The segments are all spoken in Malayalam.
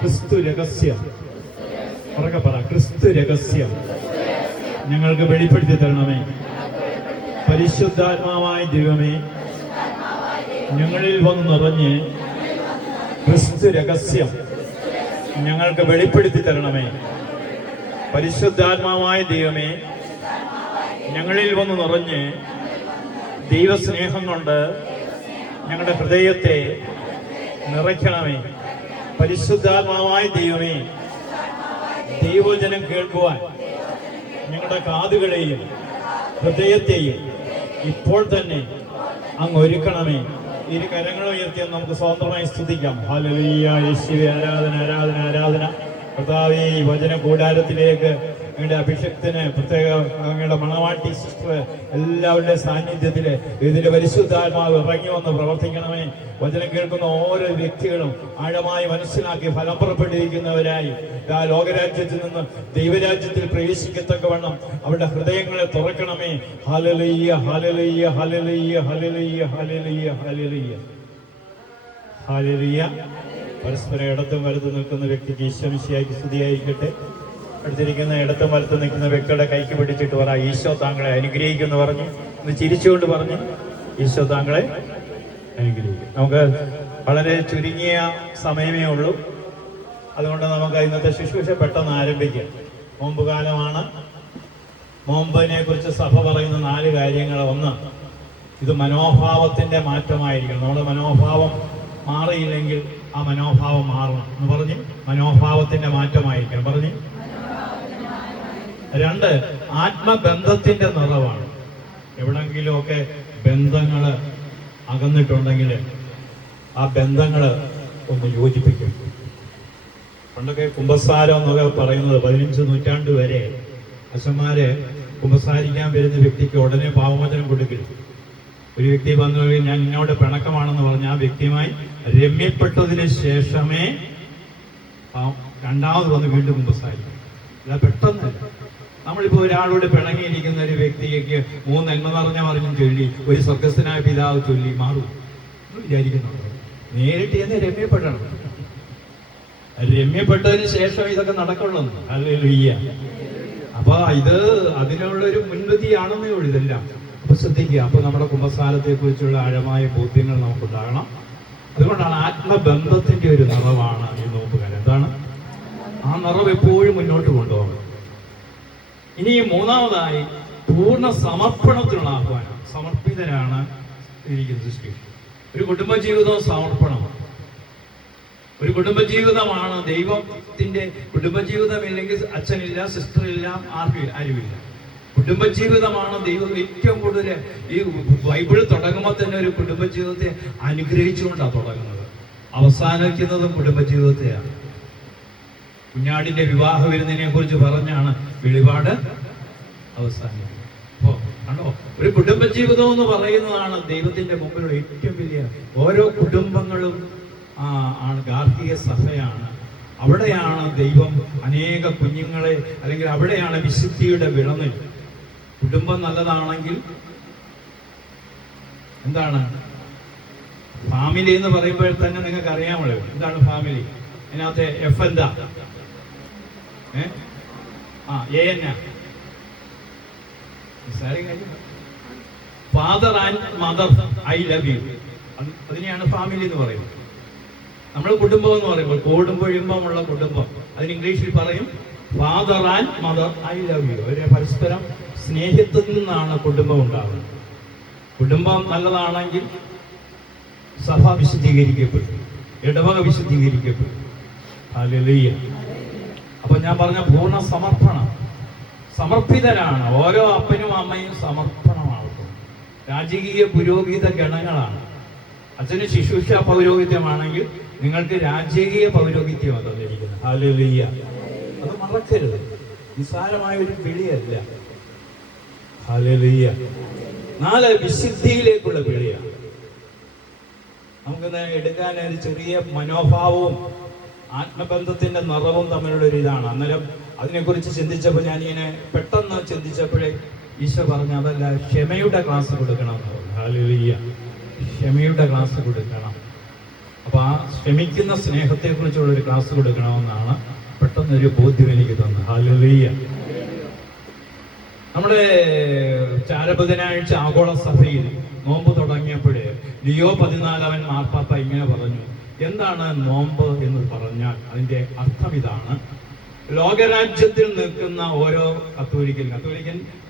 ക്രിസ്തു രഹസ്യം, ഉറക്കെ പറ, ക്രിസ്തു രഹസ്യം ഞങ്ങൾക്ക് വെളിപ്പെടുത്തി തരണമേ. പരിശുദ്ധാത്മാവായ ദൈവമേ, ഞങ്ങളിൽ വന്ന് നിറഞ്ഞ് ക്രിസ്തു രഹസ്യം ഞങ്ങൾക്ക് വെളിപ്പെടുത്തി തരണമേ. പരിശുദ്ധാത്മാവായ ദൈവമേ, ഞങ്ങളിൽ വന്ന് നിറഞ്ഞ് ദൈവസ്നേഹം കൊണ്ട് ഞങ്ങളുടെ ഹൃദയത്തെ നിറയ്ക്കണമേ. പരിശുദ്ധാത്മാവായ ദൈവമേ, ദൈവവചനം കേൾക്കുവാൻ ഞങ്ങളുടെ കാതുകളെയും ഹൃദയത്തെയും ഇപ്പോൾ തന്നെ അങ്ങ് ഒരുക്കണമേ. ഇരു കരങ്ങളും ഉയർത്തി നമുക്ക് സ്വതന്ത്രമായി സ്തുതിക്കാം. ഹല്ലേലൂയ, യേശുവേ, ആരാധന ആരാധന ആരാധന. കർത്താവേ, ഈ വചന കൂടാരത്തിലേക്ക് അങ്ങയുടെ അഭിഷേകത്തിന് പ്രത്യേക അങ്ങയുടെ മണവാട്ടി സിസ്റ്റർ എല്ലാവരുടെ സാന്നിധ്യത്തിൽ ഇതിന്റെ പരിശുദ്ധാത്മാവ് ഇറങ്ങി വന്ന് പ്രവർത്തിക്കണമേ. വചനം കേൾക്കുന്ന ഓരോ വ്യക്തികളും ആഴമായി മനസ്സിലാക്കി ഫലം പുറപ്പെട്ടിരിക്കുന്നവരായി ആ ലോകരാജ്യത്തിൽ നിന്ന് ദൈവരാജ്യത്തിൽ പ്രവേശിക്കത്തക്കവണ്ണം അവരുടെ ഹൃദയങ്ങളെ തുറക്കണമേ. ഹല്ലേലൂയ, ഹല്ലേലൂയ, ഹല്ലേലൂയ, ഹല്ലേലൂയ, ഹല്ലേലൂയ, ഹല്ലേലൂയ, ഹല്ലേലൂയ. പരസ്പരം ഇടത്തും വലത്തും നിൽക്കുന്ന വ്യക്തിക്ക് ഈശോ മിശിഹായ്ക്ക് സ്തുതിയായിരിക്കട്ടെ. അടുത്തിരിക്കുന്ന ഇടത്തും വലത്തും നിൽക്കുന്ന വ്യക്തിയുടെ കൈക്ക് പിടിച്ചിട്ട് പറ, ഈശോ താങ്കളെ അനുഗ്രഹിക്കുമെന്ന് പറഞ്ഞ് ഒന്ന് ചിരിച്ചുകൊണ്ട് പറഞ്ഞ്, ഈശോ താങ്കളെ അനുഗ്രഹിക്കും. നമുക്ക് വളരെ ചുരുങ്ങിയ സമയമേ ഉള്ളൂ, അതുകൊണ്ട് നമുക്ക് ഇന്നത്തെ ശുശ്രൂഷ പെട്ടെന്ന് ആരംഭിക്കാം. നോമ്പ് കാലമാണ്. നോമ്പിനെ കുറിച്ച് സഭ പറയുന്ന 4 കാര്യങ്ങൾ. ഒന്ന്, ഇത് മനോഭാവത്തിന്റെ മാറ്റമായിരിക്കണം. നമ്മുടെ മനോഭാവം മാറിയില്ലെങ്കിൽ ആ മനോഭാവം മാറണം എന്ന് പറഞ്ഞ് മനോഭാവത്തിന്റെ മാറ്റമായിരിക്കണം പറഞ്ഞ്. 2, ആത്മബന്ധത്തിന്റെ നിറവാണ്. എവിടെങ്കിലുമൊക്കെ ബന്ധങ്ങള് അകന്നിട്ടുണ്ടെങ്കിൽ ആ ബന്ധങ്ങള് ഒന്ന് യോജിപ്പിക്കും. പണ്ടൊക്കെ കുമ്പസാരം എന്നൊക്കെ പറയുന്നത് 15 നൂറ്റാണ്ട് വരെ അച്ഛന്മാര് കുമ്പസാരിക്കാൻ വരുന്ന വ്യക്തിക്ക് ഉടനെ പാവമോചനം കൊടുക്കരുത്. ഒരു വ്യക്തി വന്നു ഞാൻ ഇന്നോട് പിണക്കമാണെന്ന് പറഞ്ഞ ആ വ്യക്തിയുമായി രമ്യപ്പെട്ടതിന് ശേഷമേ രണ്ടാമത് വന്ന് വീണ്ടും കുമ്പസാരിക്കും. അല്ല, പെട്ടെന്ന് നമ്മളിപ്പോ ഒരാളോട് പിണങ്ങിയിരിക്കുന്ന ഒരു വ്യക്തിക്ക് 3 നന്മ പറഞ്ഞും ചൊല്ലി ഒരു സ്വർഗസ്ഥനായ പിതാവ് ചൊല്ലി മാറും എന്ന് വിചാരിക്കുന്നുണ്ടോ? നേരിട്ട് എന്ന് രമ്യപ്പെടണം. രമ്യപ്പെട്ടതിന് ശേഷം ഇതൊക്കെ നടക്കുള്ളൂ. ഹല്ലേലൂയ. അപ്പൊ ഇത് അതിനുള്ളൊരു മുൻവിധിയാണെന്നേ ഉള്ളൂ ഇതെല്ലാം. അപ്പൊ ശ്രദ്ധിക്കുക. അപ്പൊ നമ്മുടെ കുമ്പസാരത്തെ കുറിച്ചുള്ള ആഴമായ ബോധ്യങ്ങൾ നമുക്കുണ്ടാകണം. അതുകൊണ്ടാണ് ആത്മബന്ധത്തിന്റെ ഒരു നിറവാണ് ഈ നോമ്പുകാലം. എന്താണ് ആ നിറവ്? എപ്പോഴും മുന്നോട്ട് കൊണ്ടുപോകണം. ഇനി 3ാമതായി പൂർണ്ണ സമർപ്പണത്തിനുള്ള ആഹ്വാനം. സമർപ്പിതരാണ് ഇരിക്കുന്നത് സൃഷ്ടി. ഒരു കുടുംബജീവിതവും സമർപ്പണമാണ്. ഒരു കുടുംബജീവിതമാണ് ദൈവത്തിന്റെ കുടുംബജീവിതമില്ലെങ്കിൽ അച്ഛനില്ല, സിസ്റ്ററില്ല, ആരുമില്ല. കുടുംബജീവിതമാണ് ദൈവം ഏറ്റവും കൂടുതൽ. ഈ ബൈബിൾ തുടങ്ങുമ്പോൾ തന്നെ ഒരു കുടുംബജീവിതത്തെ അനുഗ്രഹിച്ചുകൊണ്ടാണ് തുടങ്ങുന്നത്. അവസാനിക്കുന്നതും കുടുംബജീവിതത്തെയാണ്. കുഞ്ഞാടിന്റെ വിവാഹ വിരുന്നിനെ കുറിച്ച് പറഞ്ഞാണ് വെളിപാട് അവസാനിക്കുന്നത്. അപ്പോ കണ്ടോ, ഒരു കുടുംബജീവിതം എന്ന് പറയുന്നതാണ് ദൈവത്തിന്റെ മുമ്പിലുള്ള ഏറ്റവും വലിയ. ഓരോ കുടുംബങ്ങളും ആണ് ഗാർഹിക സഭയാണ്. അവിടെയാണ് ദൈവം അനേക കുഞ്ഞുങ്ങളെ, അല്ലെങ്കിൽ അവിടെയാണ് വിശുദ്ധിയുടെ വിളനിൽ. കുടുംബം നല്ലതാണെങ്കിൽ എന്താണ് ഫാമിലി എന്ന് പറയുമ്പോൾ തന്നെ നിങ്ങൾക്ക് അറിയാമല്ലോ എന്താണ് ഫാമിലി. അതിനകത്ത് എഫ് എന്താ? എ എന്നാ? Father and mother I love you. അതിനെയാണ് ഫാമിലി എന്ന് പറയുന്നത്. നമ്മൾ കുടുംബം എന്ന് പറയുമ്പോൾ കൂടുമ്പൊഴുമ്പമുള്ള കുടുംബം, അതിന് ഇംഗ്ലീഷിൽ പറയും father and mother I love you. ഒരു പരസ്പരം സ്നേഹത്തിൽ നിന്നാണ് കുടുംബം ഉണ്ടാകുന്നത്. കുടുംബം നല്ലതാണെങ്കിൽ സഭ വിശുദ്ധീകരിക്കപ്പെടും, ഇടവക വിശുദ്ധീകരിക്കപ്പെടും. ഹല്ലേലൂയ. അപ്പൊ ഞാൻ പറഞ്ഞ പൂർണ്ണ സമർപ്പണം. സമർപ്പിതരാണ്. ഓരോ അപ്പനും അമ്മയും സമർപ്പണമാവട്ടെ. രാജകീയ പുരോഹിത ഗണങ്ങളാണ്. അച്ഛന് ശുശ്രൂഷ പൗരോഹിത്യമാണെങ്കിൽ നിങ്ങൾക്ക് രാജകീയ പൗരോഹിത്യമാണ് തന്നിരിക്കുന്നത്. ഹല്ലേലൂയ. അത് മറക്കരുത്. നിസ്സാരമായ ഒരു വിളിയല്ല. ഹല്ലേലൂയ. 4 വിശുദ്ധിയിലേക്കുള്ള വിളിയാണ്. നമുക്കിന്ന് എടുക്കാൻ ഒരു ചെറിയ മനോഭാവവും ആത്മബന്ധത്തിന്റെ നിറവും തമ്മിലുള്ള ഒരു ഇതാണ്. അന്നേരം അതിനെക്കുറിച്ച് ചിന്തിച്ചപ്പോൾ ഞാനിങ്ങനെ പെട്ടെന്ന് ചിന്തിച്ചപ്പോഴേ ഈശോ പറഞ്ഞു അതല്ല, ക്ഷമയുടെ ക്ലാസ് കൊടുക്കണം എന്ന് പറഞ്ഞു. ഹല്ലേലൂയ. ക്ഷമയുടെ ക്ലാസ് കൊടുക്കണം. അപ്പൊ ആ ക്ഷമിക്കുന്ന സ്നേഹത്തെക്കുറിച്ചുള്ള ഒരു ക്ലാസ് കൊടുക്കണമെന്നാണ് പെട്ടെന്നൊരു ബോധ്യം എനിക്ക് തന്നത്. ഹല്ലേലൂയ. നമ്മുടെ ചാരബുധനാഴ്ച ആഗോള സഭയിൽ നോമ്പ് തുടങ്ങിയപ്പോഴേ ലിയോ 14 മാർപ്പാപ്പ ഇങ്ങനെ പറഞ്ഞു, എന്താണ് നോമ്പ് എന്ന് പറഞ്ഞാൽ അതിന്റെ അർത്ഥം ഇതാണ്: ലോകരാജ്യത്തിൽ നിൽക്കുന്ന ഓരോ കത്തോലിക്കൻ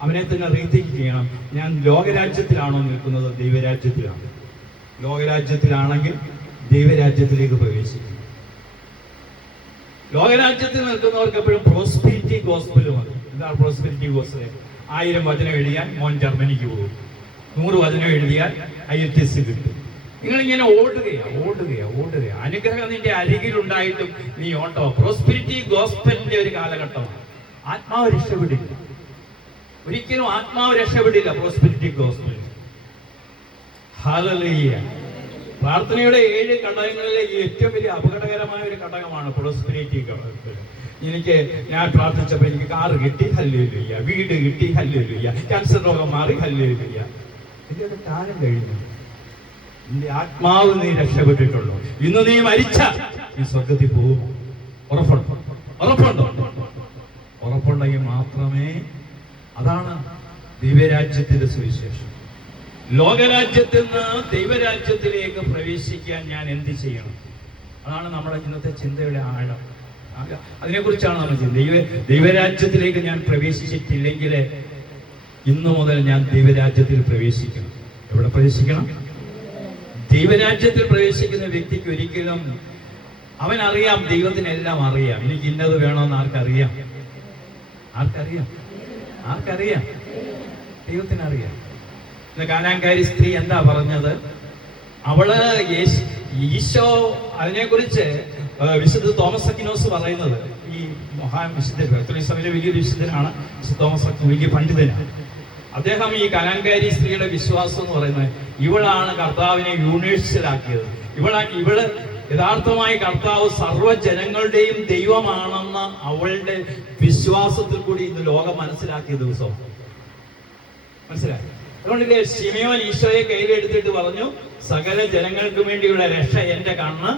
അവനെ തന്നെ റീതിങ്ക് ചെയ്യണം. ഞാൻ ലോകരാജ്യത്തിലാണോ നിൽക്കുന്നത്, ദൈവരാജ്യത്തിലാണ്? ലോകരാജ്യത്തിലാണെങ്കിൽ ദൈവരാജ്യത്തിലേക്ക് പ്രവേശിക്കും. ലോകരാജ്യത്തിൽ നിൽക്കുന്നവർക്ക് എപ്പോഴും പ്രോസ്പെരിറ്റി ഗോസ്പൽ മതി. എന്താണ് പ്രോസ്പെരിറ്റി ഗോസ്പൽ? 1000 വചനം എഴുതിയാൽ മോൻ ജർമ്മനിക്ക് പോകും, 100 വചനം എഴുതിയാൽ IELTS കിട്ടും. നിങ്ങളിങ്ങനെ ഓടുകയാ. അനുഗ്രഹം നിന്റെ അരികിലുണ്ടായിട്ടും നീ ഓട്ടോ. പ്രോസ്പെരിറ്റി ഗോസ്പലിന്റെ ഒരു കാലഘട്ടമാണ്. ആത്മാവ് രക്ഷപ്പെടില്ല, ഒരിക്കലും ആത്മാവ് രക്ഷപ്പെടില്ല പ്രോസ്പെരിറ്റി ഗോസ്പൽ. ഹല്ലേലൂയ. പ്രാർത്ഥനയുടെ 7 ഘടകങ്ങളിലെ ഏറ്റവും വലിയ അപകടകരമായ ഒരു ഘടകമാണ് പ്രോസ്പെരിറ്റി ഗോസ്പൽ. ഞാൻ പ്രാർത്ഥിച്ചപ്പോൾ എനിക്ക് കാറ് കിട്ടി, ഹല്ലേലൂയ. വീട് കിട്ടി, ഹല്ലേലൂയ. ക്യാൻസർ രോഗം മാറി, ഹല്ലേലൂയ. ഇതിന്റെ കാലം കഴിഞ്ഞു. നിന്റെ ആത്മാവ് നീ രക്ഷപ്പെട്ടിട്ടുള്ളൂ. ഇന്ന് നീ മരിച്ച നീ സ്വർഗത്തിൽ പോകുമോ? ഉറപ്പുണ്ടെങ്കിൽ മാത്രമേ. അതാണ് ദൈവരാജ്യത്തിന്റെ സുവിശേഷം. ലോകരാജ്യത്തിൽ നിന്ന് ദൈവരാജ്യത്തിലേക്ക് പ്രവേശിക്കാൻ ഞാൻ എന്ത് ചെയ്യണം? അതാണ് നമ്മുടെ ഇന്നത്തെ ചിന്തയുടെ ആഴം. അതിനെക്കുറിച്ചാണ് നമ്മൾ ചിന്തിക്കുന്നത്. ദൈവരാജ്യത്തിലേക്ക് ഞാൻ പ്രവേശിച്ചിട്ടില്ലെങ്കിൽ ഇന്നു മുതൽ ഞാൻ ദൈവരാജ്യത്തിൽ പ്രവേശിക്കണം. എവിടെ പ്രവേശിക്കണം? ദൈവരാജ്യത്തിൽ പ്രവേശിക്കുന്ന വ്യക്തിക്ക് ഒരിക്കലും അവനറിയാം, ദൈവത്തിനെല്ലാം അറിയാം. എനിക്ക് ഇന്നത് വേണമെന്ന് ആർക്കറിയാം? ദൈവത്തിനറിയാം. കാനാൻകാരി സ്ത്രീ എന്താ പറഞ്ഞത്? അവള് ഈശോ അതിനെക്കുറിച്ച് വിശുദ്ധ തോമസ് അക്വിനാസ് പറയുന്നത്, ഈ മഹാവിശുദ്ധ കത്തോലിക്കസഭയിലെ വലിയൊരു വിശുദ്ധനാണ് വിശുദ്ധ തോമസ് അക്വിനാസ്, വലിയ പണ്ഡിതനാണ് അദ്ദേഹം. ഈ കനാൻകാരി സ്ത്രീയുടെ വിശ്വാസം എന്ന് പറയുന്നത്, ഇവളാണ് കർത്താവിനെ യൂണിവേഴ്സലാക്കിയത്. ഇവള് യഥാർത്ഥമായി കർത്താവ് സർവ്വജനങ്ങളുടെയും ദൈവമാണെന്ന് അവളുടെ വിശ്വാസത്തിൽ കൂടി ഇന്ന് ലോകം മനസ്സിലാക്കിയ ദിവസം. മനസ്സിലായി? അതുകൊണ്ടില്ലേ ശിമയോൻ ഈശോയെ കയ്യിലെടുത്തിട്ട് പറഞ്ഞു, സകല ജനങ്ങൾക്ക് വേണ്ടിയുള്ള രക്ഷ എന്റെ കണ്ണ്.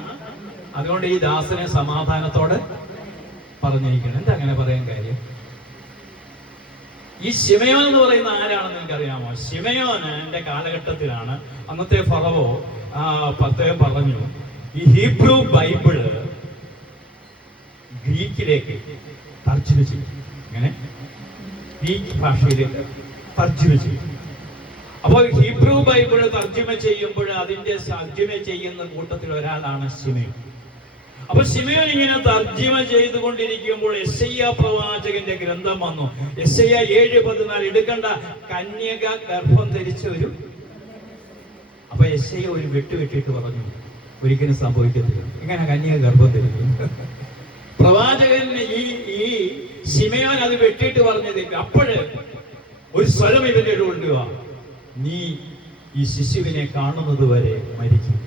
അതുകൊണ്ട് ഈ ദാസനെ സമാധാനത്തോടെ പറഞ്ഞിരിക്കണം. എന്താ അങ്ങനെ പറയാൻ കാര്യം? ഈ ശിമയോൻ എന്ന് പറയുന്ന ആരാണെന്ന് നിങ്ങൾക്കറിയാമോ? ശിമയോന്റെ കാലഘട്ടത്തിലാണ് അന്നത്തെ ഫറവോ പ്രത്യേകം പറഞ്ഞു, ഈ ഹീബ്രു ബൈബിള് ഗ്രീക്കിലേക്ക് തർജ്ജിമ ചെയ്യും. ഇങ്ങനെ ഗ്രീക്ക് ഭാഷയിലേക്ക് തർജ്ജിമ ചെയ്യും. അപ്പോൾ ഹീബ്രു ബൈബിള് തർജ്ജിമ ചെയ്യുമ്പോൾ അതിന്റെ തർജ്ജിമ ചെയ്യുന്ന കൂട്ടത്തിൽ ഒരാളാണ് ശിമയോൻ. അപ്പൊ ശിമയോൻ ഇങ്ങനെ തർജ്ജിമ ചെയ്തുകൊണ്ടിരിക്കുമ്പോൾ യെശയ്യാ പ്രവാചകന്റെ ഗ്രന്ഥം വന്നു. യെശയ്യാ 7:14 എടുക്കണ്ട, കന്യക ഗർഭം ധരിച്ച ഒരു. അപ്പൊ യെശയ്യാ ഒരു വെട്ടിട്ട് പറഞ്ഞു, ഒരിക്കലും സംഭവിക്കത്തില്ല. ഇങ്ങനെ കന്യക ഗർഭം ധരിക്കും. പ്രവാചകൻ ഈ ശിമയോൻ അത് വെട്ടിട്ട് പറഞ്ഞതില്ല. അപ്പോഴ് ഒരു സ്വരം ഇതിന്റെ ഒരു കൊണ്ടുക, നീ ഈ ശിശുവിനെ കാണുന്നത് വരെ മരിക്കും.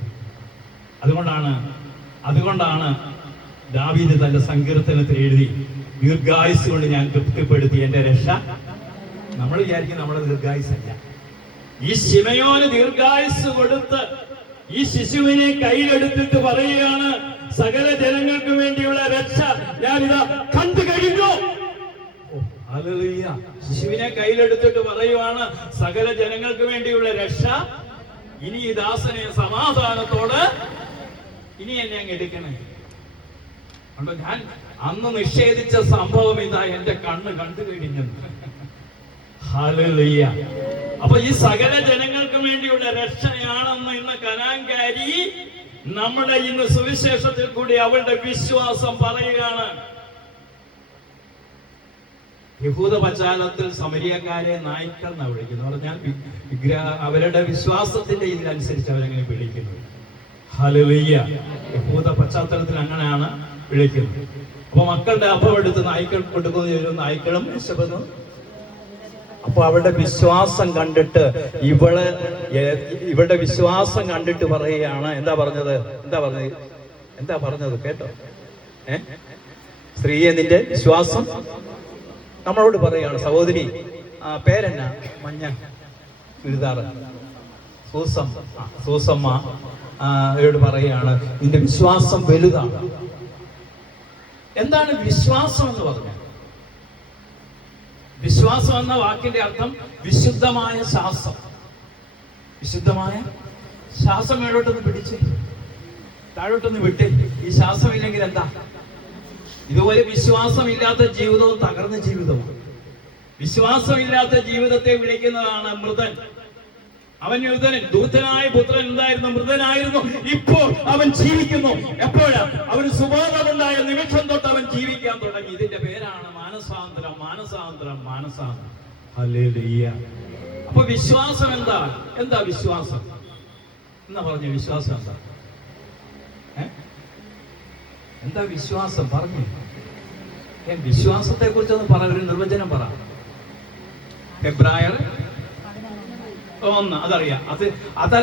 അതുകൊണ്ടാണ് ദാവീദ് തന്റെ സങ്കീർത്തനത്തിൽ എഴുതി, ദീർഘായുസ് കൊണ്ട് ഞാൻ തൃപ്തിപ്പെടുത്തി എന്റെ രക്ഷ. നമ്മൾ വിചാരിക്കും നമ്മുടെ ദീർഘായുസല്ല. ഈ ശിമയോന് ദീർഘായുസ് കൊടുത്ത് ഈ ശിശുവിനെ കയ്യിലെടുത്തിട്ട് പറയുകയാണ്, സകല ജനങ്ങൾക്ക് വേണ്ടിയുള്ള രക്ഷ ഞാനിതാ കണ്ടു കഴിഞ്ഞു. ഹല്ലേലൂയ. ശിശുവിനെ കയ്യിലെടുത്തിട്ട് പറയുവാണ്, സകല ജനങ്ങൾക്ക് വേണ്ടിയുള്ള രക്ഷ. ഇനി ഈ ദാസനെ സമാധാനത്തോട് ഇനി എന്നെ അങ്ങ് എടുക്കണേ. കണ്ടോ, ഞാൻ അന്ന് നിഷേധിച്ച സംഭവം ഇതാ എന്റെ കണ്ണ് കണ്ടു കഴിഞ്ഞു. ഹല്ലേലൂയ. അപ്പൊ ഈ സകല ജനങ്ങൾക്ക് വേണ്ടിയുള്ള രക്ഷയാണെന്ന് ഇന്ന് കനാൻകാരി നമ്മുടെ ഇന്ന് സുവിശേഷത്തിൽ കൂടി അവളുടെ വിശ്വാസം പറയുകയാണ്. യഹൂദ പശ്ചാത്തലത്തിൽ സമരിയക്കാരെ നായ്ക്കൾ എന്നാണ് വിളിക്കുന്നത്. പറഞ്ഞാൽ അവരുടെ വിശ്വാസത്തിന്റെ ഇതിനനുസരിച്ച് അവരങ്ങനെ വിളിക്കുന്നു. ഹല്ലേലൂയ. യഹൂദ പശ്ചാത്തലത്തിൽ അങ്ങനെയാണ് വിളിക്കുന്നത്. അപ്പൊ മക്കളുടെ അപ്പം എടുത്ത് നായ്ക്കൾ കൊടുക്കുന്ന നായ്ക്കളും വിശപ്പെടുന്നു. അപ്പൊ അവളുടെ വിശ്വാസം കണ്ടിട്ട് ഇവളുടെ വിശ്വാസം കണ്ടിട്ട് പറയുകയാണ്, എന്താ പറഞ്ഞത് കേട്ടോ? സ്ത്രീയെ, നിന്റെ വിശ്വാസം നമ്മളോട് പറയുകയാണ്. സഹോദരി, പേരെന്നാ? മഞ്ഞ ചുരിദാറ്, സൂസമ്മ യോട് പറയുകയാണ്, നിന്റെ വിശ്വാസം വലുതാണ്. എന്താണ് വിശ്വാസം എന്ന് പറഞ്ഞാൽ? വിശ്വാസം എന്ന വാക്കിന്റെ അർത്ഥം വിശുദ്ധമായ ശ്വാസം. വിശുദ്ധമായ ശ്വാസം മേലോട്ടൊന്ന് പിടിച്ച് താഴോട്ടൊന്ന് വിട്ട്. ഈ ശ്വാസം ഇല്ലെങ്കിൽ എന്താ? ഇതുപോലെ വിശ്വാസമില്ലാത്ത ജീവിതവും തകർന്ന ജീവിതവും. വിശ്വാസമില്ലാത്ത ജീവിതത്തെ വിളിക്കുന്നതാണ് മൃതൻ. അവൻ യുദ്ധനൻ, ദൂതനായ പുത്രൻ എന്തായിരുന്നു? മൃതനായിരുന്നു. ഇപ്പോൾ അവൻ ജീവിക്കുന്നു. എപ്പോഴാണ്? അവന് സുബോധമുണ്ടായ നിമിഷം തൊട്ട് അവൻ ജീവിക്കാൻ തുടങ്ങി. ഇതിന്റെ പേരാണ് മാനസാന്തരം. മാനസാന്തരം, മാനസാന്തരം. ഹല്ലേലൂയ. അപ്പൊ വിശ്വാസം എന്താ? എന്താ വിശ്വാസം എന്നാ പറഞ്ഞ? വിശ്വാസം എന്താ? എന്താ വിശ്വാസം? പറഞ്ഞു. വിശ്വാസത്തെ കുറിച്ചൊന്ന് പറ, ഒരു നിർവചനം പറ. എബ്രായർ 1 അതറിയാം. അത്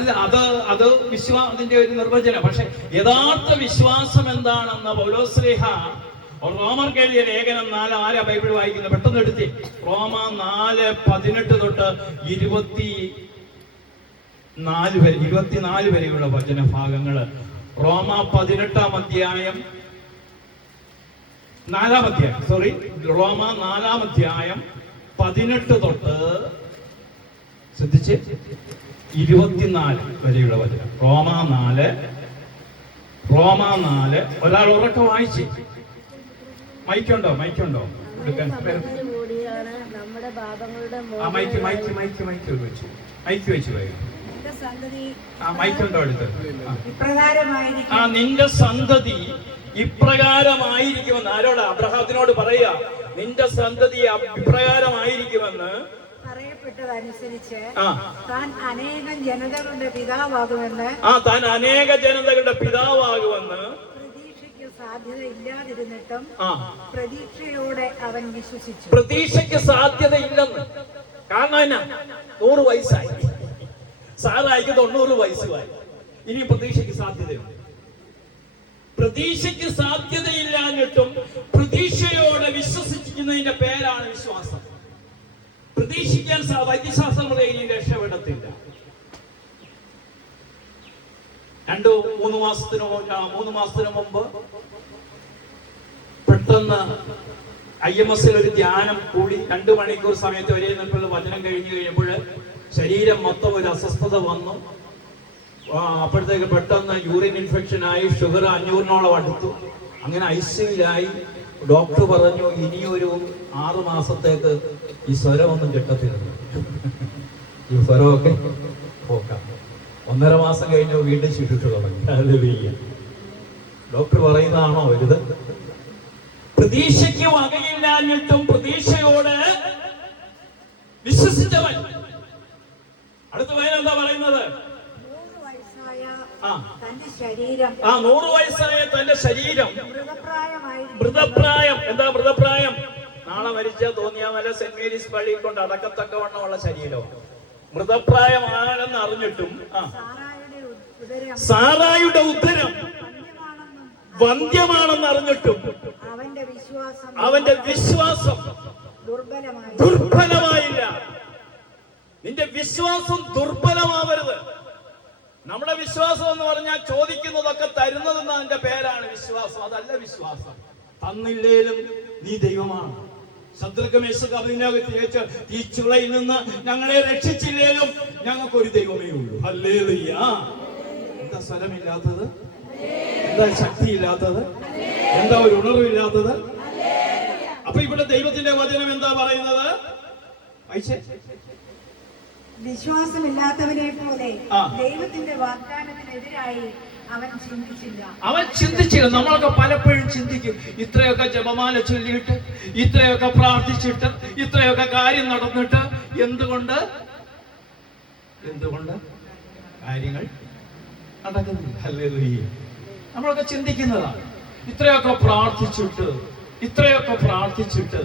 അതിന്റെ ഒരു നിർവചനം. പക്ഷെ യഥാർത്ഥ വിശ്വാസം എന്താണെന്ന് പൗലോസ്ലീഹ റോമർക്ക് എഴുതിയ ലേഖനം 4 ആരാ ബൈബിൾ വായിക്കുന്നത്? പെട്ടെന്ന് എടുത്തി. റോമ 4:18 തൊട്ട് 24 വരെയുള്ള വചനഭാഗങ്ങള്. റോമ 18 അധ്യായം 4 അധ്യായം റോമ 4 അധ്യായം 18 തൊട്ട് ശ്രദ്ധിച്ച് 24 വരെയുള്ള വചനം. റോമ 4 ഒരാൾ ഉറക്കെ വായിച്ച്. മൈക്കുണ്ടോ? എടുക്കാൻ മൈക്ക് വെച്ച് പറയും. മൈക്കുണ്ടോ അടുത്ത്? നിന്റെ സന്തതി ഇപ്രകാരമായിരിക്കുമെന്ന്. ആരോടാ? അബ്രഹാത്തിനോട് പറയുക, നിന്റെ സന്തതി ഇപ്രകാരമായിരിക്കുമെന്ന് പറയപ്പെട്ടതനുസരിച്ച് താൻ അനേകം ജനതകളുടെ പിതാവാകുമെന്ന് പ്രതീക്ഷയ്ക്ക് സാധ്യത ഇല്ലാതിരുന്നിട്ടും പ്രതീക്ഷയോടെ അവൻ വിശ്വസിച്ചു. പ്രതീക്ഷയ്ക്ക് സാധ്യത ഇല്ലെന്ന്. കാരണം എന്നാ? 100 വയസ്സായി. സാറായിക്ക് 90 വയസ്സുമായി. ഇനി പ്രതീക്ഷയ്ക്ക് സാധ്യതയുണ്ട്. പ്രതീക്ഷയ്ക്ക് സാധ്യതയില്ലാഞ്ഞിട്ടും പ്രതീക്ഷയോടെ വിശ്വസിക്കുന്നതിന്റെ പേരാണ് വിശ്വാസം. പ്രതീക്ഷിക്കാൻ വൈദ്യശാസ്ത്രം ഇനി രക്ഷപ്പെടത്തില്ല. 2-3 മാസത്തിന് മുമ്പ് പെട്ടെന്ന് IMS ഒരു ധ്യാനം കൂടി 2 മണിക്കൂർ സമയത്ത് ഒരേ നിൽപ്പുള്ള വചനം കഴിഞ്ഞു കഴിയുമ്പോൾ ശരീരം മൊത്തം ഒരു അസ്വസ്ഥത വന്നു. അപ്പോഴത്തേക്ക് പെട്ടെന്ന് യൂറിൻ ഇൻഫെക്ഷൻ ആയി. ഷുഗർ 500-നോളം അടുത്തു. അങ്ങനെ ICUലായി. ഡോക്ടർ പറഞ്ഞു, ഇനിയൊരു 6 മാസത്തേക്ക് ഈ സ്വരമൊന്നും കിട്ടത്തില്ല. ഈ സ്വരമൊക്കെ പോക്കാം. 1.5 മാസം കഴിഞ്ഞു വീണ്ടും ശുശ്രൂഷ തുടങ്ങി. ഡോക്ടർ പറയുന്നതാണോ വലുത്? പ്രതീക്ഷയ്ക്ക് വകയില്ലാഞ്ഞിട്ടും പ്രതീക്ഷയോടെ വിശ്വസിച്ചവൻ. അടുത്ത എന്താ പറയുന്നത്? 100 വയസ്സായ തന്റെ ശരീരം മൃതപ്രായം. എന്താ മൃതപ്രായം? നാളെ മരിച്ച തോന്നിയാമല സെന്റ് മേരീസ് പള്ളിയിൽ കൊണ്ട് അടക്കത്തക്കവണ്ണമുള്ള ശരീരം. മൃതപ്രായമാണെന്ന് അറിഞ്ഞിട്ടും സാറായുടെ ഉദരം വന്ധ്യമാണെന്ന് അറിഞ്ഞിട്ടും അവന്റെ വിശ്വാസം ദുർബലമായില്ല. നിന്റെ വിശ്വാസം ദുർബലമാവരുത്. നമ്മുടെ വിശ്വാസം എന്ന് പറഞ്ഞാൽ ചോദിക്കുന്നതൊക്കെ തരുന്നതെന്ന് അതിന്റെ പേരാണ് വിശ്വാസം. അതല്ല വിശ്വാസം. തന്നില്ലേലും നീ ദൈവമാണ്. ശത്രുക്ക മേശക്ക് അഭിനയത്തിലേക്ക് തീച്ചുളയിൽ നിന്ന് ഞങ്ങളെ രക്ഷിച്ചില്ലേലും ഞങ്ങൾക്കൊരു ദൈവമേ ഉള്ളൂ. ഹല്ലേലൂയ. എന്താ സ്വരമില്ലാത്തത്? എന്താ ശക്തിയില്ലാത്തത്? എന്താ ഒരു ഉണർവില്ലാത്തത്? അപ്പൊ ഇവിടെ ദൈവത്തിന്റെ വചനം എന്താ പറയുന്നത്? വിശ്വാസമില്ലാത്തവനെ പോലെ ദൈവത്തിന്റെ വാഗ്ദാനത്തിനെതിരായി അവൻ ചിന്തിച്ചില്ല. നമ്മളൊക്കെ പലപ്പോഴും ചിന്തിക്കും, ഇത്രയൊക്കെ ജപമാല ചൊല്ലിയിട്ട്, ഇത്രയൊക്കെ പ്രാർത്ഥിച്ചിട്ട്, ഇത്രയൊക്കെ കാര്യം നടന്നിട്ട് എന്തുകൊണ്ട് കാര്യങ്ങൾ നടക്കുന്നില്ല? ഹല്ലേലൂയ. നമ്മളൊക്കെ ചിന്തിക്കുന്നതാണ്. ഇത്രയൊക്കെ പ്രാർത്ഥിച്ചിട്ട്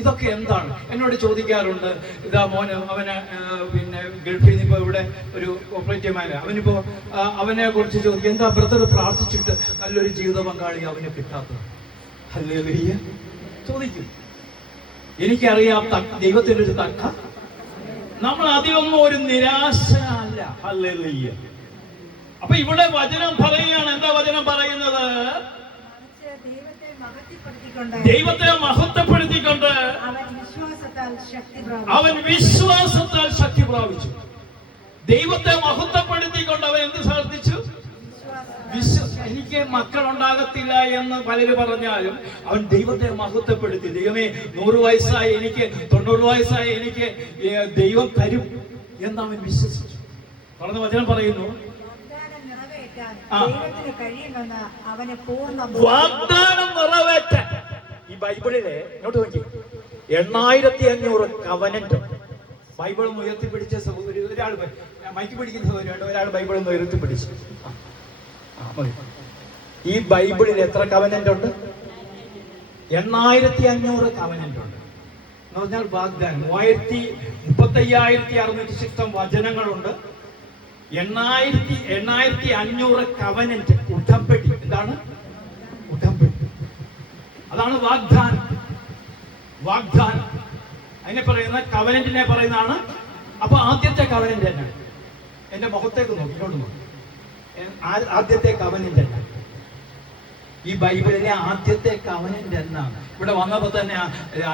ഇതൊക്കെ എന്താണ്? എന്നോട് ചോദിക്കാറുണ്ട്. ഇതാ മോന്, അവന് പിന്നെ ഗൾഫിൽ നിന്ന് ഇപ്പൊ ഇവിടെ ഒരു ഓപ്പറേറ്റീവ് മാന, അവനിപ്പോ അവനെ കുറിച്ച് ചോദിക്കും, എന്താ ബ്രദർ പ്രാർത്ഥിച്ചിട്ട് നല്ലൊരു ജീവിത പങ്കാളി അവന് കിട്ടാത്തത്? ഹല്ലേലൂയ ചോദിക്കും. എനിക്കറിയാം ദൈവത്തിന്റെ ഒരു തക്ക നമ്മൾ അതിലൊന്നും ഒരു നിരാശ അല്ല. ഹല്ലേലൂയ. അപ്പൊ ഇവിടെ വചനം പറയുകയാണ്. എന്താ വചനം പറയുന്നത്? ദൈവത്തെ മഹത്വപ്പെടുത്തിക്കൊണ്ട് അവൻ വിശ്വാസത്താൽ ശക്തി പ്രാപിച്ചു. ദൈവത്തെ മഹത്വപ്പെടുത്തിക്കൊണ്ട് അവൻ എന്ത് സാധിച്ചു? എനിക്ക് മക്കളുണ്ടാകത്തില്ല എന്ന് പലരും പറഞ്ഞാലും അവൻ ദൈവത്തെ മഹത്വപ്പെടുത്തി. ദൈവമേ, 100 വയസ്സായി എനിക്ക്, 90 വയസ്സായി എനിക്ക് ദൈവം തരും എന്ന് അവൻ വിശ്വസിച്ചു. പറഞ്ഞ വചനം പറയുന്നു, വാഗ്ദാനം നിറവേറ്റാൻ. ഈ ബൈബിളിലെ ഇങ്ങോട്ട് നോക്കി, 8500 കവനന്റ്. ബൈബിൾ ഒന്ന് ഉയർത്തിപ്പിടിച്ച സഹോദരി, ഒരാൾ മൈക്ക് പിടിക്കുന്ന സഹോദരിയുണ്ട്, ഒരാൾ ബൈബിൾ ഒന്ന് ഉയർത്തിപ്പിടിച്ചു. ഈ ബൈബിളിൽ എത്ര കവനന്റ് ഉണ്ട്? 8500 കവനന്റ് ഉണ്ട് എന്ന് പറഞ്ഞാൽ വാഗ്ദാനം. 35,600 വചനങ്ങളുണ്ട്. 8500 കവനന്റ്, ഉടമ്പടി. എന്താണ് ഉടമ്പടി? അതാണ് വാഗ്ദാനം. വാഗ്ദാനം അതിനെ പറയുന്ന, കവനന്റിനെ പറയുന്നതാണ്. അപ്പൊ ആദ്യത്തെ കവനന്റ് തന്നെ, എന്റെ മുഖത്തേക്ക് നോക്കി, ഇങ്ങോട്ട് നോക്കി. ആദ്യത്തെ കവനന്റ് തന്നെ ഈ ബൈബിളിലെ ആദ്യത്തെ കവനന്റ് എന്നാണ്. ഇവിടെ വന്നപ്പോ തന്നെ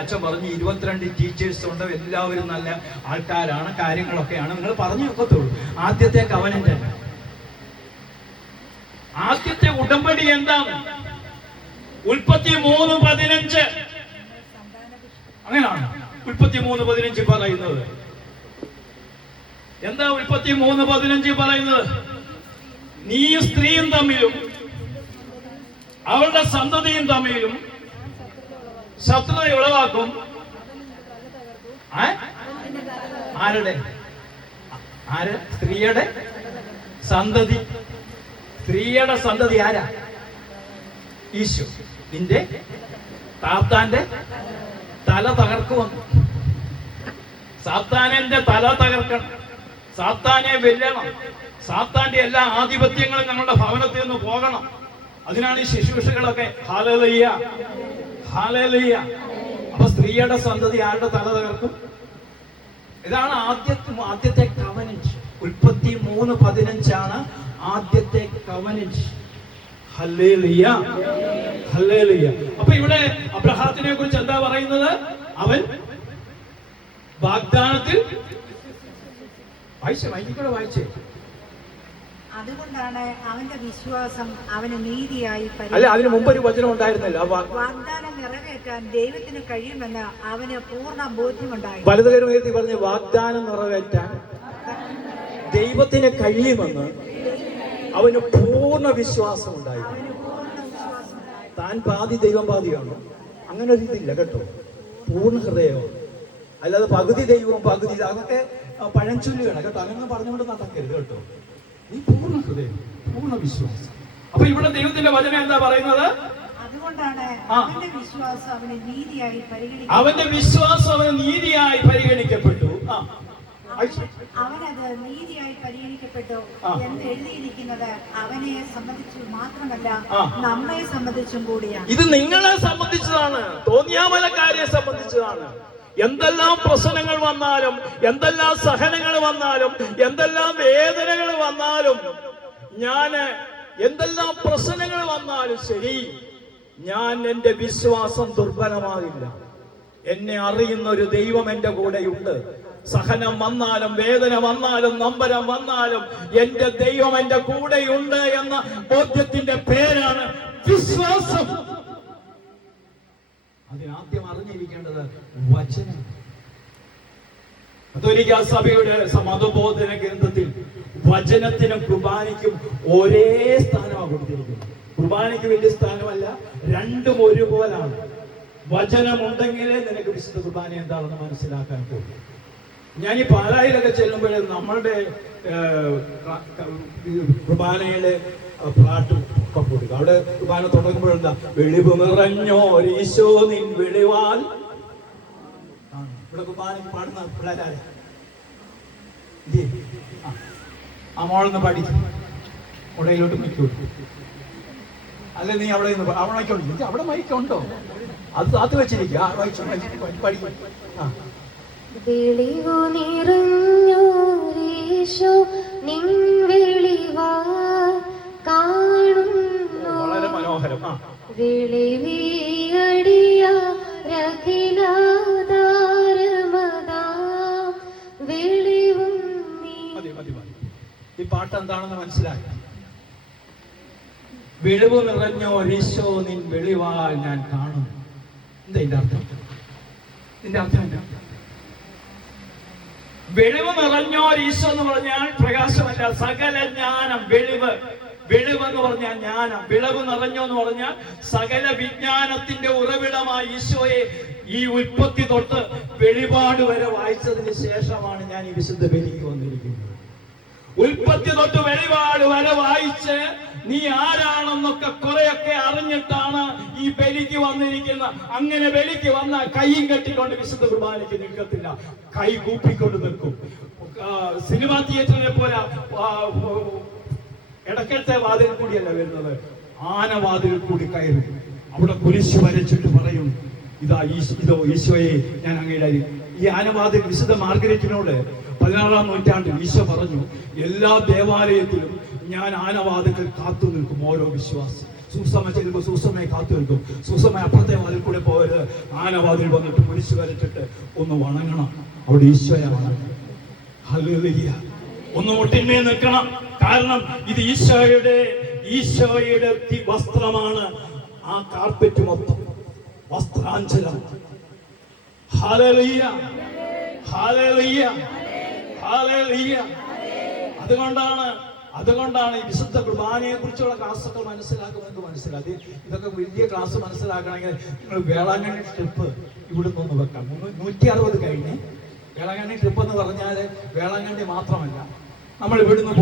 അച്ഛൻ പറഞ്ഞു 22 ടീച്ചേഴ്സ് ഉണ്ട്, എല്ലാവരും നല്ല ആൾക്കാരാണ്, കാര്യങ്ങളൊക്കെയാണ്. നിങ്ങൾ പറഞ്ഞു വെക്കത്തുള്ളൂ. ആദ്യത്തെ കവനന്റ് തന്നെ, ആദ്യത്തെ ഉടമ്പടി എന്താണ്? ഉൽപ്പത്തി 3:15. അങ്ങനെയാണ് ഉൽപ്പത്തി 3:15 പറയുന്നത്. എന്താ ഉൽപ്പത്തി 3:15 പറയുന്നത്? നീയും സ്ത്രീയും തമ്മിലും അവളുടെ സന്തതിയും തമ്മിലും ശത്രുത ഉളവാക്കും. ആരുടെ? സ്ത്രീയുടെ സന്തതി. സ്ത്രീയുടെ സന്തതി ആരാ? ഈശോ. നിന്റെ സാത്താന്റെ തല തകർക്കുമെന്ന്. സാത്താനന്റെ തല തകർക്കണം, സാത്താനെ വെല്ലണം, സാത്താന്റെ എല്ലാ ആധിപത്യങ്ങളും ഞങ്ങളുടെ ഭവനത്തിൽ നിന്ന് പോകണം. അതിനാണ് ഈ ശുശ്രൂഷകളൊക്കെ. Hallelujah, hallelujah. അപ്പൊ സ്ത്രീയുടെ സന്തതി ആരുടെ തല തകർക്കും? ഇതാണ് ആദ്യത്തെ കവനന്റ്. ഉൽപ്പത്തി 3:15 ആദ്യത്തെ കവനന്റ്. Hallelujah, hallelujah. അപ്പൊ ഇവിടെ അബ്രഹാത്തിനെ കുറിച്ച് എന്താ പറയുന്നത്? അവൻ വാഗ്ദാനത്തിൽ വായിച്ചേ. അതുകൊണ്ടാണ് അവന്റെ വിശ്വാസം അവന് നീതിയായി. അല്ല, അതിന് മുമ്പ് ഒരു വചനം ഉണ്ടായിരുന്നില്ല. വാഗ്ദാനം നിറവേറ്റാൻ ദൈവത്തിന് കഴിയുമെന്ന് അവന് പൂർണ്ണ ബോധ്യമുണ്ടായി. വലതുകരം ഉയർത്തി പറഞ്ഞ്, വാഗ്ദാനം നിറവേറ്റാൻ ദൈവത്തിന് കഴിയുമെന്ന് അവന് പൂർണ്ണ വിശ്വാസം ഉണ്ടായി. താൻ പാതി ദൈവം പാതിയാണോ? അങ്ങനെ ഒരു ഇതില്ല കേട്ടോ. പൂർണ്ണ ഹൃദയം, അല്ലാതെ പകുതി ദൈവവും പകുതി, അതൊക്കെ പഴഞ്ചൊല്ലുകളാണ് കേട്ടോ. അങ്ങനെ പറഞ്ഞുകൊണ്ട് നടക്കരുത് കേട്ടോ. ഈ പൂർണ്ണ ഹൃദയം, പൂർണ്ണ വിശ്വാസം. അപ്പൊ ഇവിടെ ദൈവത്തിന്റെ വചനം എന്താ പറയുന്നത്? അതുകൊണ്ടാണ് അവന്റെ വിശ്വാസം അവന് നീതിയായി പരിഗണിക്കപ്പെട്ടു. അവനത് നീതിയായി പരിഗണിക്കപ്പെട്ടു എന്ന് എഴുതിയിരിക്കുന്നത് അവനെ സംബന്ധിച്ചു മാത്രമല്ല, നമ്മളെ സംബന്ധിച്ചും കൂടിയാണ്. ഇത് നിങ്ങളെ സംബന്ധിച്ചതാണ്, തോന്നിയാമലക്കാരെ സംബന്ധിച്ചതാണ്. എന്തെല്ലാം പ്രശ്നങ്ങൾ വന്നാലും, എന്തെല്ലാം സഹനങ്ങൾ വന്നാലും, എന്തെല്ലാം വേദനകൾ വന്നാലും, എന്തെല്ലാം പ്രശ്നങ്ങൾ വന്നാലും ശരി, ഞാൻ എന്റെ വിശ്വാസം ദുർബലമാകില്ല. എന്നെ അറിയുന്ന ഒരു ദൈവം എന്റെ കൂടെയുണ്ട്. സഹനം വന്നാലും, വേദന വന്നാലും, നമ്പരം വന്നാലും, എന്റെ ദൈവം എന്റെ കൂടെയുണ്ട് എന്ന ബോധ്യത്തിന്റെ പേരാണ് വിശ്വാസം. അതിനാദ്യം അറിഞ്ഞിരിക്കേണ്ടത് വചനം. കത്തോലിക്കാ സഭയുടെ മതബോധന ഗ്രന്ഥത്തിൽ വചനത്തിനും കുർബാനയ്ക്കും ഒരേ സ്ഥാനമാണ് കൊടുത്തിരിക്കുന്നത്. കുർബാനയ്ക്ക് വലിയ സ്ഥാനമല്ല, രണ്ടും ഒരുപോലാണ്. വചനമുണ്ടെങ്കിലേ നിനക്ക് വിശുദ്ധ കുർബാന എന്താണെന്ന് മനസ്സിലാക്കാൻ പോകും. ഞാൻ ഈ പാലായിലൊക്കെ ചെല്ലുമ്പോഴേ നമ്മളുടെ കുർബാനയിലെ പാട്ടും ഒക്കെ കൊടുക്കും. അവിടെ കുർബാന തുടങ്ങുമ്പോഴെന്താ? വെളിവ് നിറഞ്ഞോരീശോ നിൻ വെളിവാൽ. ഇവിടെ കുർബാനയ്ക്ക് പാടുന്ന പിള്ളേരാരെ ആ മോളൊന്ന് പഠിക്കും, ഉടയിലോട്ട് മൈക്ക്. അല്ല, നീ അവിടെ മൈക്കുണ്ട്, അവിടെ മൈക്കുണ്ടോ? അത് വെച്ചിരിക്കുക. പഠിക്കും. വെളിവു നിറഞ്ഞ ഈശോ നിൻ വെളിവാൽ കാണുന്നു. വളരെ മനോഹരം. വെളിവിയടിയ രഖിലാധാരമതാം വെളിവും നീ. ഈ പാട്ട് എന്താണെന്ന് മനസ്സിലാക്കി. വെളിവ് നിറഞ്ഞോ ഈശോ നിൻ വെളിവാൽ ഞാൻ കാണും. എന്താ ഇതിന്റെ അർത്ഥം? ഇതിന്റെ അർത്ഥം എന്താ? വെളിവ് നിറഞ്ഞോ ഈശോ എന്ന് പറഞ്ഞാൽ പ്രകാശമല്ല, സകല ജ്ഞാനം. വെളിവ് എന്ന് പറഞ്ഞാൽ ജ്ഞാനം. വിളവ് നിറഞ്ഞോ എന്ന് പറഞ്ഞാൽ സകല വിജ്ഞാനത്തിന്റെ ഉറവിടമായ ഈശോയെ ഈ ഉൽപ്പത്തി തൊട്ട് വെളിപാട് വരെ വായിച്ചതിന് ശേഷമാണ് ഞാൻ ഈ വിശുദ്ധ ബലിക്ക് വന്നിരിക്കുന്നത്. ഉൽപ്പത്തി തൊട്ട് വെളിപാട് വരെ വായിച്ച് നീ ആരാണെന്നൊക്കെ കുറെയൊക്കെ അറിഞ്ഞിട്ടാണ് ഈ ബലിക്ക് വന്നിരിക്കുന്നത്. അങ്ങനെ ബലിക്ക് വന്ന കൈയും കെട്ടിക്കൊണ്ട് വിശുദ്ധ കുർബാനയ്ക്ക് നിൽക്കത്തില്ല, കൈ കൂപ്പിക്കൊണ്ട് നിൽക്കും. സിനിമാ തിയേറ്ററിനെ പോലെ ഇടക്കത്തെ വാതിൽ കൂടിയല്ല വരുന്നത്, ആനവാതിൽ കൂടി കയറും. അവിടെ കുരിശ് വരച്ചിട്ട് പറയും, ഇതോ ഈശോയെ ഞാൻ അങ്ങയുടെ. ഈ ആനവാതിൽ വിശുദ്ധ മാർഗരറ്റിനോട് 16-ാം നൂറ്റാണ്ടിൽ ഈശോ പറഞ്ഞു, എല്ലാ ദേവാലയത്തിലും ഞാൻ ആനവാതിൽ കാത്തു നിൽക്കും. ഓരോ വിശ്വാസി സൂസമ്മ ചെല്ലുമ്പോൾ സൂസമ്മയെ കാത്തു നിൽക്കും. സൂസമ്മ അപ്പുറത്തെ വാതിൽ കൂടെ പോയത് ആനവാതിൽ വന്നിട്ട് കുരിശ് വരച്ചിട്ട് ഒന്ന് വണങ്ങണം. അവിടെ ഈശോയെ വണങ്ങണം. ഹല്ലേലൂയ. ഒന്ന് മുട്ടിന്മേ നിൽക്കണം. കാരണം ഇത് ഈശോയുടെ വസ്ത്രമാണ്. ആ കാർപ്പറ്റ് മൊത്തം വസ്ത്രാഞ്ചലം. ഹല്ലേലൂയ, ഹല്ലേലൂയ, ഹല്ലേലൂയ. അതുകൊണ്ടാണ് ഈ വിശുദ്ധ കുർബാനയെ കുറിച്ചുള്ള ക്ലാസ്സൊക്കെ മനസ്സിലാക്കി. ഇതൊക്കെ വലിയ ക്ലാസ് മനസ്സിലാക്കണമെങ്കിൽ നിങ്ങൾ വേളാങ്കണ്ണി ട്രിപ്പ് ഇവിടുന്ന് ഒന്ന് വെക്കാം. 160 കഴിഞ്ഞ് വേളാങ്കണ്ണി ട്രിപ്പ് എന്ന് പറഞ്ഞാൽ വേളാങ്കണ്ണി മാത്രമല്ല, നമ്മൾ ഇവിടുന്ന്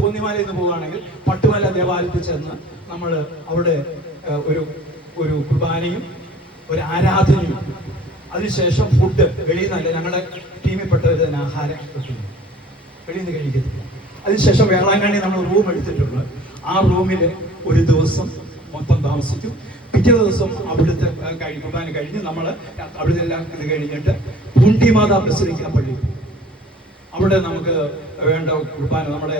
തോന്നിമലയിൽ നിന്ന് പോവുകയാണെങ്കിൽ പട്ടുമല ദേവാലയത്തിൽ ചെന്ന് നമ്മൾ അവിടെ ഒരു കുർബാനയും ഒരു ആരാധനയും, അതിനുശേഷം ഫുഡ് വെളിയിൽ നിന്നല്ല, ഞങ്ങളുടെ ടീമിൽപ്പെട്ടവർ തന്നെ ആഹാരം കിട്ടുന്നു, വെളിയിൽ നിന്ന് കഴിക്കത്തില്ല. അതിനുശേഷം വേളാങ്കണ്ണി നമ്മൾ റൂം എടുത്തിട്ടുണ്ട്. ആ റൂമിൽ ഒരു ദിവസം മൊത്തം താമസിക്കും. പിറ്റേ ദിവസം അവിടുത്തെ കുർബാന കഴിഞ്ഞ് നമ്മൾ അവിടുത്തെ എല്ലാം ഇത് കഴിഞ്ഞിട്ട് പൂണ്ടിമാതാ ബസിലിക്ക പള്ളി, അവിടെ നമുക്ക് വേണ്ട കുർബാന, നമ്മുടെ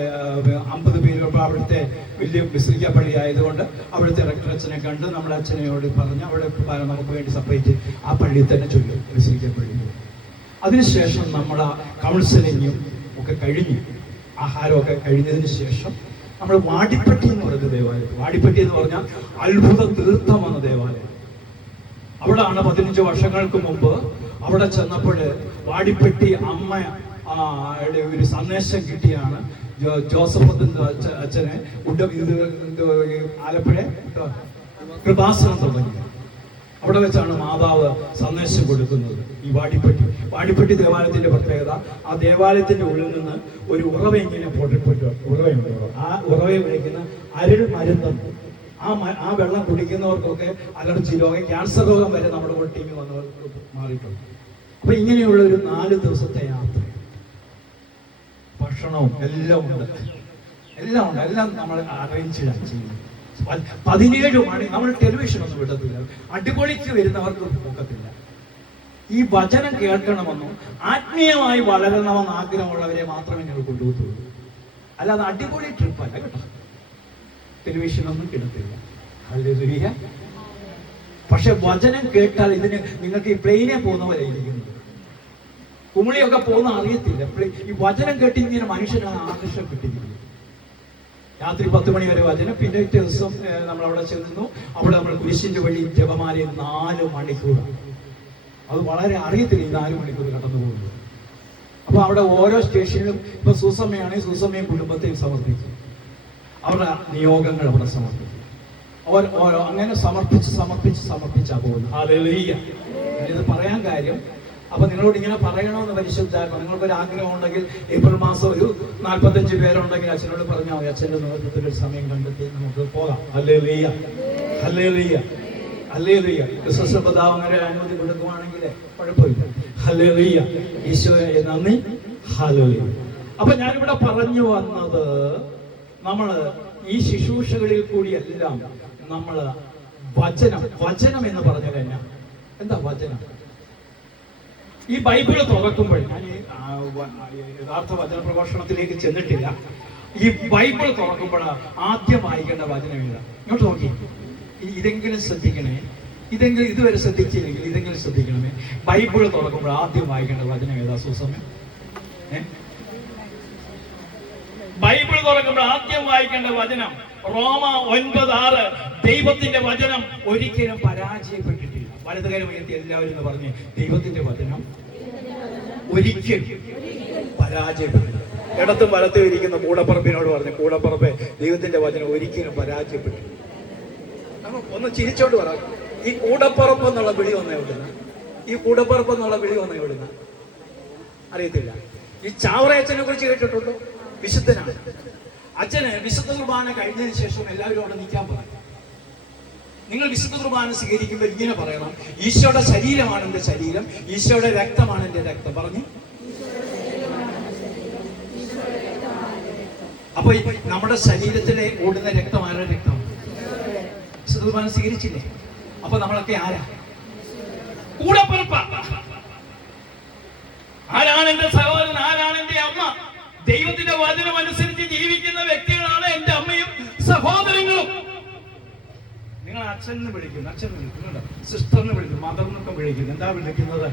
50 പേര് അവിടുത്തെ വലിയ ബസിലിക്ക പള്ളി ആയതുകൊണ്ട് അവിടുത്തെ റെക്ടർ അച്ഛനെ കണ്ട് നമ്മുടെ അച്ഛനോട് പറഞ്ഞ് അവിടെ കുർബാന നമുക്ക് വേണ്ടി സെപ്പറേറ്റ് ആ പള്ളിയിൽ തന്നെ ചൊല്ലും, ബസിലിക്ക പള്ളിയിൽ. അതിനുശേഷം നമ്മുടെ കൗൺസിലിങ്ങും ഒക്കെ കഴിഞ്ഞ് ആഹാരമൊക്കെ കഴിഞ്ഞതിന് ശേഷം നമ്മൾ വാടിപ്പട്ടി എന്ന് പറയുന്ന ദേവാലയം. വാടിപ്പട്ടി എന്ന് പറഞ്ഞാൽ അത്ഭുത തീർത്ഥം എന്ന ദേവാലയം. അവിടാണ് 15 വർഷങ്ങൾക്ക് മുമ്പ് അവിടെ ചെന്നപ്പോൾ വാടിപ്പട്ടി അമ്മ ഒരു സന്ദേശം കിട്ടിയാണ്. ജോസഫ് അച്ഛനെ ആലപ്പുഴ കൃപാസനം തുടങ്ങി. അവിടെ വെച്ചാണ് മാതാവ് സന്ദേശം കൊടുക്കുന്നത്. ഈ വാടിപ്പട്ടി ദേവാലയത്തിന്റെ പ്രത്യേകത, ആ ദേവാലയത്തിന്റെ ഉള്ളിൽ നിന്ന് ഒരു ഉറവ ഇങ്ങനെ ഉറവയുണ്ട്. ആ ഉറവയെ വിളിക്കുന്ന അരുൾ മരുന്നുണ്ട്. ആ വെള്ളം കുടിക്കുന്നവർക്കൊക്കെ അലർജി രോഗം, ക്യാൻസർ രോഗം വരെ നമ്മുടെ ടീമിൽ വന്നവർക്ക് മാറിയിട്ടുണ്ട്. അപ്പൊ ഇങ്ങനെയുള്ള ഒരു 4 ദിവസത്തെ യാത്ര, ഭക്ഷണവും എല്ലാം ഉണ്ട്. എല്ലാം നമ്മൾ അറേഞ്ച് ചെയ്യുന്നു. 17 മണി നമ്മൾ ടെലിവിഷൻ ഒന്നും വിടത്തില്ല. അടിപൊളിക്ക് വരുന്നവർക്ക് നോക്കത്തില്ല. ഈ വചനം കേൾക്കണമെന്നും ആത്മീയമായി വളരണമെന്ന് ആഗ്രഹമുള്ളവരെ മാത്രമേ ഞങ്ങൾ കൊണ്ടുപോകത്തുള്ളൂ. അല്ലാതെ അടിപൊളി ട്രിപ്പല്ല കേട്ടോ. ടെലിവിഷനൊന്നും കിടത്തില്ല. ഹല്ലേലൂയ. പക്ഷെ വചനം കേട്ടാൽ നിങ്ങൾക്ക് ഈ പ്ലെയിനെ പോകുന്ന പോലെ ഇരിക്കുന്നത്. കുമിളിയൊക്കെ പോകുന്ന അറിയത്തില്ല. ഈ വചനം കേട്ട് ഇങ്ങനെ മനുഷ്യനാണ് ആകർഷപ്പെട്ടിരിക്കുന്നത്. രാത്രി 10 മണി വരെ വചനം. പിന്നെ ദിവസം നമ്മളവിടെ ചെന്നു. അവിടെ നമ്മൾ കുരിശിന്റെ വഴി ജപമാലയിൽ 4 മണിക്കൂർ. അത് വളരെ അറിയത്തില്ല ഈ 4 മണിക്കൂർ കടന്നു പോകുന്നത്. അപ്പൊ അവിടെ ഓരോ സ്റ്റേഷനിലും ഇപ്പൊ സൂസമ്മയാണെങ്കിൽ സൂസമ്മയും കുടുംബത്തെയും സമർപ്പിക്കും. അവരുടെ നിയോഗങ്ങൾ അവിടെ സമർപ്പിക്കും. ഓരോ അങ്ങനെ സമർപ്പിച്ചാ പോകുന്നത്. ഹല്ലേലൂയ. ഇത് പറയാൻ കാര്യം, അപ്പൊ നിങ്ങളോട് ഇങ്ങനെ പറയണമെന്ന് പരിശുദ്ധാത്മാവ്, നിങ്ങൾക്കൊരു ആഗ്രഹം ഉണ്ടെങ്കിൽ ഏപ്രിൽ മാസം ഒരു 45 പേരുണ്ടെങ്കിൽ അച്ഛനോട് പറഞ്ഞാൽ മതി. അച്ഛൻ്റെ നേതൃത്വത്തിൽ ഒരു സമയം കണ്ടെത്തി നമുക്ക് പോകാം. ഹല്ലേലൂയ, ഹല്ലേലൂയ, ഹല്ലേലൂയ. ക്രിസ്തുസ് പിതാവ് അങ്ങനെ അനുമതി കൊടുക്കുവാണെങ്കിൽ കുഴപ്പമില്ല. ഹല്ലേലൂയ. ഈശോയെ നന്ദി. ഹല്ലേലൂയ. അപ്പൊ ഞാനിവിടെ പറഞ്ഞു വന്നത്, നമ്മൾ ഈ ശുശ്രൂഷകളിൽ കൂടിയെല്ലാം നമ്മൾ വചനം എന്ന് പറഞ്ഞാൽ എന്താ വചനം? ഈ ബൈബിള് തുറക്കുമ്പോൾ ഞാൻ യഥാർത്ഥ വചന പ്രഘോഷണത്തിലേക്ക് ചെന്നിട്ടില്ല. ഈ ബൈബിൾ തുറക്കുമ്പോൾ ആദ്യം വായിക്കേണ്ട വചനം ഏതാ? ഇങ്ങോട്ട് നോക്കി, ഇതെങ്കിലും ശ്രദ്ധിക്കണേ. ഇതെങ്കിലും ഇതുവരെ ശ്രദ്ധിച്ചില്ലെങ്കിൽ ഇതെങ്കിലും ശ്രദ്ധിക്കണമേ. ബൈബിൾ തുറക്കുമ്പോൾ ആദ്യം വായിക്കേണ്ട വചനം ഏതാ സുസമയം? ബൈബിൾ തുറക്കുമ്പോൾ ആദ്യം വായിക്കേണ്ട വചനം റോമ 9:6. ദൈവത്തിന്റെ വചനം ഒരിക്കലും പരാജയപ്പെട്ടിട്ടില്ല. വലതുകരം ഉയർത്തി എല്ലാവരും എന്ന് പറഞ്ഞ് ദൈവത്തിന്റെ വചനം ഒരിക്കലും പരാജയപ്പെട്ടില്ല. ഇടത്തും വലത്തും ഇരിക്കുന്ന കൂടപ്പറമ്പിനോട് പറഞ്ഞു, കൂടപ്പറമ്പെ, ദൈവത്തിന്റെ വചനം ഒരിക്കലും പരാജയപ്പെട്ടില്ല. ഒന്ന് ചിരിച്ചോണ്ട് പറ, ഈ കൂടപ്പറമ്പ് എന്നുള്ള വിളി വന്ന എവിടുന്ന? ഈ കൂടപ്പറമ്പ് എന്നുള്ള വിളി വന്ന എവിടുന്ന? അറിയത്തില്ല. ഈ ചാവറയച്ചനെ കുറിച്ച് കേട്ടിട്ടുണ്ടോ? വിശുദ്ധനാണ് അച്ഛന്. വിശുദ്ധ കുർബാന കഴിഞ്ഞതിന് ശേഷം എല്ലാവരും അവിടെ നിൽക്കാൻ പറയും. നിങ്ങൾ വിശുദ്ധ കുർബാന സ്വീകരിക്കുമ്പോൾ ഇങ്ങനെ പറയണം, ഈശോയുടെ ശരീരമാണ് എന്റെ ശരീരം, ഈശോയുടെ രക്തമാണ് എന്റെ രക്തം. പറഞ്ഞു. അപ്പൊ നമ്മുടെ ശരീരത്തിലെ ഓടുന്ന രക്തം ആരുടെ രക്തം? വിശുദ്ധ കുർബാന സ്വീകരിച്ചില്ലേ? അപ്പൊ നമ്മളൊക്കെ ആരാ? കൂടപ്പിറപ്പ. ആരാണ് എന്റെ സഹോദരൻ? ആരാണ് എന്റെ അമ്മ? ദൈവത്തിന്റെ വചനം അനുസരിച്ച് ജീവിക്കുന്ന വ്യക്തികളാണ് എന്റെ അമ്മയും സഹോദരങ്ങളും. നിങ്ങൾ അച്ഛനെ വിളിക്കുന്നു, സിസ്റ്ററിനെ വിളിക്കുന്നു, മദറിനൊക്കെ വിളിക്കുന്നു. എന്താ വിളിക്കുന്നത്?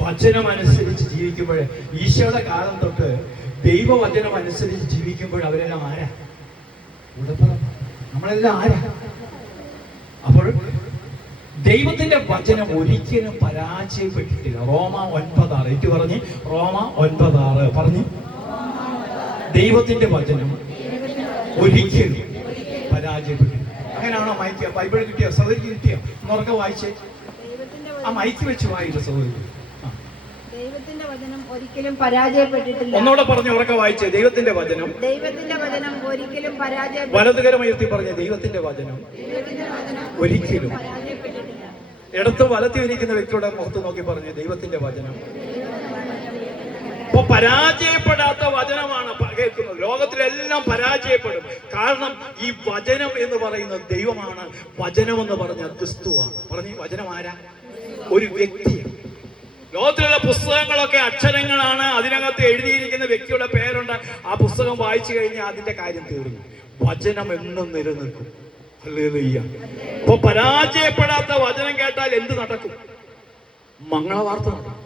വചനം അനുസരിച്ച് ജീവിക്കുമ്പോൾ, ഈശോയുടെ കാലം തൊട്ട് ദൈവവചനം അനുസരിച്ച് ജീവിക്കുമ്പോൾ അവരെല്ലാം ആരാ? നമ്മളെല്ലാം ആരാ? അപ്പോൾ ദൈവത്തിന്റെ വചനം ഒരിക്കലും പരാജയപ്പെട്ടിട്ടില്ല. റോമ 9:6 ഏറ്റു പറഞ്ഞ്, റോമ 9:6 പറഞ്ഞ്, ദൈവത്തിന്റെ വചനം ഒരിക്കലും പരാജയപ്പെട്ടിട്ടില്ല. അങ്ങനെയാണോ മൈക്ക്? ബൈബിൾ കിട്ടിയോ? സഹോദരിക്ക് കിട്ടിയോ? ഉറക്കെ വായിച്ചേ. ആ മൈക്ക് വെച്ച് വായിച്ച സഹോദരി. ദൈവത്തിന്റെ വചനം ഒരിക്കലും പരാജയപ്പെട്ടിട്ടില്ല. ഒന്നോടെ പറഞ്ഞ് ഉറക്കെ വായിച്ചേ. ദൈവത്തിന്റെ വചനം ഒരിക്കലും പരാജയപ്പെട്ടിട്ടില്ല. വലതുകരം ഉയർത്തി പറഞ്ഞ ദൈവത്തിന്റെ വചനം ഒരിക്കലും. ഇടത്ത് വലത്തി ഇരിക്കുന്ന വ്യക്തിയുടെ മുഖത്ത് നോക്കി പറഞ്ഞ ദൈവത്തിന്റെ വചനം. അപ്പൊ പരാജയപ്പെടാത്ത വചനമാണ് കേൾക്കുന്നത്. ലോകത്തിലെല്ലാം പരാജയപ്പെടും. കാരണം ഈ വചനം എന്ന് പറയുന്നത് ദൈവമാണ്. വചനം എന്ന് പറഞ്ഞ ക്രിസ്തുവാണ്. പറഞ്ഞ് വചനം ആരാ? ഒരു വ്യക്തിയാണ്. ലോകത്തിലുള്ള പുസ്തകങ്ങളൊക്കെ അക്ഷരങ്ങളാണ്. അതിനകത്ത് എഴുതിയിരിക്കുന്ന വ്യക്തിയുടെ പേരുണ്ട്. ആ പുസ്തകം വായിച്ചു കഴിഞ്ഞാൽ അതിന്റെ കാര്യം തീർന്നു. വചനം എന്നും നിലനിൽക്കും. ഹല്ലേലൂയ. അപ്പൊ പരാജയപ്പെടാത്ത വചനം കേട്ടാൽ എന്ത് നടക്കും? മംഗളവാർത്ത നടക്കും.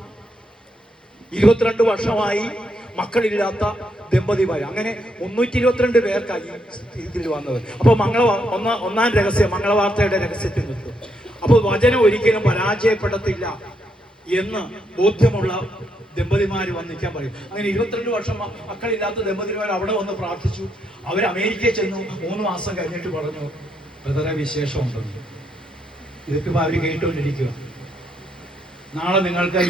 22 വർഷമായി മക്കളില്ലാത്ത ദമ്പതിമാർ, അങ്ങനെ 322 പേർക്കായി ഇതിൽ വന്നത്. അപ്പൊ ഒന്നാം രഹസ്യം മംഗളവാർത്തയുടെ രഹസ്യത്തിൽ നിൽക്കും. അപ്പോൾ വചനം ഒരിക്കലും പരാജയപ്പെടത്തില്ല എന്ന് ബോധ്യമുള്ള ദമ്പതിമാർ വന്നിക്കാൻ പറയും. അങ്ങനെ 22 വർഷം മക്കളില്ലാത്ത ദമ്പതിമാർ അവിടെ വന്ന് പ്രാർത്ഥിച്ചു. അവർ അമേരിക്കയിൽ ചെന്നു. 3 മാസം കഴിഞ്ഞിട്ട് പറഞ്ഞു, വളരെ വിശേഷമുണ്ടെന്ന്. ഇതൊക്കെ അവർ കേട്ടുകൊണ്ടിരിക്കുക. നാളെ നിങ്ങൾക്ക്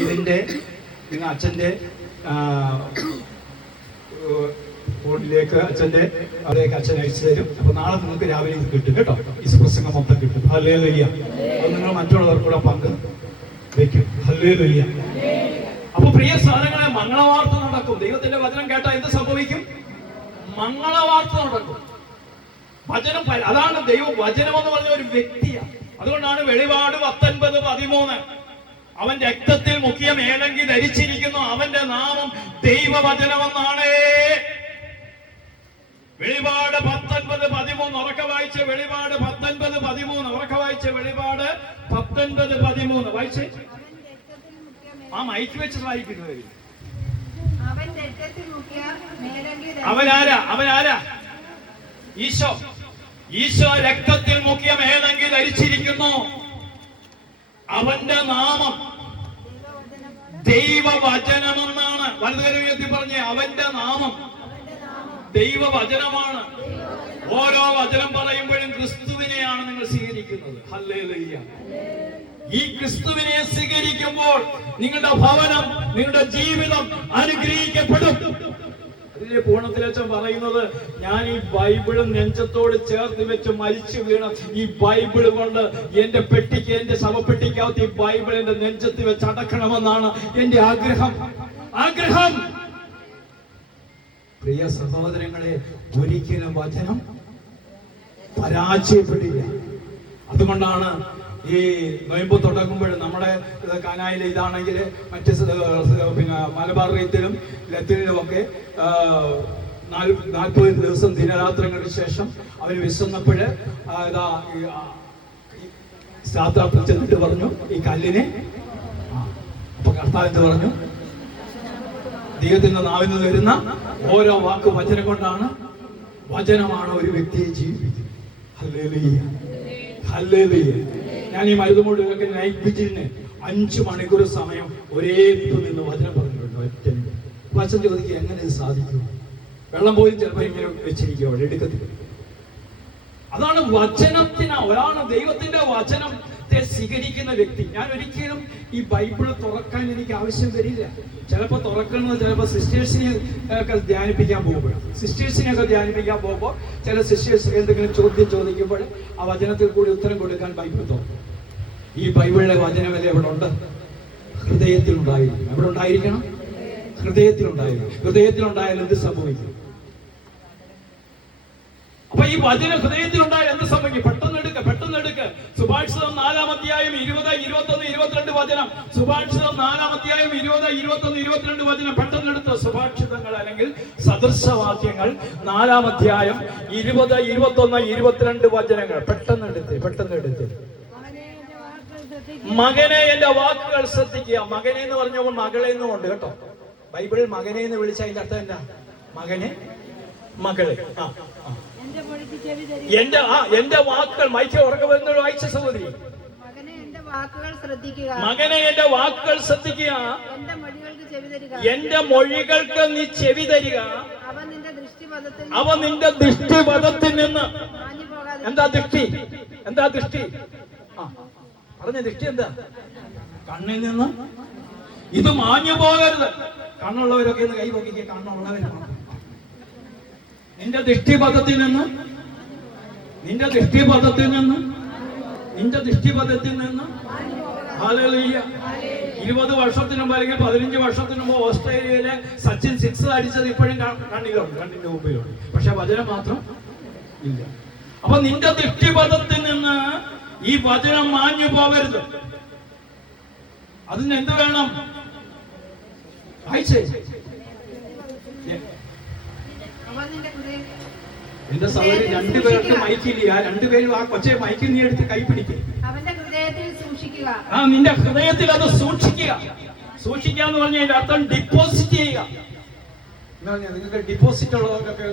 നിങ്ങൾ അച്ഛൻ്റെ ഫോണിലേക്ക് അവിടേക്ക് അച്ഛൻ അയച്ചു തരും. അപ്പൊ നാളെ നിങ്ങൾക്ക് രാവിലെ ഇത് കിട്ടും കേട്ടോ. ഈ പ്രസംഗം മൊത്തം കിട്ടും. ഹല്ലേലൂയ. അപ്പൊ നിങ്ങൾ മറ്റുള്ളവർ കൂടെ പങ്ക് വെക്കും. ഹല്ലേലൂയ. അപ്പൊ പ്രിയ സാധനങ്ങളെ, മംഗളവാർത്ത നടക്കും. ദൈവത്തിന്റെ വചനം കേട്ടാൽ എന്ത് സംഭവിക്കും? മംഗളവാർത്ത നടക്കും. വചനം, അതാണ് ദൈവം. വചനം എന്ന് പറഞ്ഞ ഒരു വ്യക്തിയാണ്. അതുകൊണ്ടാണ് വെളിപാട് 19:13 അവൻ രക്തത്തിൽ മുക്കിയ മേലങ്കി ധരിച്ചിരിക്കുന്നു, അവന്റെ നാമം ദൈവവചനമെന്നാണ്. വെളിപാട് 19:13 ഉറക്കെ വായിച്ച. വെളിപാട് 19:13 ഉറക്കെ വായിച്ച. വെളിപാട് 19:13 വായിച്ചേ. ആ മൈക്ക് വെച്ച് വായിക്കുന്നത്. അവനാരാ? ഈശോ. ഈശോ രക്തത്തിൽ മുക്കിയ മേലങ്കി ധരിച്ചിരിക്കുന്നു, അവന്റെ നാമം ദൈവവചനമെന്നാണ്. വലതുകരം ഉയർത്തി പറഞ്ഞേ, അവന്റെ നാമം ദൈവവചനമാണ്. ഓരോ വചനം പറയുമ്പോഴും ക്രിസ്തുവിനെയാണ് നിങ്ങൾ സ്വീകരിക്കുന്നത്. ഹല്ലേലൂയ. ഈ ക്രിസ്തുവിനെ സ്വീകരിക്കുമ്പോൾ നിങ്ങളുടെ ഭവനം, നിങ്ങളുടെ ജീവിതം അനുഗ്രഹിക്കപ്പെടും. അതിലെ പൂർണ്ണത്തിലച്ഛൻ പറയുന്നത്, ഞാൻ ഈ ബൈബിളും നെഞ്ചത്തോട് ചേർത്ത് വെച്ച് മരിച്ചു വീണ ഈ ബൈബിള് കൊണ്ട് എന്റെ പെട്ടിക്ക്, എന്റെ ശവപ്പെട്ടിക്കകത്ത് ഈ ബൈബിൾ എന്റെ നെഞ്ചത്ത് വെച്ച് അടക്കണമെന്നാണ് എന്റെ ആഗ്രഹം. പ്രിയ സഹോദരങ്ങളെ, ഒരിക്കലും വചനം പരാജയപ്പെടില്ല. അതുകൊണ്ടാണ് ഈ നൊയമ്പ് തുടങ്ങുമ്പോൾ നമ്മുടെ കാനായിലെ ഇതാണെങ്കിൽ മറ്റ് പിന്നെ മലബാർ റീത്തിലും ലത്തീനിലും ഒക്കെ 40 ദിവസം ദിനരാത്രങ്ങൾക്ക് ശേഷം അവന് വിശന്നപ്പോഴ് ശാസ്ത്രാർത്ഥം ചെന്നിട്ട് പറഞ്ഞു ഈ കല്ലിനെ. അപ്പൊ കർത്താവ് എന്ത് പറഞ്ഞു? ദൈവത്തിന്റെ നാവിൽ നിന്ന് വരുന്ന ഓരോ വാക്ക് വചനം കൊണ്ടാണ്. വചനമാണ് ഒരു വ്യക്തിയെ ജീവിപ്പിക്കുന്നത്. Hallelujah, hallelujah. ഞാൻ ഈ മരുന്നുമൂടിലൊക്കെ നൈറ്റ് വിജിലിന് 5 മണിക്കൂർ സമയം ഒരേ നിന്ന് വചനം പറഞ്ഞിട്ടുണ്ട്. ഒറ്റ വചനം ചോദിക്കുക എങ്ങനെ ഇത് സാധിക്കും? വെള്ളം പോലും ചിലപ്പോൾ ഇങ്ങനെ വെച്ചിരിക്കുക, അവിടെ എടുക്കത്തില്ല. അതാണ് വചനത്തിന്. ഒരാണ് ദൈവത്തിന്റെ വചനത്തെ സ്വീകരിക്കുന്ന വ്യക്തി. ഞാൻ ഒരിക്കലും ഈ ബൈബിൾ തുറക്കാൻ എനിക്ക് ആവശ്യം വരില്ല. ചിലപ്പോൾ തുറക്കുന്നത് ചിലപ്പോൾ സിസ്റ്റേഴ്സിനെ ഒക്കെ ധ്യാനിപ്പിക്കാൻ പോകുമ്പോൾ ചില സിസ്റ്റേഴ്സ് എന്തെങ്കിലും ചോദ്യം ചോദിക്കുമ്പോൾ ആ വചനത്തിൽ കൂടി ഉത്തരം കൊടുക്കാൻ ബൈബിൾ തുറക്കും. ഈ ബൈബിളിലെ വചനമല്ലേ എവിടെ ഉണ്ട്? ഹൃദയത്തിലുണ്ടായിരിക്കും. എവിടെ ഉണ്ടായിരിക്കണം? ഹൃദയത്തിലുണ്ടായിരിക്കും. ഹൃദയത്തിലുണ്ടായാൽ എന്ത് സംഭവിക്കും? അപ്പൊ ഈ വചനം ഹൃദയത്തിലുണ്ടായാൽ എന്ത് സംഭവിക്കും? പെട്ടെന്ന് എടുക്ക. സുഭാഷിതം 4-ാം അധ്യായം 20, 21, 22 വചനം. സുഭാഷിതം 4-ാം അധ്യായം 20, 21, 22 വചനം പെട്ടെന്ന് എടുത്ത്. സുഭാഷിതങ്ങൾ അല്ലെങ്കിൽ സദൃശവാക്യങ്ങൾ 4-ാം അധ്യായം 20, 21, 22 വചനങ്ങൾ പെട്ടെന്ന് എടുത്ത്. മകനെ എന്റെ വാക്കുകൾ ശ്രദ്ധിക്കുക. മകനെ എന്ന് പറഞ്ഞപ്പോൾ മകളെ എന്നും ഉണ്ട് കേട്ടോ. ബൈബിളിൽ മകനെ എന്ന് വിളിച്ച അതിന്റെ അർത്ഥം എന്താ? മകനെ, മകളെ. എന്റെ വാക്കുകൾ മൈക്ക് ഉറക്കെ വരുന്നത് വായിച്ച സഹോദരി. മകനെ എന്റെ വാക്കുകൾ ശ്രദ്ധിക്കുക. എന്റെ മൊഴികൾക്ക് നീ ചെവി തരിക. അവ നിന്റെ ദൃഷ്ടിപഥത്തിൽ നിന്ന്. എന്താ ദൃഷ്ടി? പറഞ്ഞ ദൃഷ്ടി എന്താ? കണ്ണിൽ നിന്ന് ഇത് മാഞ്ഞു പോകരുത്. കണ്ണുള്ളവരൊക്കെ ഒന്ന് കൈ പൊക്കിക്കുക. കണ്ണുള്ളവരാണ്. നിന്റെ ദൃഷ്ടിപഥത്തിൽ നിന്ന് 20 വർഷത്തിന് മുമ്പ് അല്ലെങ്കിൽ 15 വർഷത്തിന് മുമ്പ് ഓസ്ട്രേലിയയിലെ സച്ചിൻ 6 അടിച്ചത് ഇപ്പോഴും കണ്ണിന്റെ മുമ്പിലുണ്ട്. പക്ഷെ വചനം മാത്രം ഇല്ല. അപ്പൊ നിന്റെ ദൃഷ്ടിപഥത്തിൽ നിന്ന് ഈ വചനം മാഞ്ഞു പോകരുത്. അതിന് എന്ത് വേണം? എന്റെ സഹോദരി, 2 പേർക്ക് മൈക്കില്ല. 2 പേരും ആ കൊച്ചെ മൈക്കിൽ നീ എടുത്ത് കൈപ്പിടിക്കുക. നിന്റെ ഹൃദയത്തിൽ അത് സൂക്ഷിക്കുക. എന്ന് പറഞ്ഞതിന്റെ അർത്ഥം ഡിപ്പോസിറ്റ് ചെയ്യുക. നിങ്ങൾക്ക് ഡിപ്പോസിറ്റ് ഉള്ളവർക്കൊക്കെ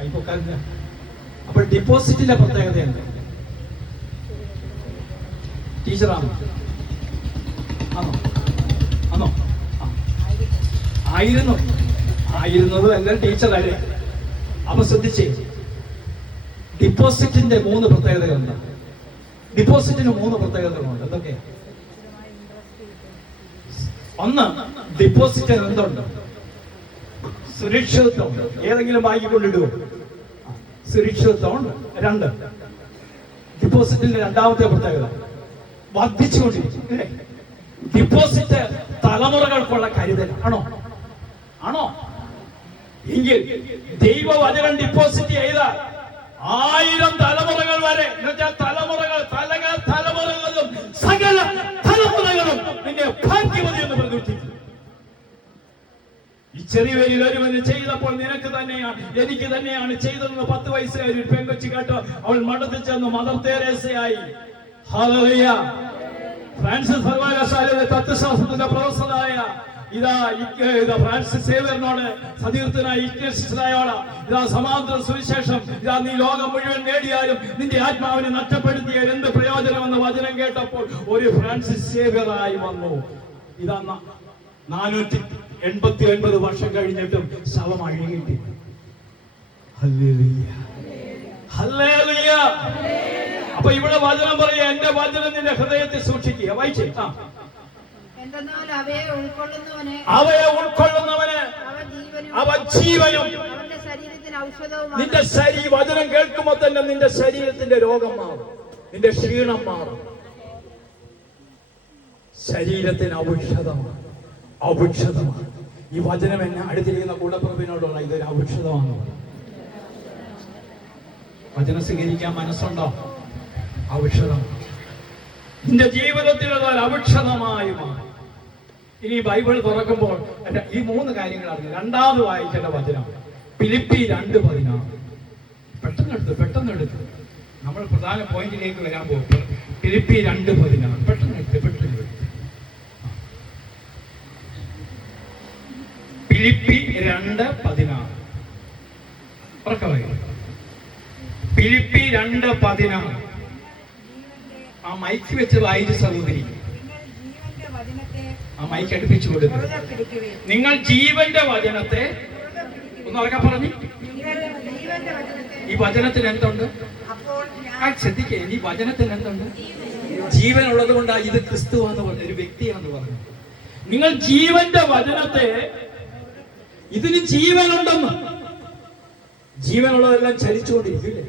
കൈപ്പൊക്കാറില്ല. അപ്പൊ ഡിപ്പോസിറ്റിന്റെ പ്രത്യേകത എന്താ? ടീച്ചറാണോ? ആണോ? ആയിരുന്നത് എല്ലാം ടീച്ചറല്ലേ. അപ്പൊ ശ്രദ്ധിച്ചേ, ഡിപ്പോസിറ്റിന്റെ 3 പ്രത്യേകതകളുണ്ട്. ഡിപ്പോസിറ്റിന് 3 പ്രത്യേകതകളുണ്ട്. എന്തൊക്കെ? ഒന്ന്, ഡിപ്പോസിറ്റ് എന്തുണ്ട്? സുരക്ഷിതത്വമുണ്ട്. ഏതെങ്കിലും ബാങ്കിൽ കൊണ്ടിടുവോ? സുരക്ഷിതത്വമുണ്ട്. 2, ഡിപ്പോസിറ്റിന്റെ 2ാമത്തെ പ്രത്യേകത വർദ്ധിച്ചുകൊണ്ടിരിക്കും. ഡിപ്പോസിറ്റ് തലമുറകൾക്കുള്ള കരുതൽ ആണോ? എങ്കിൽ ദൈവവചനം ഡിപ്പോസിറ്റ് ചെയ്ത 1000 തലമുറകൾ വരെ, എന്നുവെച്ചാൽ തലമുറകളും സകല തലമുറകളും നിന്നെ ഭാഗ്യവതി എന്ന് പ്രകീർത്തിക്കും. ഈ ചെറിയ പേരിൽ ഒരുവന് ചെയ്തപ്പോൾ നിനക്ക് തന്നെയാണ്, എനിക്ക് തന്നെയാണ് ചെയ്തതെന്ന് 10 വയസ്സുകാരി ഒരു പെൺകൊച്ചി കേട്ടോ. അവൾ മഠത്തിൽ ചെന്ന് മദർ തെരേസയായി. ഹല്ലേലൂയ. ഫ്രാൻസിസ് സർവകലാശാലയിലെ തത്വശാസ്ത്രത്തിന്റെ പ്രൊഫസറായ ഫ്രാൻസിസ് സേവ്യറിനോട് സതീർത്ഥനായ ഇഗ്നേഷ്യസിനോട് സമാന്തര സുവിശേഷം നീ ലോകം മുഴുവൻ നേടിയാലും നിന്റെ ആത്മാവിനെ നഷ്ടപ്പെടുത്തിയാൽ എന്ത് പ്രയോജനമെന്ന് വചനം കേട്ടപ്പോൾ ഒരു ഫ്രാൻസിസ് സേവ്യറായി വന്നു. 489 വർഷം കഴിഞ്ഞിട്ടും ശവം അഴുകിയിട്ടില്ല. Hallelujah, hallelujah. അപ്പൊ ഇവിടെ വചനം പറയാ, എന്റെ വചനം നിന്റെ ഹൃദയത്തിൽ സൂക്ഷിക്കുക. വായിച്ചേ. അവയെ ഉൾക്കൊള്ളുന്നവന് അവ ജീവനും. നിന്റെ വചനം കേൾക്കുമ്പോൾ തന്നെ നിന്റെ ശരീരത്തിന്റെ രോഗം മാറും, നിന്റെ ക്ഷീണം മാറും. ശരീരത്തിന് ഔഷധമാണ്. ഈ വചനം എന്നെ അടുത്തിരിക്കുന്ന കൂടപ്പിറപ്പിനോടുള്ള ഇതൊരു ഔഷധമാണ്. വചനം സ്വീകരിക്കാൻ മനസ്സുണ്ടോ? അവിക്ഷതമാണ്. നിന്റെ ജീവിതത്തിൽ അത് അവിക്ഷതമായി മാറും. ഇനി ബൈബിൾ തുറക്കുമ്പോൾ ഈ 3 കാര്യങ്ങളാണ്. രണ്ടാമത് വായിക്കേണ്ട വചനം ഫിലിപ്പി 2:16. പെട്ടെന്ന് എടുത്ത് നമ്മൾ പ്രധാന പോയിന്റിലേക്ക് വരാൻ പോകും. ഫിലിപ്പി 2:16 പെട്ടെന്ന് എടുത്ത് ഫിലിപ്പി 2:16 ഫിലിപ്പി 2:16. ആ മൈക്ക് വെച്ച് വായിച്ച സഹോദരി ആ മൈക്ക് അടുപ്പിച്ചു കൊടുക്കും. നിങ്ങൾ ജീവന്റെ വചനത്തെ ഒന്ന് ഉറക്കെ പറഞ്ഞു. ഈ വചനത്തിന് എന്തുണ്ട്? ശ്രദ്ധിക്കേ, ഈ വചനത്തിന് എന്തുണ്ട്? ജീവനുള്ളത് കൊണ്ടാണ് ഇത് ക്രിസ്തുവാന്ന് പറഞ്ഞു, ഒരു വ്യക്തിയാന്ന് പറഞ്ഞു. നിങ്ങൾ ജീവന്റെ വചനത്തെ, ഇതിന് ജീവനുണ്ടെന്ന്. ജീവനുള്ളതെല്ലാം ചലിച്ചുകൊണ്ടിരിക്കില്ലേ?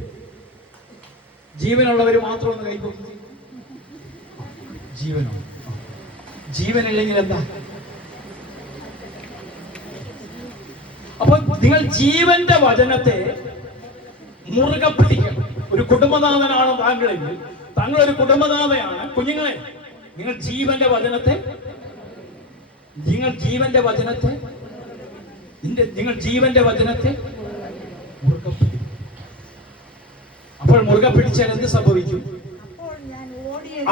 ജീവനുള്ളവര് മാത്രം ഒന്ന് കൈപ്പൊക്കി. ജീവനോ? ജീവനില്ലെങ്കിൽ എന്താ? അപ്പൊ നിങ്ങൾ ജീവന്റെ വചനത്തെ മുറുകെ പിടിക്കണം. ഒരു കുടുംബനാഥനാണ് താങ്കളെങ്കിൽ, താങ്കൾ ഒരു കുടുംബനാഥയാണ്. കുഞ്ഞുങ്ങളെ, നിങ്ങൾ ജീവന്റെ വചനത്തെ മുറുകെ പിടിക്കും. അപ്പോൾ മുറുകെ പിടിച്ചാൽ എന്ത് സംഭവിക്കും?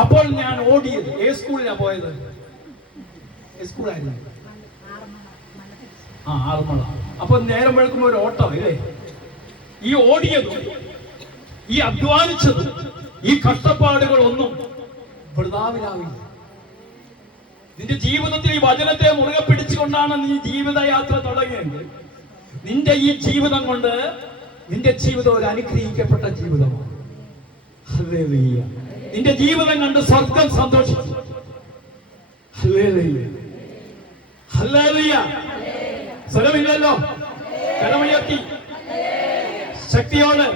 അപ്പോൾ ഞാൻ ഓടിയത് ഏത് സ്കൂളിലാ പോയത്? സ്കൂളായിരുന്നു ആറന്മുള. അപ്പൊ നേരം വെളുക്കുമ്പോ ഒരു ഓട്ടം ഇല്ലേ? ഈ ഓടിയതും ഈ അധ്വാനിച്ചതും ഈ കഷ്ടപ്പാടുകളൊന്നും വൃഥാവിലാവില്ല. നിന്റെ ജീവിതത്തിൽ ഈ വചനത്തെ മുറുകെ പിടിച്ചുകൊണ്ടാണ് നീ ജീവിതയാത്ര തുടങ്ങിയത്. നിന്റെ ഈ ജീവിതം കൊണ്ട് നിന്റെ ജീവിതം ഒരു അനുഗ്രഹിക്കപ്പെട്ട ജീവിതമാണ്. ഹല്ലേലൂയ. നിന്റെ ജീവിതം കണ്ട് സ്വർഗം സന്തോഷിച്ചു. ഹല്ലേലൂയ, ഹല്ലേലൂയ. സ്വരമില്ലല്ലോ, കരമുയർത്തി ശക്തിയോട്.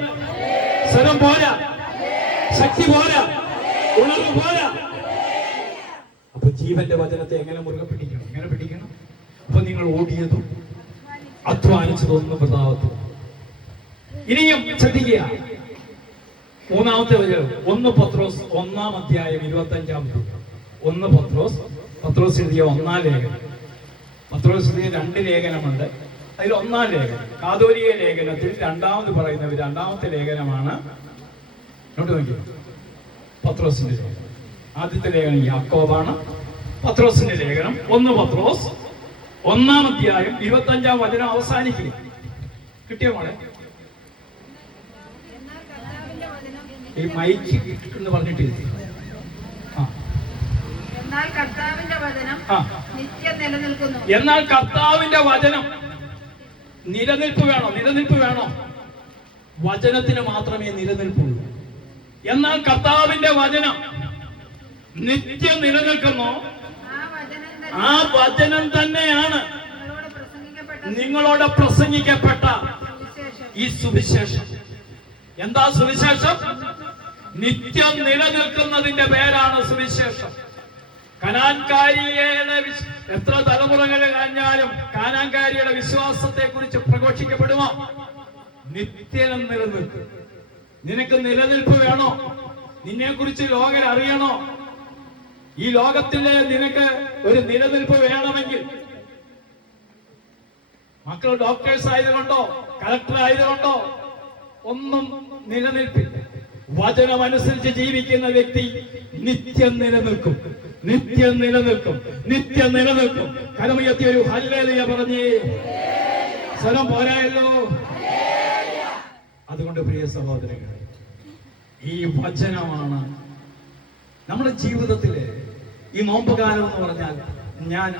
സ്വരം പോരാ, ശക്തി പോരാ, ഉണർവ് പോരാ. അപ്പൊ ജീവന്റെ വചനത്തെ എങ്ങനെ മുറുകെ പിടിക്കണം? എങ്ങനെ പിടിക്കണം? അപ്പൊ നിങ്ങൾ ഓടിയതും അധ്വാനിച്ചതൊന്നും പ്രതാപത്തും. ഇനിയും ശ്രദ്ധിക്കുക. 3-ാമത്തെ വചനം 1 പത്രോസ് 1-ാം അധ്യായം 25-ാമത്തെ. 1 പത്രോസ് എഴുതിയ 1-ാം ലേഖനം. പത്രോസ് എഴുതിയ 2 ലേഖനമുണ്ട്. അതിൽ 1-ാം ലേഖനം, കാതോലിക ലേഖനത്തിൽ രണ്ടാമത് പറയുന്ന 2-ാമത്തെ ലേഖനമാണ്. നോട്ട് നോക്കി, പത്രോസിന്റെ ലേഖനം. ആദ്യത്തെ ലേഖനം യാക്കോബാണ്. പത്രോസിന്റെ ലേഖനം 1 പത്രോസ് 1-ാം അധ്യായം 25-ാം വചനം അവസാനിക്കുന്നു. കിട്ടിയ മോളെ? ഈ മൈക്ക് എന്ന് പറഞ്ഞിട്ടില്ല. എന്നാൽ കർത്താവിന്റെ വചനം നിത്യം നിലനിൽക്കുന്നു. എന്നാൽ കർത്താവിന്റെ വചനം നിലനിൽപ്പ് വേണോ? വചനത്തിന് മാത്രമേ നിലനിൽപ്പുള്ളൂ. എന്നാൽ കർത്താവിന്റെ വചനം നിത്യം നിലനിൽക്കുന്നു. ആ വചനം തന്നെയാണ് നിങ്ങളോട് പ്രസംഗിക്കപ്പെട്ട ഈ സുവിശേഷം. എന്താ സുവിശേഷം? നിത്യം നിലനിൽക്കുന്നതിന്റെ പേരാണ് സുവിശേഷം. കനാൻകാരിയുടെ എത്ര തലമുറകൾ കഴിഞ്ഞാലും കാനാൻകാരിയുടെ വിശ്വാസത്തെ കുറിച്ച് പ്രഘോഷിക്കപ്പെടുമോ? നിത്യം നിലനിൽക്കും. നിനക്ക് നിലനിൽപ്പ് വേണോ? നിന്നെ കുറിച്ച് ലോകം അറിയണോ? ഈ ലോകത്തിലെ നിനക്ക് ഒരു നിലനിൽപ്പ് വേണമെങ്കിൽ മക്കൾ ഡോക്ടേഴ്സ് ആയതുകൊണ്ടോ കളക്ടർ ആയതുകൊണ്ടോ ഒന്നും നിലനിൽപ്പില്ല. വചനമനുസരിച്ച് ജീവിക്കുന്ന വ്യക്തി നിത്യം നിലനിൽക്കും. കരമുയർത്തി ഒരു ഹല്ലേലൂയ പറഞ്ഞേ. സ്വരം പോരായല്ലോ. അതുകൊണ്ട് പ്രിയ സഹോദരങ്ങളെ, ഈ വചനമാണ് നമ്മുടെ ജീവിതത്തില്. ഈ നോമ്പുകാലം എന്ന് പറഞ്ഞാൽ ഞാൻ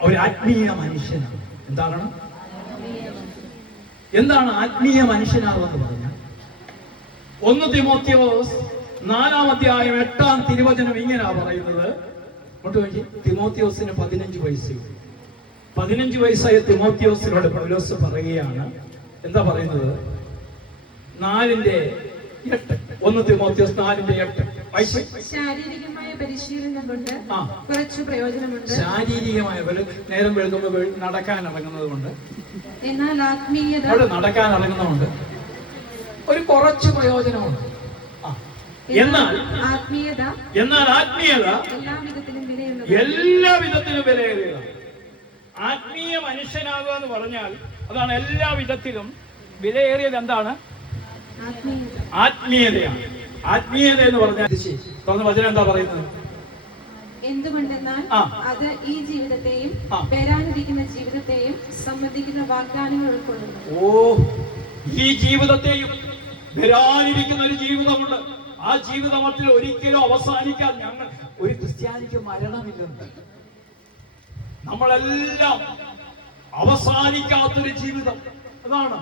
ഒരു ആത്മീയ മനുഷ്യനാണ്. എന്താണ് ആത്മീയ മനുഷ്യനാണെന്ന് പറഞ്ഞാൽ 1 തിമോത്തിയോസ് 4-ാം അധ്യായം 8-ാം തിരുവചനം ഇങ്ങനെയാ പറയുന്നത്. തിമോത്തിയോസിന് 15 വയസ്സ്. 15 വയസ്സായ തിമോത്തിയോസിനോട് പൗലോസ് പറയുകയാണ്. എന്താ പറയുന്നത്? 4:8. 1 തിമോത്തിയോസ് 4:8. ശാരീരികമായ പരിശീലനം കൊണ്ട് കുറച്ച് പ്രയോജനമുണ്ട്. ശാരീരികമായ നേരം വെളുക്കുമ്പോൾ നടക്കാൻ ഇറങ്ങുന്നത് കൊണ്ട്, എന്നാൽ ആത്മീയത നടക്കാൻ ഇറങ്ങുന്നതുകൊണ്ട് ഒരു കുറച്ച് പ്രയോജനമുണ്ട്. എന്നാൽ ആത്മീയത എല്ലാ വിധത്തിലും വിലയേറിയതാണ്. ആത്മീയ മനുഷ്യനാകുക എന്ന് പറഞ്ഞാൽ അതാണ് എല്ലാ വിധത്തിലും വിലയേറിയത്. എന്താണ്? ആത്മീയതയാണ്. ആത്മീയത എന്ന് പറഞ്ഞാൽ തുറന്ന വചനം എന്താ പറയുന്നത്? എന്തുകൊണ്ടെന്നാൽ അത് ഈ ജീവിതത്തെയും വരാനിരിക്കുന്ന ജീവിതത്തെയും സംബന്ധിക്കുന്ന വാഗ്ദാനങ്ങൾ ഉൾക്കൊള്ളുന്നു. ഈ ജീവിതത്തെയും വരാനിരിക്കുന്ന ഒരു ജീവിതമുണ്ട്. ആ ജീവിതത്തിൽ ഒരിക്കലും അവസാനിക്കാൻ ഞങ്ങൾ ഒരു ക്രിസ്ത്യാനിക്ക് മരണമില്ലെന്ന്. നമ്മളെല്ലാം അവസാനിക്കാത്തൊരു ജീവിതം. അതാണ്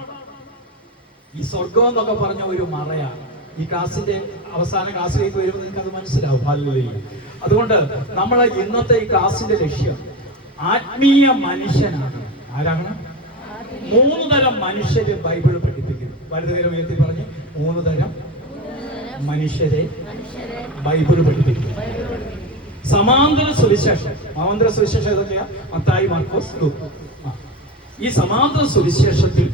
ഈ സ്വർഗം എന്നൊക്കെ പറഞ്ഞ ഒരു മറയാണ്. ഈ ക്ലാസിന്റെ അവസാന ക്ലാസ്സിലേക്ക് വരുമ്പോൾ നിങ്ങൾക്ക് അത് മനസ്സിലാവും. ഹല്ലേലൂയ. അതുകൊണ്ട് നമ്മളെ ഇന്നത്തെ ഈ ക്ലാസിന്റെ ലക്ഷ്യം ആത്മീയ മനുഷ്യനാണ്. ആരാണ്? 3 തരം മനുഷ്യരെ ബൈബിൾ പഠിപ്പിക്കുന്നു. വലതുകരം ഉയർത്തി പറഞ്ഞ് 3 തരം മനുഷ്യരെ ബൈബിൾ പഠിപ്പിക്കുന്നു. സമാന്തര സുവിശേഷം ഏതൊക്കെയാ? മത്തായി, മാർക്കോസ്, ലൂക്ക. ഈ സമാന്തര സുവിശേഷത്തിൽ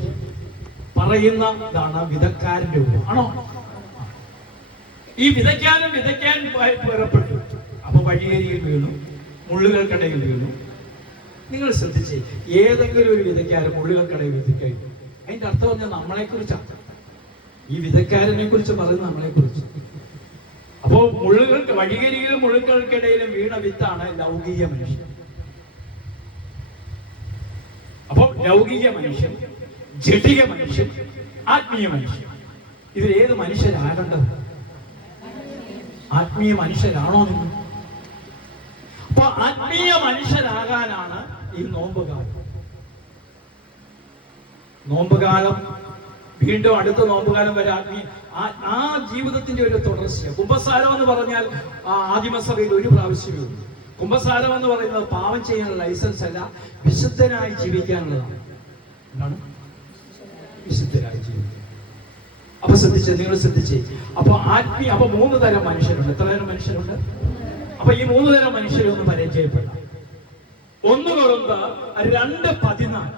പറയുന്ന ഇതാണ് വിതക്കാരന്റെ ഉപമ. ആണോ? ഈ വിതയ്ക്കാൻ പുറപ്പെട്ടു. അപ്പൊ വഴിയരികിൽ വീണു, മുള്ളുകൾക്കിടയിൽ വീണു. നിങ്ങൾ ശ്രദ്ധിച്ചേ, ഏതെങ്കിലും ഒരു വിതയ്ക്കാരൻ മുള്ളുകൾക്കിടയിൽ വിധിക്കഴിഞ്ഞു. അതിന്റെ അർത്ഥം പറഞ്ഞാൽ നമ്മളെ കുറിച്ചാണ്. ഈ വിതയ്ക്കാരനെ കുറിച്ച് പറയുന്നത് നമ്മളെ കുറിച്ച്. അപ്പോ വഴിയരികിലും മുള്ളുകൾക്കിടയിലും വീണ വിത്താണ് ലൗകിക മനുഷ്യൻ. അപ്പൊ ലൗകിക മനുഷ്യൻ, ജഡിക മനുഷ്യൻ, ആത്മീയ മനുഷ്യൻ. ഇതിലേത് മനുഷ്യരാകേണ്ടത്? ആത്മീയ മനുഷ്യരാണോ നിങ്ങൾ? അപ്പൊ ആത്മീയ മനുഷ്യരാകാനാണ് ഈ നോമ്പുകാലം. വീണ്ടും അടുത്ത നോമ്പുകാലം വരെ ആ ജീവിതത്തിന്റെ ഒരു തുടർച്ചയാണ്. കുംഭസാരം എന്ന് പറഞ്ഞാൽ ആദിമസഭയിൽ ഒരു പ്രാവശ്യമേ ഉള്ളൂ. കുംഭസാരം എന്ന് പറയുന്നത് പാപം ചെയ്യാനുള്ള ലൈസൻസ് അല്ല, വിശുദ്ധനായി ജീവിക്കാനുള്ളതാണ്. എന്താണ്? വിശുദ്ധനായി ജീവിക്കുക. അപ്പൊ നിങ്ങൾ ശ്രദ്ധിച്ചേ. അപ്പൊ 3 തരം മനുഷ്യരുണ്ട്. എത്ര തരം മനുഷ്യരുണ്ട്? അപ്പൊ ഈ 3 തരം മനുഷ്യരെ ഒന്ന് പരിചയപ്പെടാം. 1 കൊരിന്ത്യർ 2:14.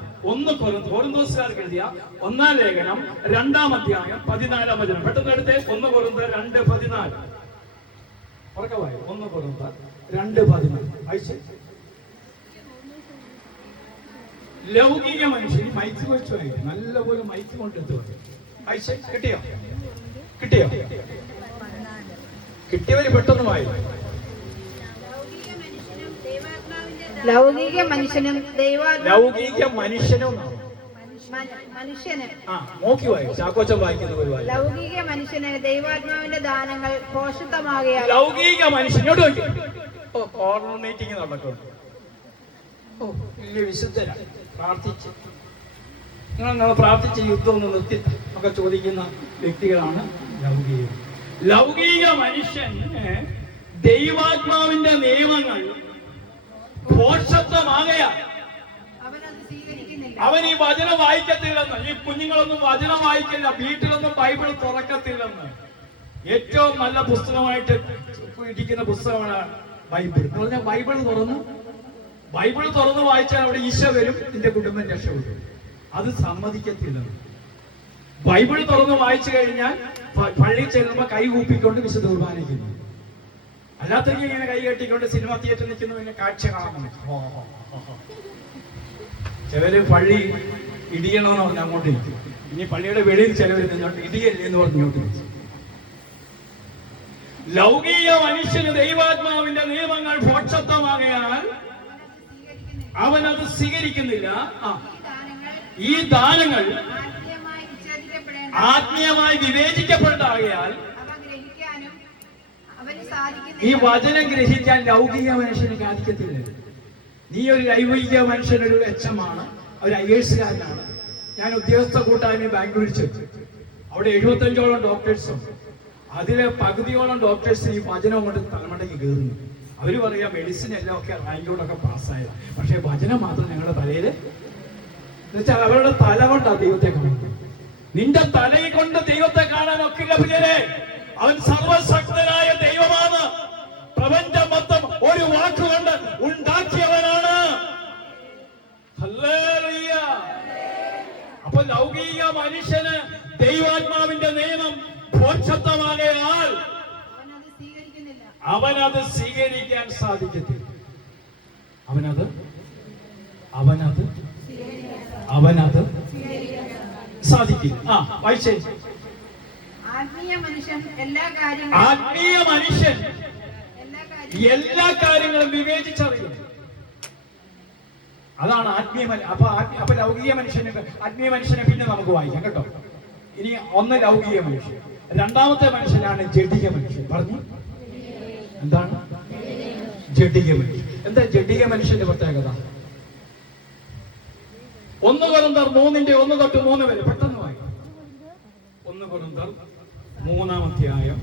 കൊരിന്തോസുകാർക്ക് എഴുതിയ 1-ാം ലേഖനം 2-ാം അധ്യായം 14-ാം വചനം. പെട്ടെന്ന് എടുത്തേ. 1 കൊരിന്ത്യർ 2:14. 1 കൊരിന്ത്യർ 2:14. ലൗകിക മനുഷ്യൻ മൈക്ക് വെച്ചു വായിക്കും. നല്ലപോലെ മൈക്ക് കൊണ്ടെത്തുക. കിട്ടിയോ? കിട്ടിയവര് പെട്ടെന്ന് വായിക്കും. ലൗകിക മനുഷ്യനും നോക്കി വായിക്കും. ചാക്കോച്ചൻ വായിക്കുന്ന പോലെ വായിക്കും. ലൗകിക മനുഷ്യന് ദൈവാത്മാവിന്റെ ദാനങ്ങൾ പോഷകമാകിയ ലൗകിക മനുഷ്യനോട് കോർണർ മീറ്റിംഗ് നടക്കും. വലിയ വിശുദ്ധരാണ്. പ്രാർത്ഥിച്ച് നിങ്ങൾ പ്രാർത്ഥിച്ച് യുദ്ധം ഒന്ന് നിർത്തി ഒക്കെ ചോദിക്കുന്ന വ്യക്തികളാണ് ലൗകിക മനുഷ്യൻ. ദൈവാത്മാവിന്റെ നിയമങ്ങൾ പോഷത്വമാകയാൽ അവൻ ഈ വചനം വായിക്കത്തില്ലെന്ന്. ഈ കുഞ്ഞുങ്ങളൊന്നും വചനം വായിക്കില്ല, വീട്ടിലൊന്നും ബൈബിൾ തുറക്കത്തില്ലെന്ന്. ഏറ്റവും നല്ല പുസ്തകമായിട്ട് ഇരിക്കുന്ന പുസ്തകമാണ് ബൈബിൾ എന്ന് പറഞ്ഞാൽ. ബൈബിൾ തുറന്ന് വായിച്ചാൽ അവിടെ ഈശോ വരും, നിന്റെ കുടുംബം രക്ഷപ്പെടും. അത് സമ്മതിക്കത്തില്ല. ബൈബിൾ തുറന്ന് വായിച്ചു കഴിഞ്ഞാൽ പള്ളിയിൽ ചെല്ലുമ്പോ കൈ കൂപ്പിക്കൊണ്ട് വിശുദ്ധ കുർബാനയ്ക്കുന്നു. അല്ലാത്തവർക്ക് ഇങ്ങനെ കൈ കെട്ടിക്കൊണ്ട് സിനിമ തിയേറ്ററിൽ നിൽക്കുന്നു, പിന്നെ കാഴ്ച കാണാൻ. ചിലര് പള്ളി ഇടിയണമെന്ന് പറഞ്ഞ് അങ്ങോട്ട് ഇരിക്കും. ഇനി പള്ളിയുടെ വെളിയിൽ ചിലവര് നിന്നോട്ട് ഇടിയല്ലേ എന്ന് പറഞ്ഞോട്ട് ഇരിക്കും. ലൗകിക മനുഷ്യന് ദൈവാത്മാവിന്റെ നിയമങ്ങൾ പോഷത്വമാകയാൽ അവനത് സ്വീകരിക്കുന്നില്ല. ഈ ദാനങ്ങൾ ആത്മീയമായി വിവേചിക്കപ്പെട്ടാകയാൽ ഈ വചനം ഗ്രഹിക്കാൻ ലൗകിക മനുഷ്യന് സാധിക്കത്തില്ല. നീ ഒരു ലൗകിക മനുഷ്യനൊരു എച്ചമാണ്, ഒരു IAS-കാരനാണ്. ഞാൻ ഉദ്യോഗസ്ഥ കൂട്ടായ്മ ബാംഗ്ലൂരിൽ ചെന്നു. അവിടെ 75ഓളം ഡോക്ടേഴ്സുണ്ട്. അതിലെ പകുതിയോളം ഡോക്ടേഴ്സ് ഈ വചനം കൊണ്ട് തലമുണ്ടയ്ക്ക് കയറുന്നു. അവര് പറയാ മെഡിസിൻ എല്ലാം ഒക്കെ റാങ്കോടൊക്കെ പാസ്സായത്, പക്ഷെ വചനം മാത്രം ഞങ്ങളുടെ തലയിൽ. എന്നുവെച്ചാൽ അവരുടെ തല കൊണ്ടാ ദൈവത്തെ കാണുന്നത്. നിന്റെ തലയിൽ കൊണ്ട് ദൈവത്തെ കാണാൻ ഒക്കില്ല പ്രിയരെ. അവൻ സർവശക്തനായ ദൈവമാണ്. പ്രപഞ്ചം മൊത്തം ഒരു വാക്കുകൊണ്ട് ഉണ്ടാക്കിയവനാണ്. ഹല്ലേലൂയ. അപ്പൊ ലൗകിക മനുഷ്യന് ദൈവാത്മാവിന്റെ നിയമം പോഷത്വമാകയാൽ അവനത് സ്വീകരിക്കാൻ സാധിക്കത്തില്ല. അവനത് സാധിക്കില്ല. വായിച്ചേ. ആത്മീയ മനുഷ്യൻ എല്ലാ കാര്യങ്ങളും വിവേചിച്ചറിയുന്നു. അതാണ് ആത്മീയ. അപ്പൊ ലൗകിക മനുഷ്യന്, ആത്മീയ മനുഷ്യനെ പിന്നെ നമുക്ക് വായിക്കാം കേട്ടോ. ഇനി ഒന്ന് ലൗകിക മനുഷ്യൻ, രണ്ടാമത്തെ മനുഷ്യനാണ് ജഡിക മനുഷ്യൻ. പറഞ്ഞു എന്താണ് ജഡിക മനുഷ്യൻ? എന്താ ജഡിക മനുഷ്യന്റെ പ്രത്യേകത? 1 കൊരിന്ത്യർ 3:1 തൊട്ട് 3 വരെ പെട്ടെന്ന് വായിക്കാം. 1 കൊരിന്ത്യർ 3-ാം അധ്യായം,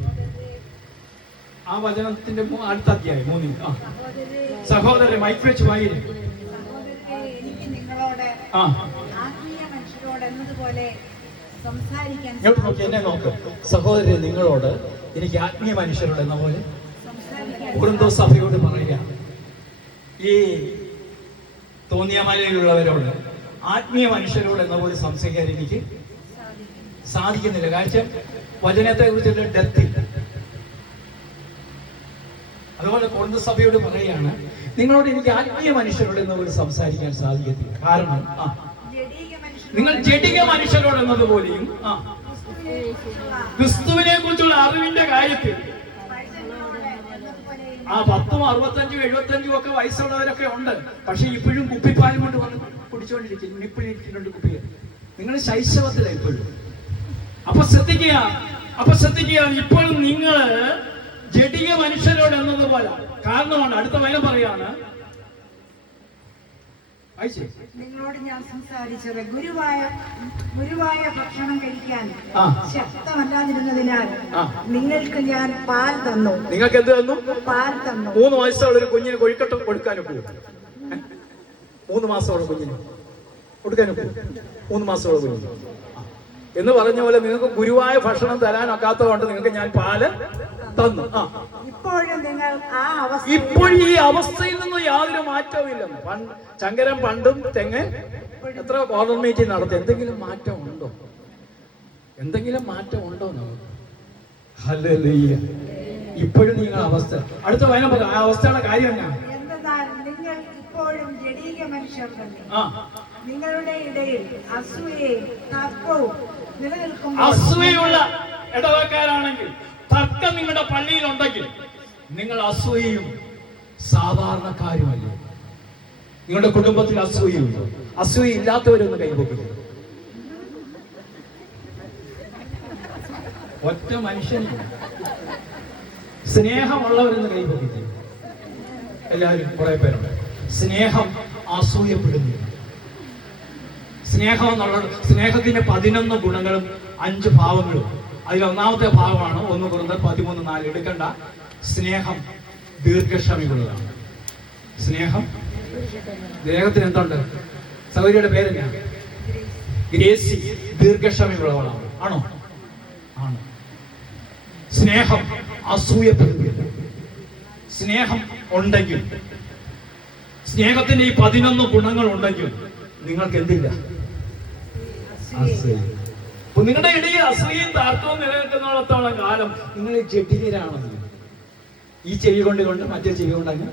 ആ വചനത്തിന്റെ അടുത്ത അധ്യായം 3. സഹോദരൻ മൈക്ക് വെച്ച് വായിരും. എനിക്ക് നിങ്ങളോട് ആത്മീയ മനുഷ്യരോട് എന്നതുപോലെ സംസാരിക്കാൻ. എന്നെ നോക്ക് സഹോദരൻ, നിങ്ങളോട് എനിക്ക് ആത്മീയ മനുഷ്യരോട് എന്ന പോലെ കൊരിന്ത്യർ സഭയോട് പറയുക. ഈ തോന്നിയമലയിലുള്ളവരോട് ആത്മീയ മനുഷ്യരോട് എന്ന പോലെ സംസാരിക്കാൻ എനിക്ക് സാധിക്കുന്നില്ല. കാരണം വചനത്തെ കുറിച്ചുള്ള ഡെപ്ത്. അതുപോലെ കൊരിന്ത്യർ സഭയോട് പറയുകയാണ്, നിങ്ങളോട് എനിക്ക് ആത്മീയ മനുഷ്യരോട് എന്ന പോലെ സംസാരിക്കാൻ സാധിക്കത്തില്ല. കാരണം നിങ്ങൾ ജഡിക മനുഷ്യരോട് എന്നതുപോലെയും ക്രിസ്തുവിനെ കുറിച്ചുള്ള അറിവിന്റെ കാര്യത്തിൽ 10, 65, 75 ഒക്കെ വയസ്സുള്ളവരൊക്കെ ഉണ്ട്. പക്ഷെ ഇപ്പോഴും കുപ്പിപ്പാലും കൊണ്ട് വന്ന് കുടിച്ചുകൊണ്ടിരിക്കുന്നു. നിപ്പിളിരിക്കുന്നുണ്ട് കുപ്പികൾ. നിങ്ങൾ ശൈശവത്തിലാണ് ഇപ്പോഴും. അപ്പൊ ശ്രദ്ധിക്കുക, ഇപ്പോഴും നിങ്ങൾ ജഡിക മനുഷ്യരോട് എന്നതുപോലെ. കാരണമാണ് അടുത്ത വചനം പറയാണ്, നിങ്ങളോട് ഞാൻ സംസാരിച്ചത് ഗുരുവായ ഭക്ഷണം കഴിക്കാൻ ശക്തമല്ലാതിരുന്നതിനാൽ നിങ്ങൾക്ക് ഞാൻ പാൽ തന്നു. നിങ്ങൾക്ക് എന്ത് തന്നു? പാൽ തന്നു. 3 വയസ്സുള്ള ഒരു കുഞ്ഞിന് കൊഴുക്കട്ട കൊടുക്കാനും പോകും. 3 മാസമുള്ള കുഞ്ഞിന് കൊടുക്കാനും പോകും. 3 മാസമുള്ള കുഞ്ഞിന് എന്ന് പറഞ്ഞ പോലെ നിങ്ങൾക്ക് ഗുരുവായ ഭക്ഷണം തരാനൊക്കാത്തത് കൊണ്ട് നിങ്ങൾക്ക് ഞാൻ പാല് തന്നു. ഇപ്പോഴും ഈ അവസ്ഥയിൽ നിന്ന് യാതൊരു മാറ്റവും ഇല്ലെന്ന്. ചങ്കരൻ പണ്ടും തെങ്ങ് എത്ര കോർണർ മീറ്റിംഗ് നടത്തി. എന്തെങ്കിലും മാറ്റം ഉണ്ടോ? നമുക്ക്? ഹല്ലേലൂയ. ഇപ്പോഴും നിങ്ങൾ അവസ്ഥ. അടുത്ത വചനം പറ, ആ അവസ്ഥയുടെ കാര്യം എന്നാണ്? നിങ്ങൾ ഇപ്പോഴും ജഡീക മനുഷ്യർ തന്നെ. നിങ്ങളുടെ ഇടയിൽ അസൂയയും തർക്കവും നിലനിൽക്കുമ്പോൾ, അസൂയുള്ള ഇടവക്കാരാണെങ്കിൽ, തർക്കം നിങ്ങളുടെ പള്ളിയിൽ ഉണ്ടെങ്കിൽ നിങ്ങൾ അസൂയയും സാധാരണക്കാരുമല്ല. നിങ്ങളുടെ കുടുംബത്തിൽ അസൂയുണ്ട്. അസൂയ ഇല്ലാത്തവരൊന്ന് കൈവക്കരുത്. ഒറ്റ മനുഷ്യനില്ല. സ്നേഹമുള്ളവരെന്ന് കൈവക്കില്ല. എല്ലാവരും കുറെ പേരുണ്ട്. സ്നേഹം അസൂയപ്പെടുന്നില്ല. സ്നേഹത്തിന്റെ 11 ഗുണങ്ങളും 5 ഭാവങ്ങളും. അതിൽ ഒന്നാമത്തെ ഭാവമാണ് 1 കൊരിന്ത്യർ 13:4. എടുക്കണ്ട. സ്നേഹം ദീർഘക്ഷമയുള്ളതാണ്. സ്നേഹം ദേഹത്തിന് എന്തുണ്ട്? സൗകര്യയുടെ പേരെന്നാ? ഗ്രേസി. ദീർഘക്ഷമയുള്ളവളാണ്. ആണോ? ആണ്. സ്നേഹം അസൂയപ്പെടുന്നില്ല. സ്നേഹം ഉണ്ടെങ്കിൽ, സ്നേഹത്തിന്റെ ഈ 11 ഗുണങ്ങൾ ഉണ്ടെങ്കിൽ നിങ്ങൾക്ക് എന്തില്ല? അസൂയ. അപ്പൊ നിങ്ങളുടെ ഇടയിൽ അസൂയയും താർക്കവും നിലനിൽക്കുന്നിടത്തോളം കാലം നിങ്ങൾ ജഡികരാണെന്ന്. ഈ ചെവി കൊണ്ട് മറ്റേ ചെവി കൊണ്ടങ്ങ്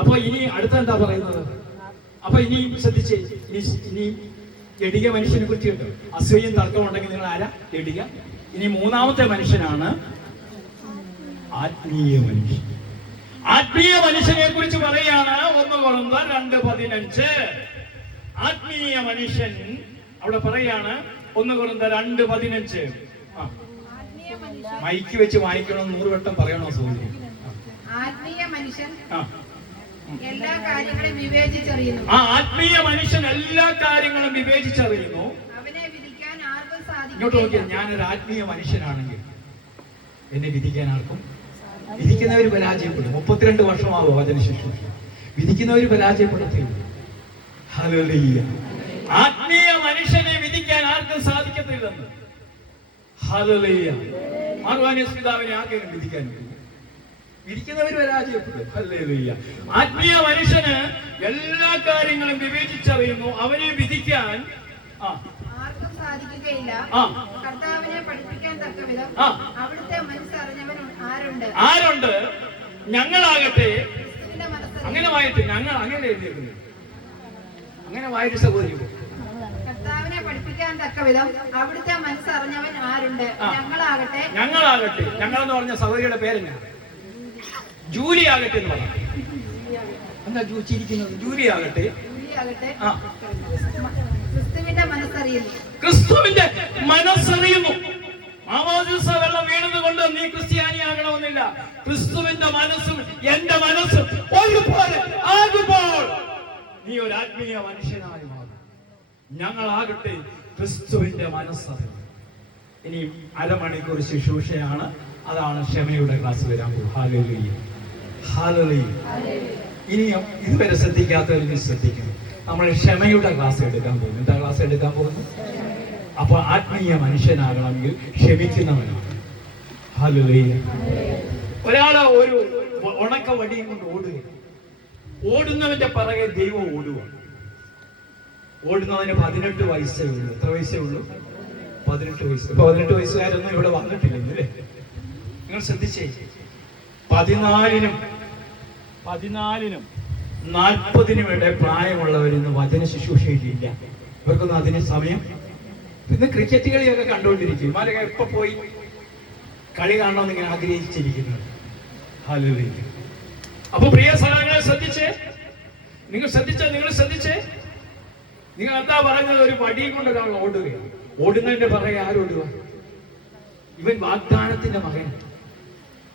അപ്പൊ ഇനി അടുത്തെന്താ പറയുന്നത്? അപ്പൊ ഇനി ശ്രദ്ധിച്ചേ, ഇനി ജഡിക മനുഷ്യനെ കുറിച്ച് കേട്ടോ. അസൂയയും തർക്കവും ഉണ്ടെങ്കിൽ നിങ്ങൾ ആരാ? ജഡിക. ഇനി 3-ാമത്തെ മനുഷ്യനാണ് ആത്മീയ മനുഷ്യൻ. ആത്മീയ മനുഷ്യനെ കുറിച്ച് പറയാണ് 1 കൊരിന്ത്യർ 2:15. ആത്മീയ മനുഷ്യൻ അവിടെ പറയാണ് 1 കൊരിന്ത്യർ 2:15. മൈക്ക് വെച്ച് വായിക്കണം. 100 വട്ടം പറയണോ സൗകര്യം? ആത്മീയ മനുഷ്യൻ എല്ലാ കാര്യങ്ങളും വിവേചിച്ചറിയുന്നു. ആത്മീയ മനുഷ്യൻ എല്ലാ കാര്യങ്ങളും വിവേചിച്ചറിയുന്നു. അവനെ വിധിക്കാൻ ആർക്കും സാധിക്കും. ഇങ്ങോട്ട് നോക്കിയാൽ, ഞാനൊരു ആത്മീയ മനുഷ്യനാണെങ്കിൽ എന്നെ വിധിക്കാൻ ആർക്കും. വിധിക്കുന്നവർ പരാജയപ്പെടും. 32 വർഷമാകും വചന ശുശ്രൂഷ. വിധിക്കുന്നവർ പരാജയപ്പെടത്തില്ല. ഹല്ലേലൂയ. ആത്മീയ മനുഷ്യനെ വിധിക്കാൻ ആർക്കും സാധിക്കത്തില്ലെന്ന്. ഹല്ലേലൂയ. മാർവാനിയസ് പിതാവിനെ ആർക്കെങ്കിലും വിധിക്കാൻ വിധിക്കുന്നവർ പരാജയപ്പെടും. ഹല്ലേലൂയ. ആത്മീയ മനുഷ്യന് എല്ലാ കാര്യങ്ങളും വിവേചിച്ചറിയുന്നു. അവനെ വിധിക്കാൻ ആ ആർക്കും സാധിക്കുകയില്ല. ആ കർത്താവിനെ പഠിപ്പിക്കാൻ തക്കവിധം ആ അവിടുത്തെ മനസ്സറിഞ്ഞവൻ ആരുണ്ട്? ആരുണ്ട്? ഞങ്ങളാകട്ടെ ക്രിസ്തുവിന്റെ മനസ്സറിഞ്ഞ അങ്ങനെ വായിട്ട് ഞങ്ങൾ അങ്ങനെ എഴുതിയിരിക്കുന്നത് അങ്ങനെ വായിട്ട് സഹോദരി കർത്താവിനെ പഠിപ്പിക്കാൻ തക്കവിധം അവിടുത്തെ മനസ്സറിഞ്ഞവൻ ആരുണ്ട്? ഞങ്ങളാകട്ടെ ഞങ്ങളെന്ന് പറഞ്ഞ സഹോദരിയുടെ പേരെന്നാ? ജൂലി ആകട്ടെ എന്ന് പറഞ്ഞു. എന്താ ചിരിക്കുന്നത്? ജൂലി ആകട്ടെ ആ ക്രിസ്തുവിന്റെ മനസ്സറിയുന്നു. ക്രിസ്തുവിന്റെ മനസ്സറിയുന്നു. മാമോദീസ വെള്ളം വീണത് കൊണ്ട് നീ ക്രിസ്ത്യാനിയാകണമെന്നില്ല. ക്രിസ്തുവിന്റെ മനസ്സും എന്റെ മനസ്സും ഒരുപോലെ ആകുമ്പോൾ നീ ഒരു ആത്മീയ മനുഷ്യനായി മാറും. ഞങ്ങളാകട്ടെ ക്രിസ്തുവിന്റെ മനസ്സറിയും. ഇനി അരമണിക്കൂർ ശുശ്രൂഷയാണ്. അതാണ് ക്ഷമയുടെ ക്ലാസ് വരാൻ പോകും. Hallelujah hallelujah. ഇനിയും ഇതുവരെ ശ്രദ്ധിക്കാത്തവർ ശ്രദ്ധിക്കണം. നമ്മൾ ക്ഷമയുടെ ക്ലാസ് എടുക്കാൻ പോകുന്നു. എന്താ ക്ലാസ് എടുക്കാൻ പോകുന്നു? അപ്പൊ ആത്മീയ മനുഷ്യനാകണമെങ്കിൽ ക്ഷമിക്കുന്നവനാണ്. ഹല്ലേലൂയ. ഒരാളെ ഒരു ഉണക്ക വടിയും കൊണ്ട് ഓടുകയാണ്. ഓടുന്നവന്റെ പിറകെ ദൈവം ഓടുക. ഓടുന്നതിന് 18 വയസ്സേ ഉള്ളൂ. എത്ര വയസ്സേ ഉള്ളൂ? 18 വയസ്സ്. ഇപ്പൊ 18 വയസ്സുകാരൊന്നും ഇവിടെ വന്നിട്ടില്ലെന്ന് അല്ലേ? നിങ്ങൾ ശ്രദ്ധിച്ചേ. 14-നും 40-നും ഇടയിൽ പ്രായമുള്ളവരിന്ന് വചന ശുശ്രൂഷയിലില്ല. ഇവർക്കൊന്നും അതിന് സമയം. ഇന്ന് ക്രിക്കറ്റ് കളിയൊക്കെ കണ്ടുകൊണ്ടിരിക്കും. അവരൊക്കെ എപ്പോ പോയി കളി കാണണമെന്ന് ഇങ്ങനെ ആഗ്രഹിച്ചിരിക്കുന്നത്. ഹല്ലേലൂയ. അപ്പൊ പ്രിയ സഹോദരങ്ങളെ ശ്രദ്ധിച്ചേ. നിങ്ങൾ ശ്രദ്ധിച്ചേ. നിങ്ങൾ എന്താ പറയുന്നത്? ഒരു വടിയും കൊണ്ട് ഒരാൾ ഓടുകയാണ്. ഓടുന്നതിന്റെ പിറകെ ആരോടുക? ഇവൻ വാഗ്ദാനത്തിന്റെ മകൻ.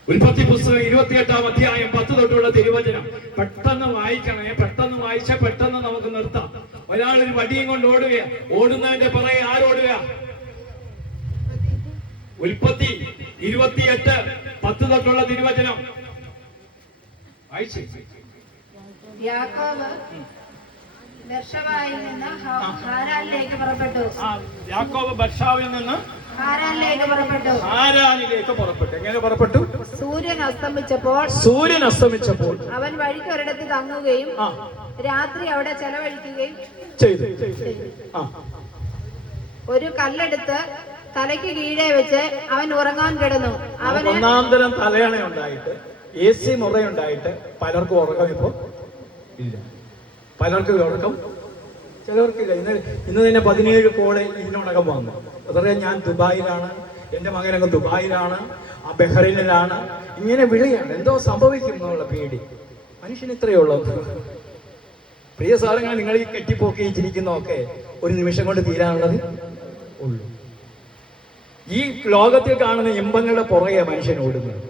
ഉൽപ്പത്തി പുസ്തകം 28-ാം അധ്യായം 10 തൊട്ടുള്ള തിരുവചനം പെട്ടെന്ന് വായിക്കണേ. പെട്ടെന്ന് വായിച്ച പെട്ടെന്ന് നമുക്ക് നിർത്താം. ഒരാൾ ഒരു വടിയും കൊണ്ട് ഓടുകയാ. ഓടുന്നതിന്റെ പിറകെ ആരോടുക? ഉൽപ്പത്തി 28:10 തൊട്ടുള്ള തിരുവചനം വായിച്ചു. യാക്കോബ് ബെർശബയിൽ നിന്ന് ഹാരാനിലേക്ക് പുറപ്പെട്ടു. യാക്കോബ് ബർഷാവിൽ നിന്ന് ഹാരാനിലേക്ക് പുറപ്പെട്ടു. എങ്ങനെ പുറപ്പെട്ടു? സൂര്യൻ അസ്തമിച്ചപ്പോൾ അവൻ വഴിക്കൊരിടത്ത് തങ്ങുകയും രാത്രി അവിടെ ചെലവഴിക്കുകയും ചെയ്തു. ഒരു കല്ലെടുത്ത് തലയ്ക്ക് കീഴെ വെച്ച് അവൻ ഉറങ്ങാൻ കിടന്നു. അവന് ഒന്നാം തരം തലയണ ഉണ്ടായിട്ട് AC മുറയുണ്ടായിട്ട് പലർക്കും ഉറക്കം ഇപ്പോ ഇല്ല. പലർക്കും ഉറക്കം, ചിലവർക്കില്ല. ഇന്ന് തന്നെ 17 കോള് ഇതിനോടകം വന്നു. അതറിയാം, ഞാൻ ദുബായിലാണ്, എന്റെ മകനൊക്കെ ദുബായിലാണ്, ബഹ്റൈനിലാണ്. ഇങ്ങനെ വിളിയാണ്. എന്തോ സംഭവിക്കും എന്നുള്ള പേടി. മനുഷ്യന് ഇത്രയേ ഉള്ളൂ. പ്രിയ സാധനങ്ങൾ, നിങ്ങൾ ഈ കെട്ടിപ്പോക്കി ചിരിക്കുന്നതൊക്കെ ഒരു നിമിഷം കൊണ്ട് തീരാനുള്ളത് ഉള്ളൂ. ഈ ലോകത്തിൽ കാണുന്ന ഇമ്പങ്ങളുടെ പുറകെ മനുഷ്യൻ ഓടുന്നത്.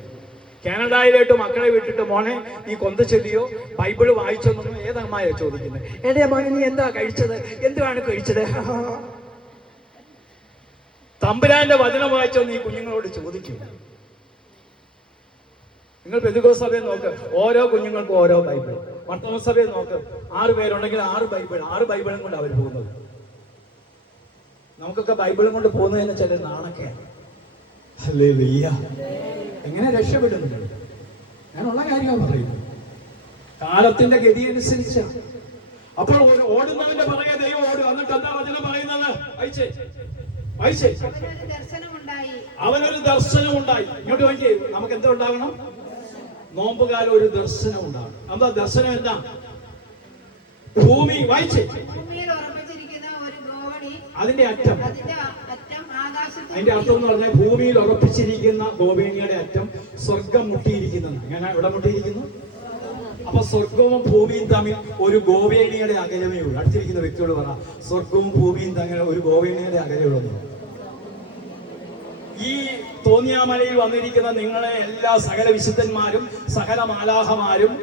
കാനഡയിലോട്ട് മക്കളെ വിട്ടിട്ട് മോനെ നീ കൊന്തച്ചൊല്ലിയോ ബൈബിള് വായിച്ചോന്നൊന്നും ഏതമ്മായ ചോദിക്കുന്നത്. എന്റെ മോനെ നീ എന്താ കഴിച്ചത്? എന്തുവാണ് കഴിച്ചത്? തമ്പുരാന്റെ വചനം വായിച്ചോ നീ കുഞ്ഞുങ്ങളോട് ചോദിക്കും. നിങ്ങൾ പെന്തക്കോസ്ത് സഭയെ നോക്ക്, ഓരോ കുഞ്ഞുങ്ങൾക്കും ഓരോ ബൈബിൾ. വർത്തമാന സഭയെ നോക്ക്, 6 പേരുണ്ടെങ്കിൽ 6 ബൈബിളും കൊണ്ട് അവർ പോകുന്നത്. നമുക്കൊക്കെ ബൈബിളും കൊണ്ട് പോകുന്നതിന് ചില നാണൊക്കെയാണ്. ഹല്ലേലൂയ. എങ്ങനെ രക്ഷപ്പെടുന്നു? ഞാനുള്ള കാര്യമാണ് പറയുന്നത്. കാലത്തിന്റെ ഗതി അനുസരിച്ച്. അപ്പോൾ ഓടുന്നവന്റെ പുറകെ ദൈവം ഓടും. എന്നിട്ട് എന്താ വചനം പറയുന്നത്? അവനൊരു ദർശനം ഉണ്ടായി. ഇങ്ങോട്ട് നോക്കി, നമുക്ക് എന്താ ഉണ്ടാകണം? നോമ്പുകാലം ഒരു ദർശനം ഉണ്ടാകണം. എന്താ ദർശനം? എന്താ? ഭൂമി വായിച്ചേ. അതിന്റെ അറ്റം, അതിന്റെ അർത്ഥം എന്ന് പറഞ്ഞാൽ ഭൂമിയിൽ ഉറപ്പിച്ചിരിക്കുന്ന ഗോവേണിയുടെ അറ്റം സ്വർഗം മുട്ടിയിരിക്കുന്നത്. ഞാൻ ഇവിടെ മുട്ടിയിരിക്കുന്നു. അപ്പൊ സ്വർഗവും ഭൂമിയും തമ്മിൽ ഒരു ഗോവേണിയുടെ അകലമേ ഉള്ളൂ. അടുത്തിരിക്കുന്ന വ്യക്തിയോട് പറ, സ്വർഗവും ഭൂമിയും തമ്മിൽ ഒരു ഗോവേണിയുടെ അകലമുള്ളൂ. ഈ തോന്നിയാമലയിൽ വന്നിരിക്കുന്ന നിങ്ങളെ എല്ലാ സകല വിശുദ്ധന്മാരും സകല മാലാഹമാരും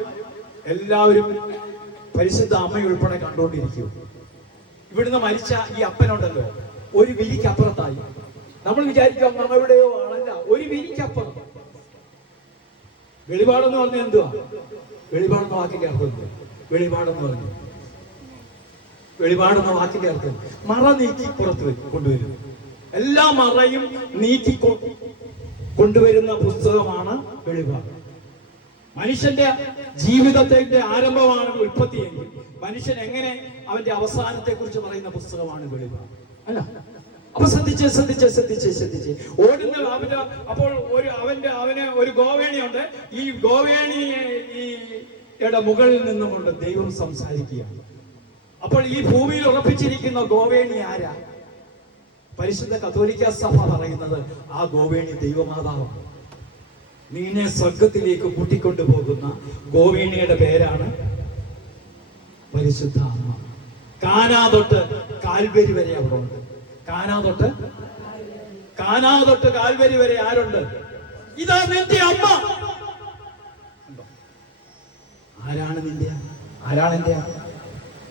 എല്ലാവരും പരിശുദ്ധ അമ്മയുൾപ്പെടെ കണ്ടുകൊണ്ടിരിക്കും. ഇവിടുന്ന് മരിച്ച ഈ അപ്പനുണ്ടല്ലോ, ഒരു വിരിക്കപ്പുറത്തായി. നമ്മൾ വിചാരിക്കാം നമ്മൾ എവിടെയോ ആളല്ല, ഒരു വിരിക്കപ്പുറം. വെളിപാടെന്ന് പറഞ്ഞാൽ എന്തുവാ? വെളിപാടെന്ന വാക്കിന്റെ അർത്ഥം എന്ത്? വെളിപാടെന്ന് വാക്കിന്റെ അർത്ഥം മറ നീക്കി പുറത്ത് കൊണ്ടുവരും. എല്ലാ മറയും നീക്കി കൊണ്ടുവരുന്ന പുസ്തകമാണ് വെളിപാട്. മനുഷ്യന്റെ ജീവിതത്തിന്റെ ആരംഭമാണ് ഉൽപ്പത്തിയെങ്കിൽ മനുഷ്യൻ എങ്ങനെ അവന്റെ അവസാനത്തെ കുറിച്ച് പറയുന്ന പുസ്തകമാണ് വെളിപാട്. അല്ല, അപ്പൊ ശ്രദ്ധിച്ച് ഓടുന്ന അവന്റെ അപ്പോൾ അവന് ഒരു ഗോവേണിയുണ്ട്. ഈ ഗോവേണിയെ യുടെ മുകളിൽ നിന്നുകൊണ്ട് ദൈവം സംസാരിക്കുകയാണ്. അപ്പോൾ ഈ ഭൂമിയിൽ ഉറപ്പിച്ചിരിക്കുന്ന ഗോവേണി ആരാ? പരിശുദ്ധ കത്തോലിക്ക സഭ പറയുന്നത് ആ ഗോവേണി ദൈവമാതാവാണ്. നിന്നെ സ്വർഗത്തിലേക്ക് കൂട്ടിക്കൊണ്ടു പോകുന്ന ഗോവേണിയുടെ പേരാണ് പരിശുദ്ധ അമ്മ. കാനാ തൊട്ട് കാൽവരി വരെ അവിടെ ഉണ്ട്. കാനാ തൊട്ട് കാൽവരി വരെ ആരുണ്ട്? ഇതാ നിന്റെ അമ്മ. ആരാണ് എന്റെ അമ്മ?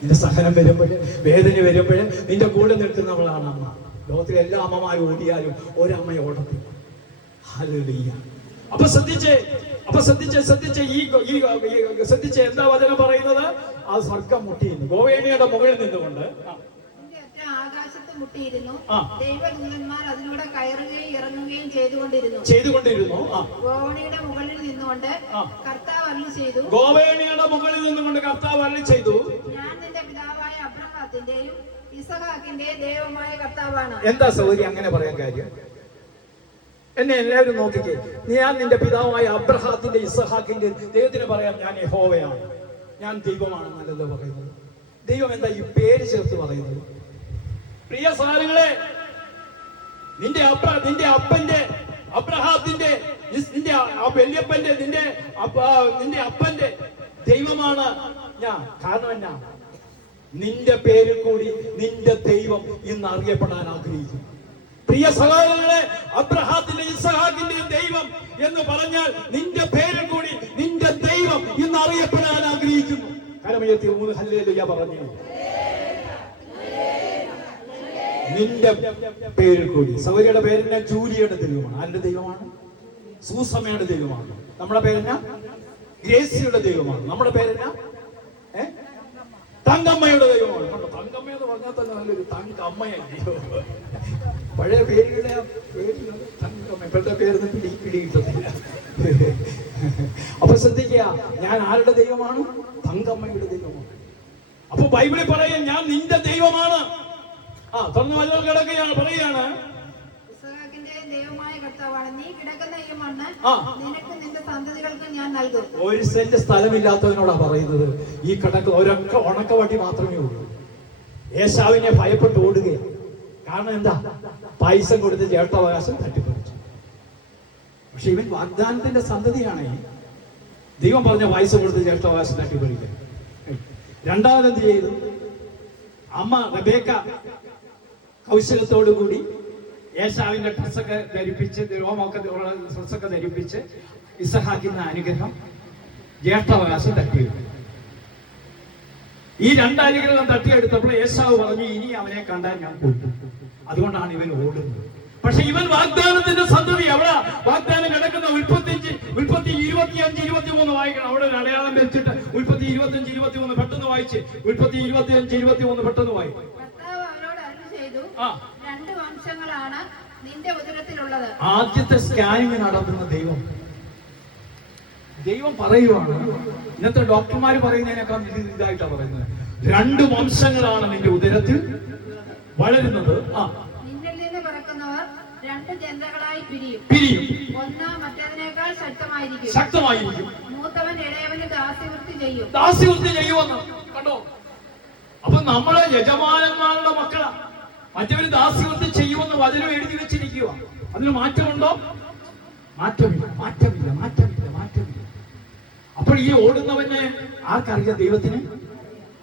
നിന്റെ സഹനം വരുമ്പോൾ, വേദന വരുമ്പോൾ നിന്റെ കൂടെ നിൽക്കുന്നവളാണ് അമ്മ. ലോകത്തിലെ എല്ലാ അമ്മമാരും ഓടിയാലും ഒരമ്മയെ ഓടത്തില്ല. ഹല്ലേലൂയ. അപ്പൊ ശ്രദ്ധിച്ച് എന്താ വചനം പറയുന്നത്? ആ സ്വർഗം മുട്ടിയിരുന്നു ഗോവേണിയുടെ മുകളിൽ നിന്നുകൊണ്ട്. ആകാശത്ത് മുട്ടിയിരുന്നു. ദൈവദൂതന്മാർ അതിലൂടെ കയറുകയും ഇറങ്ങുകയും ചെയ്തുകൊണ്ടിരുന്നു. ഗോവേണിയുടെ മുകളിൽ നിന്നുകൊണ്ട് കർത്താവ് അരുളി ചെയ്തു, ഞാൻ നിന്റെ പിതാവായ അബ്രഹാത്തിന്റെയും ഇസഹാക്കിന്റെയും ദൈവമായ കർത്താവാണ്. എന്താ സൗകര്യം അങ്ങനെ പറയാൻ കാര്യം? എന്നെ എല്ലാവരും നോക്കിക്കേ. ഞാൻ നിന്റെ പിതാവായ അബ്രഹാത്തിന്റെ ഇസഹാക്കിന്റെ ദൈവത്തിന് പറയാം ഞാൻ യഹോവയാണ്, ഞാൻ ദൈവമാണെന്നല്ലോ പറയുന്നത്. ദൈവം എന്താ ഈ പേര് ചേർത്ത് പറയുന്നത്? പ്രിയ സഹോദരങ്ങളെ, നിന്റെ അപ്പന്റെ അബ്രഹാത്തിന്റെ നിന്റെ വല്യപ്പന്റെ നിന്റെ അപ്പന്റെ ദൈവമാണ് ഞാൻ. കാരണം എന്നാ? നിന്റെ പേരിൽ കൂടി നിന്റെ ദൈവം ഇന്ന് അറിയപ്പെടാൻ ആഗ്രഹിക്കുന്നു. പ്രിയ സഹോദരങ്ങളെ, അബ്രഹാത്തിന്റെ ഇസഹാക്കിന്റെയും ദൈവം എന്ന് പറഞ്ഞാൽ നിന്റെ പേരിൽ കൂടി നിന്റെ ദൈവം ഇന്ന് അറിയപ്പെടാൻ ആഗ്രഹിക്കുന്നു. കരമയത്തി 3 ഹല്ലേലൂയ പറഞ്ഞു. നിന്റെ പേരിൽ കൂടി. സൗര്യയുടെ പേരിന് ജൂലിയുടെ ദൈവമാണ്. ആരുടെ ദൈവമാണ്? സൂസമ്മയുടെ ദൈവമാണ്. നമ്മുടെ പേരിന് ഗ്രേസിയുടെ ദൈവമാണ്. നമ്മുടെ പേരിന് തങ്കമ്മയുടെ ദൈവമാണ്. തങ്കമ്മ എന്ന് പറഞ്ഞാൽ തന്നെ നല്ലൊരു തങ്കമ്മയല്ലേ. പഴയ പേരുകളുടെ തങ്കമ്മ, ഇപ്പോഴത്തെ പേരൊന്നും പിടികിട്ടത്തില്ല. അപ്പൊ ശ്രദ്ധിക്കുക, ഞാൻ ആരുടെ ദൈവമാണ്? തങ്കമ്മയുടെ ദൈവമാണ്. അപ്പൊ ബൈബിളിൽ പറയാൻ ഞാൻ നിന്റെ ദൈവമാണ്. തുറന്നു വചനം കിടക്കുകയാണ്, പറയുകയാണ് ദൈവമായ കർത്താവാണ്. നീ കിടക്കുന്ന ഈ മണ്ണ് നിനക്ക് നിന്റെ സന്തതികൾക്ക് ഞാൻ നൽകും. 1 സെന്റ് സ്ഥലമില്ലാത്തവനോടാ പറയുന്നത്. ഈ കിടക്ക് ഒരൊക്കെ ഉണക്കവട്ടി മാത്രമേ ഉള്ളൂ. ഏശാവിനെ ഭയപ്പെട്ട് ഓടുകയാണ്. കാരണം എന്താ? പൈസ കൊടുത്ത് ചേട്ടവകാശം തട്ടിപ്പറിച്ചു. പക്ഷെ ഇവൻ വാഗ്ദാനത്തിന്റെ സന്തതിയാണ്. ദൈവം പറഞ്ഞ പൈസ കൊടുത്ത് ചേട്ടവകാശം തട്ടിപ്പറിക്കാൻ. രണ്ടാമതെന്ത് ചെയ്തു? അമ്മ റബേക്ക കൗശലത്തോടുകൂടി ഏശാവിന്റെ ഡ്രസ്സൊക്കെ ധരിപ്പിച്ച്, ഡ്രസ്സൊക്കെ ധരിപ്പിച്ച് ഇസഹാക്കിന്റെ അനുഗ്രഹം ജ്യേഷ്ഠാവകാശം തട്ടിയെടുത്തു. ഈ 2 അനുഗ്രഹം തട്ടിയെടുത്തപ്പോൾ ഏശാവ് പറഞ്ഞു, ഇനി അവനെ കണ്ടാൽ ഞാൻ കൊല്ലും. അതുകൊണ്ടാണ് ഇവൻ ഓടുന്നത്. പക്ഷെ ഇവൻ വാഗ്ദാനത്തിന്റെ സന്തതി. എവിടെ വാഗ്ദാനം കിടക്കുന്ന? ഉൽപ്പത്തി 25, 23 വായിക്കണം. അവിടെ ഒരു അടയാളം വെച്ചിട്ട് ഉൽപ്പത്തി 25, 23 പെട്ടെന്ന് വായിച്ച്. ഉൽപ്പത്തി 25, 23 പെട്ടെന്ന് വായിക്കും. രണ്ട് വംശങ്ങളാണ് നിന്റെ ഉദരത്തിലുള്ളത്. ആദ്യത്തെ സ്കാനിങ് നടത്തുന്ന ദൈവം പറയുവാണ്. ഇന്നത്തെ ഡോക്ടർമാർ പറയുന്നതിനേക്കാൾ ഇതായിട്ടാണ് പറയുന്നത്. 2 വംശങ്ങളാണ് നിന്റെ ഉദരത്തിൽ വളരുന്നത്. നിന്നിൽ നിന്ന് പിറക്കുന്നവർ 2 ജനതകളായി പിരിയും. ഒന്ന് മറ്റേതിനേക്കാൾ ശക്തമായിരിക്കും. മൂത്തവൻ ഇളയവന് ദാസ്യവൃത്തി ചെയ്യുമെന്ന് കണ്ടോ? അപ്പൊ നമ്മളെ യജമാനന്മാരുടെ മക്കളാ. മറ്റവര് ദാസ്യവൃത്തി ചെയ്യുമെന്ന് വചനം എഴുതി വെച്ചിരിക്കുക. അതിന് മാറ്റമുണ്ടോ? മാറ്റമില്ല. അപ്പോൾ ഈ ഓടുന്നവനെ ആർക്കറിയാം? ദൈവത്തിന്.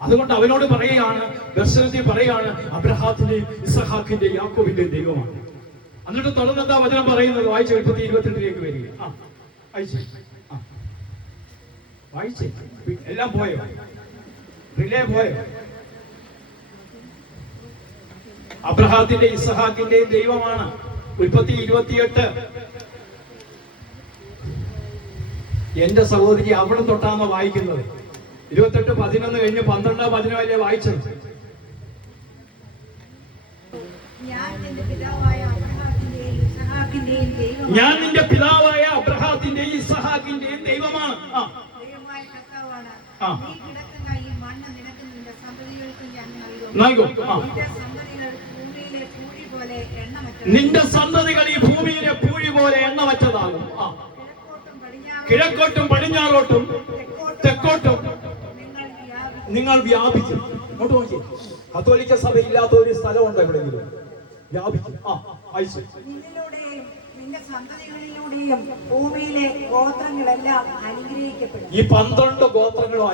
അതുകൊണ്ട് അവനോട് പറയുകയാണ്, ദർശനത്തിൽ പറയുകയാണ്, അബ്രഹാത്തിന്റെയും ഇസഹാക്കിന്റെയും യാക്കോബിന്റെയും ദൈവമാണ്. എന്നിട്ട് തുടർന്നെന്താ വചനം പറയുന്നത്? വായിച്ച ഉൽപ്പത്തി 22 വരിക. വായിച്ചേ. എല്ലാം പോയോ? റിലേ പോയോ? അബ്രഹാത്തിന്റെയും ഇസഹാക്കിന്റെയും ദൈവമാണ്. ഉൽപ്പത്തി 28. എന്റെ സഹോദരി അവിടെ തൊട്ടാണ് വായിക്കുന്നത്. 28, 11 കഴിഞ്ഞ് 12, 15 വരെ വായിച്ചത്. ഞാൻ നിന്റെ പിതാവായ അബ്രഹാത്തിന്റെയും ഇസഹാക്കിന്റെയും ദൈവമാണ്. ദൈവമായ കർത്താവാണ്. നീ കിടക്കുന്ന ഈ മണ്ണ് നിനക്ക് നിന്റെ സന്തതികൾക്ക് നിനക്ക് ഞാൻ നൽകും. നിന്റെ സന്തതികൾ ഈ ഭൂമിയിലെ പൂഴി പോലെ നിന്റെ സന്തതികൾ ഈ ഭൂമിയിലെ പൂഴി പോലെ എണ്ണമറ്റതാകും. എണ്ണമറ്റതാകും. കിഴക്കോട്ടും കിഴക്കോട്ടും പടിഞ്ഞാറോട്ടും തെക്കോട്ടും നിങ്ങൾ വ്യാപിക്കും. ഇങ്ങോട്ട് നോക്കി, കത്തോലിക്ക സഭ ഇല്ലാത്ത ഒരു സ്ഥലമുണ്ടോ എവിടെയെങ്കിലും? വ്യാപിക്കും. അയച്ചു. നിന്നിലൂടെയും നിന്റെ സന്തതികളിലൂടെയും ഭൂമിയിലെ ഗോത്രങ്ങളെല്ലാം അനുഗ്രഹിക്കപ്പെടും. ഈ 12 ഗോത്രങ്ങളും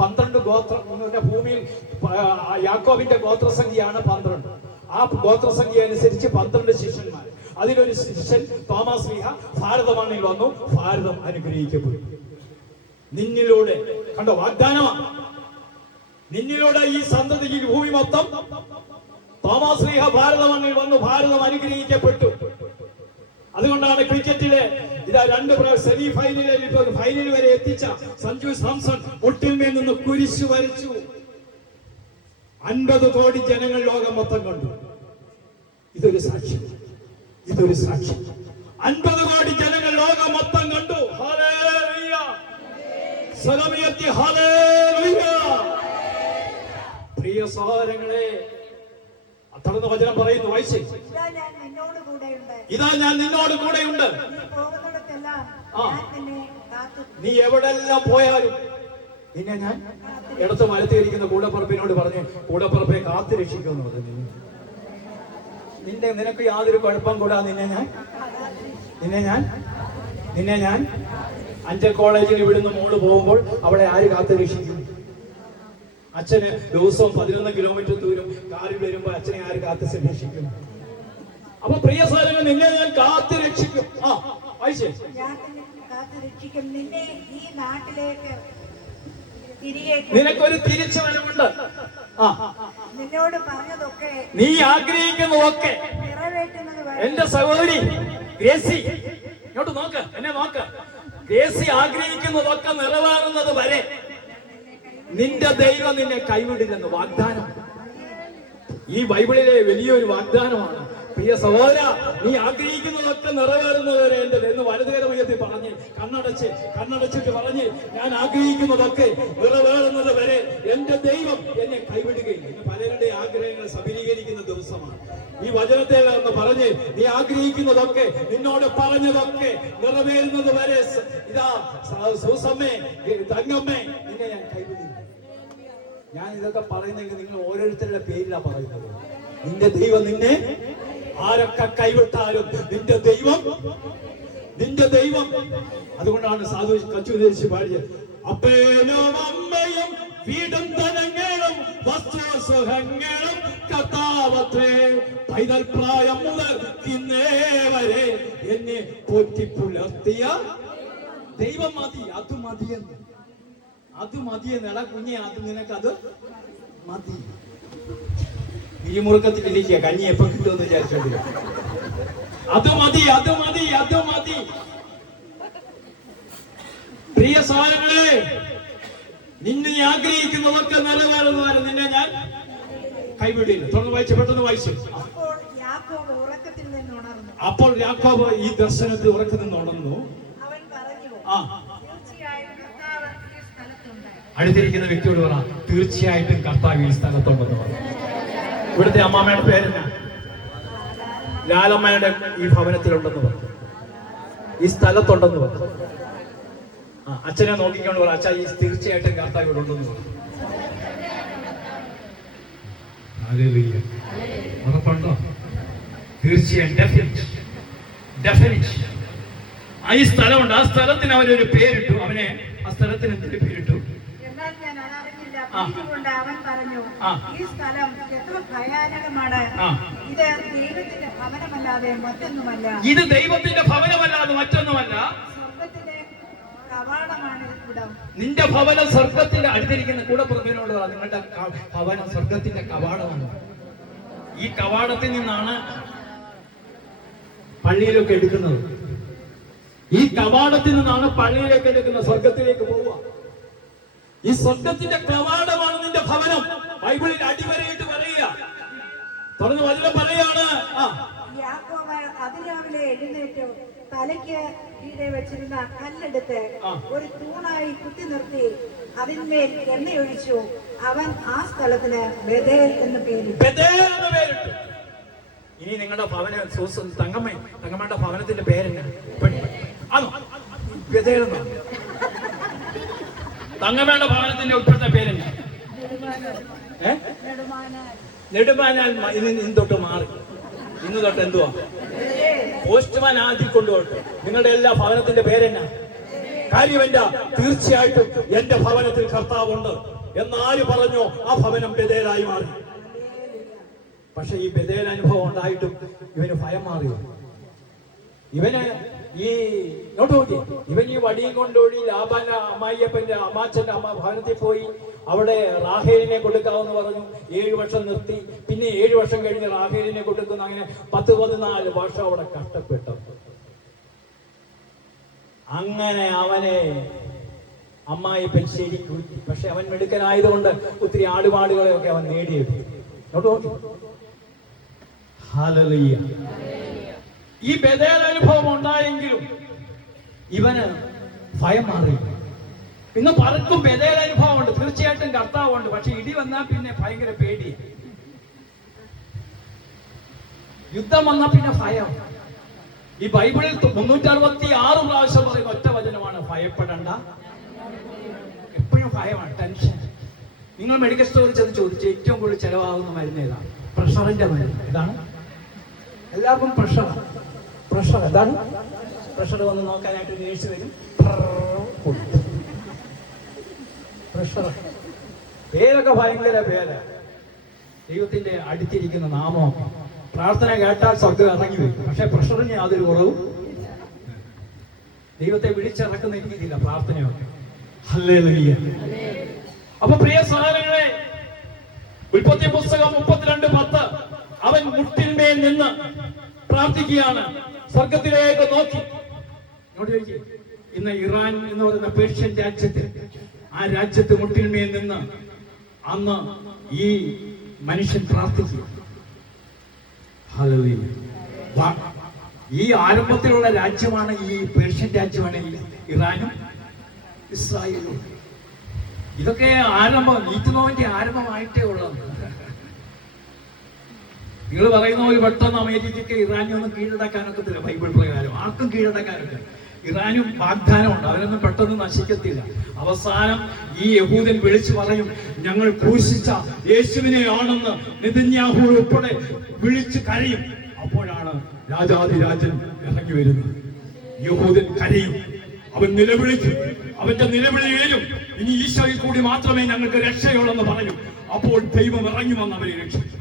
12 ഗോത്രം എന്ന് പറഞ്ഞാൽ ഭൂമിയിൽ യാക്കോബിന്റെ ഗോത്രസംഖ്യയാണ് 12. ആ ഗോത്രസംഖ്യ അനുസരിച്ച് 12 ശിഷ്യന്മാർ. അതിലൊരു ശിഷ്യൻ തോമസ് ലീഹ ഭാരത മണ്ണിൽ വന്നു. ഭാരതം അനുഗ്രഹിക്കപ്പെടും. നിന്നിലൂടെ കണ്ടോ, വാഗ്ദാനമാണ്. നിന്നിലൂടെ ഈ സന്തതിക്ക് ഭൂമി മൊത്തം. തോമസ് ലീഹ ഭാരത മണ്ണിൽ വന്നു. ഭാരതം അനുഗ്രഹിക്കപ്പെട്ടു. അതുകൊണ്ടാണ് ക്രിക്കറ്റിലെ ഇതാ 2 സെമി ഫൈനലിൽ ഫൈനൽ വരെ എത്തിച്ച സഞ്ജു സാംസൺ മുട്ടിന്മേൽ നിന്ന് കുരിശു വരച്ചു. 50 കോടി ജനങ്ങൾ ലോകം മൊത്തം കണ്ടു. ഇതൊരു സാക്ഷ്യം. 50 കോടി ജനങ്ങൾ ലോകം മൊത്തം കണ്ടു. ഹല്ലേലൂയ. സ്വരമുയർത്തി ഹല്ലേലൂയ. പ്രിയ സഹോദരങ്ങളെ, തുടർന്ന് വചനം പറയുന്നു, വായിച്ചേ. ഇതാ ഞാൻ നിന്നോട് കൂടെയുണ്ട്. ഇതാ ഞാൻ നിന്നോട് കൂടെയുണ്ട്. നീ പോകുന്നിടത്തെല്ലാം ഞാൻ നിന്നെ കാത്തു. നീ എവിടെല്ലാം പോയാലും നിന്നെ ഞാൻ ഇടത്ത് മരത്തിരിക്കുന്ന കൂടപ്പറപ്പിനോട് പറഞ്ഞ് കൂടപ്പറപ്പെ കാത്തു രക്ഷിക്കുമെന്ന് പറഞ്ഞു. നിനക്ക് യാതൊരു കുഴപ്പം കൂടാതെ നിന്നെ ഞാൻ അഞ്ചൽ കോളേജിൽ ഇവിടുന്ന് മോള് പോകുമ്പോൾ അവളെ ആര് കാത്തു രക്ഷിക്കും? അച്ഛന് ദിവസവും 11 കിലോമീറ്റർ ദൂരം കാറിൽ വരുമ്പോൾ അച്ഛനെ ആര് കാത്തു രക്ഷിക്കും? അപ്പൊ പ്രിയ സഹോദരങ്ങൾ, നിന്നെ ഞാൻ കാത്തു രക്ഷിക്കും. ഞാൻ നിന്നെ കാത്തു രക്ഷിക്കും. നിന്നെ ഈ നാട്ടിലേക്ക് തിരികെ നിനക്കൊരു തിരിച്ചുവരവുണ്ട്. നിന്നോട് പറഞ്ഞതൊക്കെ നീ ആഗ്രഹിക്കുന്നതൊക്കെ നിറവേറ്റുന്നത് വരെ എന്റെ സഹോദരി ഗ്രേസി, ഇങ്ങോട്ട് നോക്ക്, എന്നെ നോക്ക്. ഗ്രേസി ആഗ്രഹിക്കുന്നതൊക്കെ നിറവേറുന്നത് വരെ നിന്റെ ദൈവം നിന്നെ കൈവിടില്ലെന്ന് വാഗ്ദാനം. ഈ ബൈബിളിലെ വലിയൊരു വാഗ്ദാനമാണ്. പ്രിയ സഹോദര, നീ ആഗ്രഹിക്കുന്നതൊക്കെ നിറവേറുന്നവരെ എന്റെ എന്ന് വലതുകരമയത്തിൽ പറഞ്ഞ് കണ്ണടച്ചിട്ട് പറഞ്ഞ്, ഞാൻ ആഗ്രഹിക്കുന്നതൊക്കെ നിറവേറുന്നത് വരെ എന്റെ ദൈവം എന്നെ കൈവിടുകയില്ല. ഇന്ന് പലരുടെ ആഗ്രഹങ്ങൾ സഫലീകരിക്കുന്ന ദിവസമാണ്. ഈ വചനത്തെ എന്ന് പറഞ്ഞ് നീ ആഗ്രഹിക്കുന്നതൊക്കെ, നിന്നോട് പറഞ്ഞതൊക്കെ നിറവേറുന്നത് വരെ ഇതാ സൂസമ്മേ, തങ്കമ്മേ, നിന്നെ ഞാൻ കൈവിടില്ല. ഞാൻ ഇതൊക്കെ പറയുന്നെങ്കിൽ നിങ്ങൾ ഓരോരുത്തരുടെ പേരിലാണ് പറയുന്നത്. നിന്റെ ദൈവം നിന്നെ ആരൊക്കെ കൈവിട്ടാലും നിന്റെ ദൈവം. അതുകൊണ്ടാണ് സാധു കച്ചുദേശി പാടിയത്, അപ്പനും അമ്മയും വീടും ധനങ്ങളും വസ്തുസുഖങ്ങളും കർത്താവത്രേ, പൈതൽ പ്രായം മുതൽ ഇന്നേ വരെ എന്നെ പോറ്റി പുലർത്തിയ ദൈവം മതി. അത് മതിയെന്ന് കുഞ്ഞെ, അത് നിനക്കത് മതി. ഇരുമുറുക്കത്തിലിരിക്കുക, കഞ്ഞി എപ്പം കിട്ടുമെന്ന് വിചാരിച്ചോണ്ട്. അത് മതി. പ്രിയ സഹോദരങ്ങളെ, നിന്നെ ആഗ്രഹിക്കുന്നതൊക്കെ നിലവേറുന്നവരെ നിന്നെ ഞാൻ കൈവിടില്ല. പെട്ടെന്ന് വായിച്ചു. അപ്പോൾ യാക്കോബ് ഈ ദർശനത്തിൽ ഉറക്കത്തിൽ നിന്ന് ഉണർന്നു. അവൻ പറഞ്ഞു, തീർച്ചയായും കർത്താവ് ഈ സ്ഥലത്തുണ്ട്. അടുത്തിരിക്കുന്ന വ്യക്തിയോട് പറ, തീർച്ചയായിട്ടും കർത്താവ് ഈ സ്ഥലത്തുണ്ടെന്ന് പറഞ്ഞു. ഇവിടുത്തെ അമ്മാമ്മയുടെ പേരെന്നാ? ലാലമ്മയുടെ ഈ ഭവനത്തിലുണ്ടെന്ന് പറഞ്ഞു, ഈ സ്ഥലത്തുണ്ടെന്ന് പറഞ്ഞു. അച്ഛനെ നോക്കിക്കൊണ്ട് പറ, അച്ഛാ ഈ തീർച്ചയായിട്ടും കർത്താവ് ഇവിടെ ഉണ്ടെന്ന് പറഞ്ഞു. ഉറപ്പുണ്ടോ? തീർച്ചയായും ഡെഫിനിറ്റ്. ഈ സ്ഥലമുണ്ട്. ആ സ്ഥലത്തിന് അവരൊരു പേരിട്ടു. ആ സ്ഥലത്തിന് എന്തൊരു പേരിട്ടു? എന്നാൽ ഞാൻ അതറിഞ്ഞില്ല. കൊണ്ട് അവൻ പറഞ്ഞു, ഈ സ്ഥലം എത്ര ഭയാനകമാണ്. ഇത് ദൈവത്തിന്റെ ഭവനമല്ലാതെ മറ്റൊന്നുമല്ല. സ്വർഗത്തിന്റെ കവാടമാണ് ഇവിടം. നിന്റെ ഭവനം സ്വർഗത്തിന്റെ അടുത്തിരിക്കുന്ന കൂടപ്പുറപ്പിനോട് നിങ്ങളുടെ ഭവനം സ്വർഗത്തിന്റെ കവാടമാണ്. ഈ കവാടത്തിൽ നിന്നാണ് പള്ളിയിലൊക്കെ എടുക്കുന്നത്. ഈ കവാടത്തിൽ നിന്നാണ് പള്ളിയിലേക്ക് എടുക്കുന്നത്, സ്വർഗത്തിലേക്ക് പോവുക. ഈ സ്വർഗത്തിന്റെ കവാടമാണ് നിന്റെ ഭവനം. ബൈബിളിൽ അടിവരയിട്ട് പറയുക, തുറന്ന് വചനം പറയാണ്. യാക്കോബ് അതിരാവിലെ എഴുന്നേറ്റ് തലയ്ക്ക് കീഴെ വെച്ചിരുന്ന കല്ലെടുത്ത് ഒരു തൂണായി കുത്തി നിർത്തി അതിന്മേൽ എണ്ണയൊഴിച്ചു. അവൻ ആ സ്ഥലത്തിന് ബഥേൽ എന്ന് പേരിട്ടു. ബഥേൽ എന്ന് പേരിട്ടു. ഇനി നിങ്ങളുടെ ഭവന തങ്കമ്മയുടെ ഭവനത്തിന്റെ പേരെന്നാ? ബഥേൽ എന്നാ. തങ്കമ്മയുടെ ഭവനത്തിന്റെ ഇപ്പോഴത്തെ പേരെന്നാ? നെടുമാനാൽ. ഇന്ന് തൊട്ട് മാറി. ഇന്ന് തൊട്ട് എന്തുവാ? പോസ്റ്റ്മാൻ ആദ്യം കൊണ്ടുപോട്ടെ. നിങ്ങളുടെ എല്ലാ ഭവനത്തിന്റെ പേരെന്നാ? കാര്യം എന്താ? തീർച്ചയായിട്ടും എന്റെ ഭവനത്തിൽ കർത്താവുണ്ട് എന്നാര് പറഞ്ഞോ ആ ഭവനം ബഥേലായി മാറി. പക്ഷെ ഈ ബഥേൽ അനുഭവം ഉണ്ടായിട്ടും ഇവന് ഭയം മാറിയോ? ഇവന് ഇവൻ ഈ വടിയും കൊണ്ടോടി ലാബാന്റെ അമ്മായിയപ്പന്റെ അമ്മാച്ചന്റെ ഭവനത്തിൽ പോയി അവിടെ റാഹേലിനെ കൊടുക്കാമെന്ന് പറഞ്ഞു. 7 വർഷം നിർത്തി. പിന്നെ 7 വർഷം കഴിഞ്ഞ് റാഹേലിനെ കൊടുക്കുന്ന. അങ്ങനെ 10-14 വർഷം അവിടെ കഷ്ടപ്പെട്ടു. അങ്ങനെ അവനെ അമ്മായിപ്പൻ ശരിക്കും. പക്ഷെ അവൻ മിടുക്കനായതുകൊണ്ട് ഒത്തിരി ആടുപാടുകളെയൊക്കെ അവൻ നേടിയെടുത്തു. ഹല്ലേലൂയ. ഈ ബഥേൽ അനുഭവം ഉണ്ടായെങ്കിലും ഇവന് ഭയം മാറി. ഇന്ന് പലർക്കും ബഥേൽ അനുഭവമുണ്ട്. തീർച്ചയായിട്ടും കർത്താവുണ്ട്. പക്ഷെ ഇടി വന്നാൽ പിന്നെ ഭയങ്കര പേടി. യുദ്ധം വന്നാൽ പിന്നെ ഭയം. ഈ ബൈബിളിൽ 366 പ്രാവശ്യം പറയുന്ന ഒറ്റ വചനമാണ് ഭയപ്പെടണ്ട. എപ്പോഴും ഭയമാണ്, ടെൻഷൻ. നിങ്ങൾ മെഡിക്കൽ സ്റ്റോറിൽ ചെന്ന് ചോദിച്ച് ഏറ്റവും കൂടുതൽ ചെലവാകുന്ന മരുന്ന് ഏതാണ്? പ്രഷറിന്റെ മരുന്ന്. ഇതാണ് എല്ലാവർക്കും പ്രഷർ. എന്താണ് പ്രഷർ? വന്ന് നോക്കാനായിട്ട് നേഴ്സ് വരും. പ്രഷർ പേരൊക്കെ ഭയങ്കര പേര്. ദൈവത്തിന്റെ അടുത്തിരിക്കുന്ന നാമം. പ്രാർത്ഥന കേട്ടാൽ സ്വർഗ്ഗം ഇറങ്ങി വരും. പക്ഷെ പ്രഷറിന് യാതൊരു കുറവും. ദൈവത്തെ വിളിച്ചിറക്കുന്ന രീതിയില്ല പ്രാർത്ഥനയൊക്കെ. ഹല്ലേലൂയ. അപ്പൊ പ്രിയ സഹോദരങ്ങളെ, ഉൽപ്പത്തി പുസ്തകം 32:10 അവൻ മുട്ടിന്മേൽ നിന്ന് പ്രാർത്ഥിക്കുകയാണ്, സ്വർഗത്തിലേക്ക് നോക്കി. ഇന്ന് ഇറാൻ എന്ന് പറയുന്ന പേർഷ്യൻ രാജ്യത്ത്, ആ രാജ്യത്ത് മുട്ടിന്മേൽ നിന്ന് അന്ന് ഈ മനുഷ്യൻ പ്രാർത്ഥിക്കുക. ഈ ആരംഭത്തിലുള്ള രാജ്യമാണ് ഈ പേർഷ്യൻ രാജ്യമാണ് ഈ ഇറാനും ഇസ്രായേലും. ഇതൊക്കെ ആരംഭം, നീറ്റുനോവിന്റെ ആരംഭമായിട്ടേ ഉള്ളത്. നിങ്ങൾ പറയുന്ന പോലെ പെട്ടെന്ന് അമേരിക്കയ്ക്ക് ഇറാനെ ഒന്നും കീഴടക്കാനൊക്കത്തില്ല. ബൈബിൾ പ്രകാരം ആർക്കും കീഴടക്കാനൊക്കെ. ഇറാനും വാഗ്ദാനമുണ്ട്, അവരൊന്നും പെട്ടെന്ന് നശിക്കത്തില്ല. അവസാനം ഈ യഹൂദൻ വിളിച്ചു പറയും, ഞങ്ങൾ ക്രൂശിച്ച യേശുവിനെ ആണെന്ന് നെതന്യാഹു ഉൾപ്പെടെ വിളിച്ച് കരയും. അപ്പോഴാണ് രാജാതിരാജൻ ഇറങ്ങി വരുന്നത്. യഹൂദൻ കരയും, അവൻ നിലവിളിക്കും, അവന്റെ നിലവിളി വരും. ഇനി ഈശോയിൽ കൂടി മാത്രമേ ഞങ്ങൾക്ക് രക്ഷയുള്ളെന്ന് പറയും. അപ്പോൾ ദൈവം ഇറങ്ങി വന്ന് അവരെ രക്ഷിക്കും.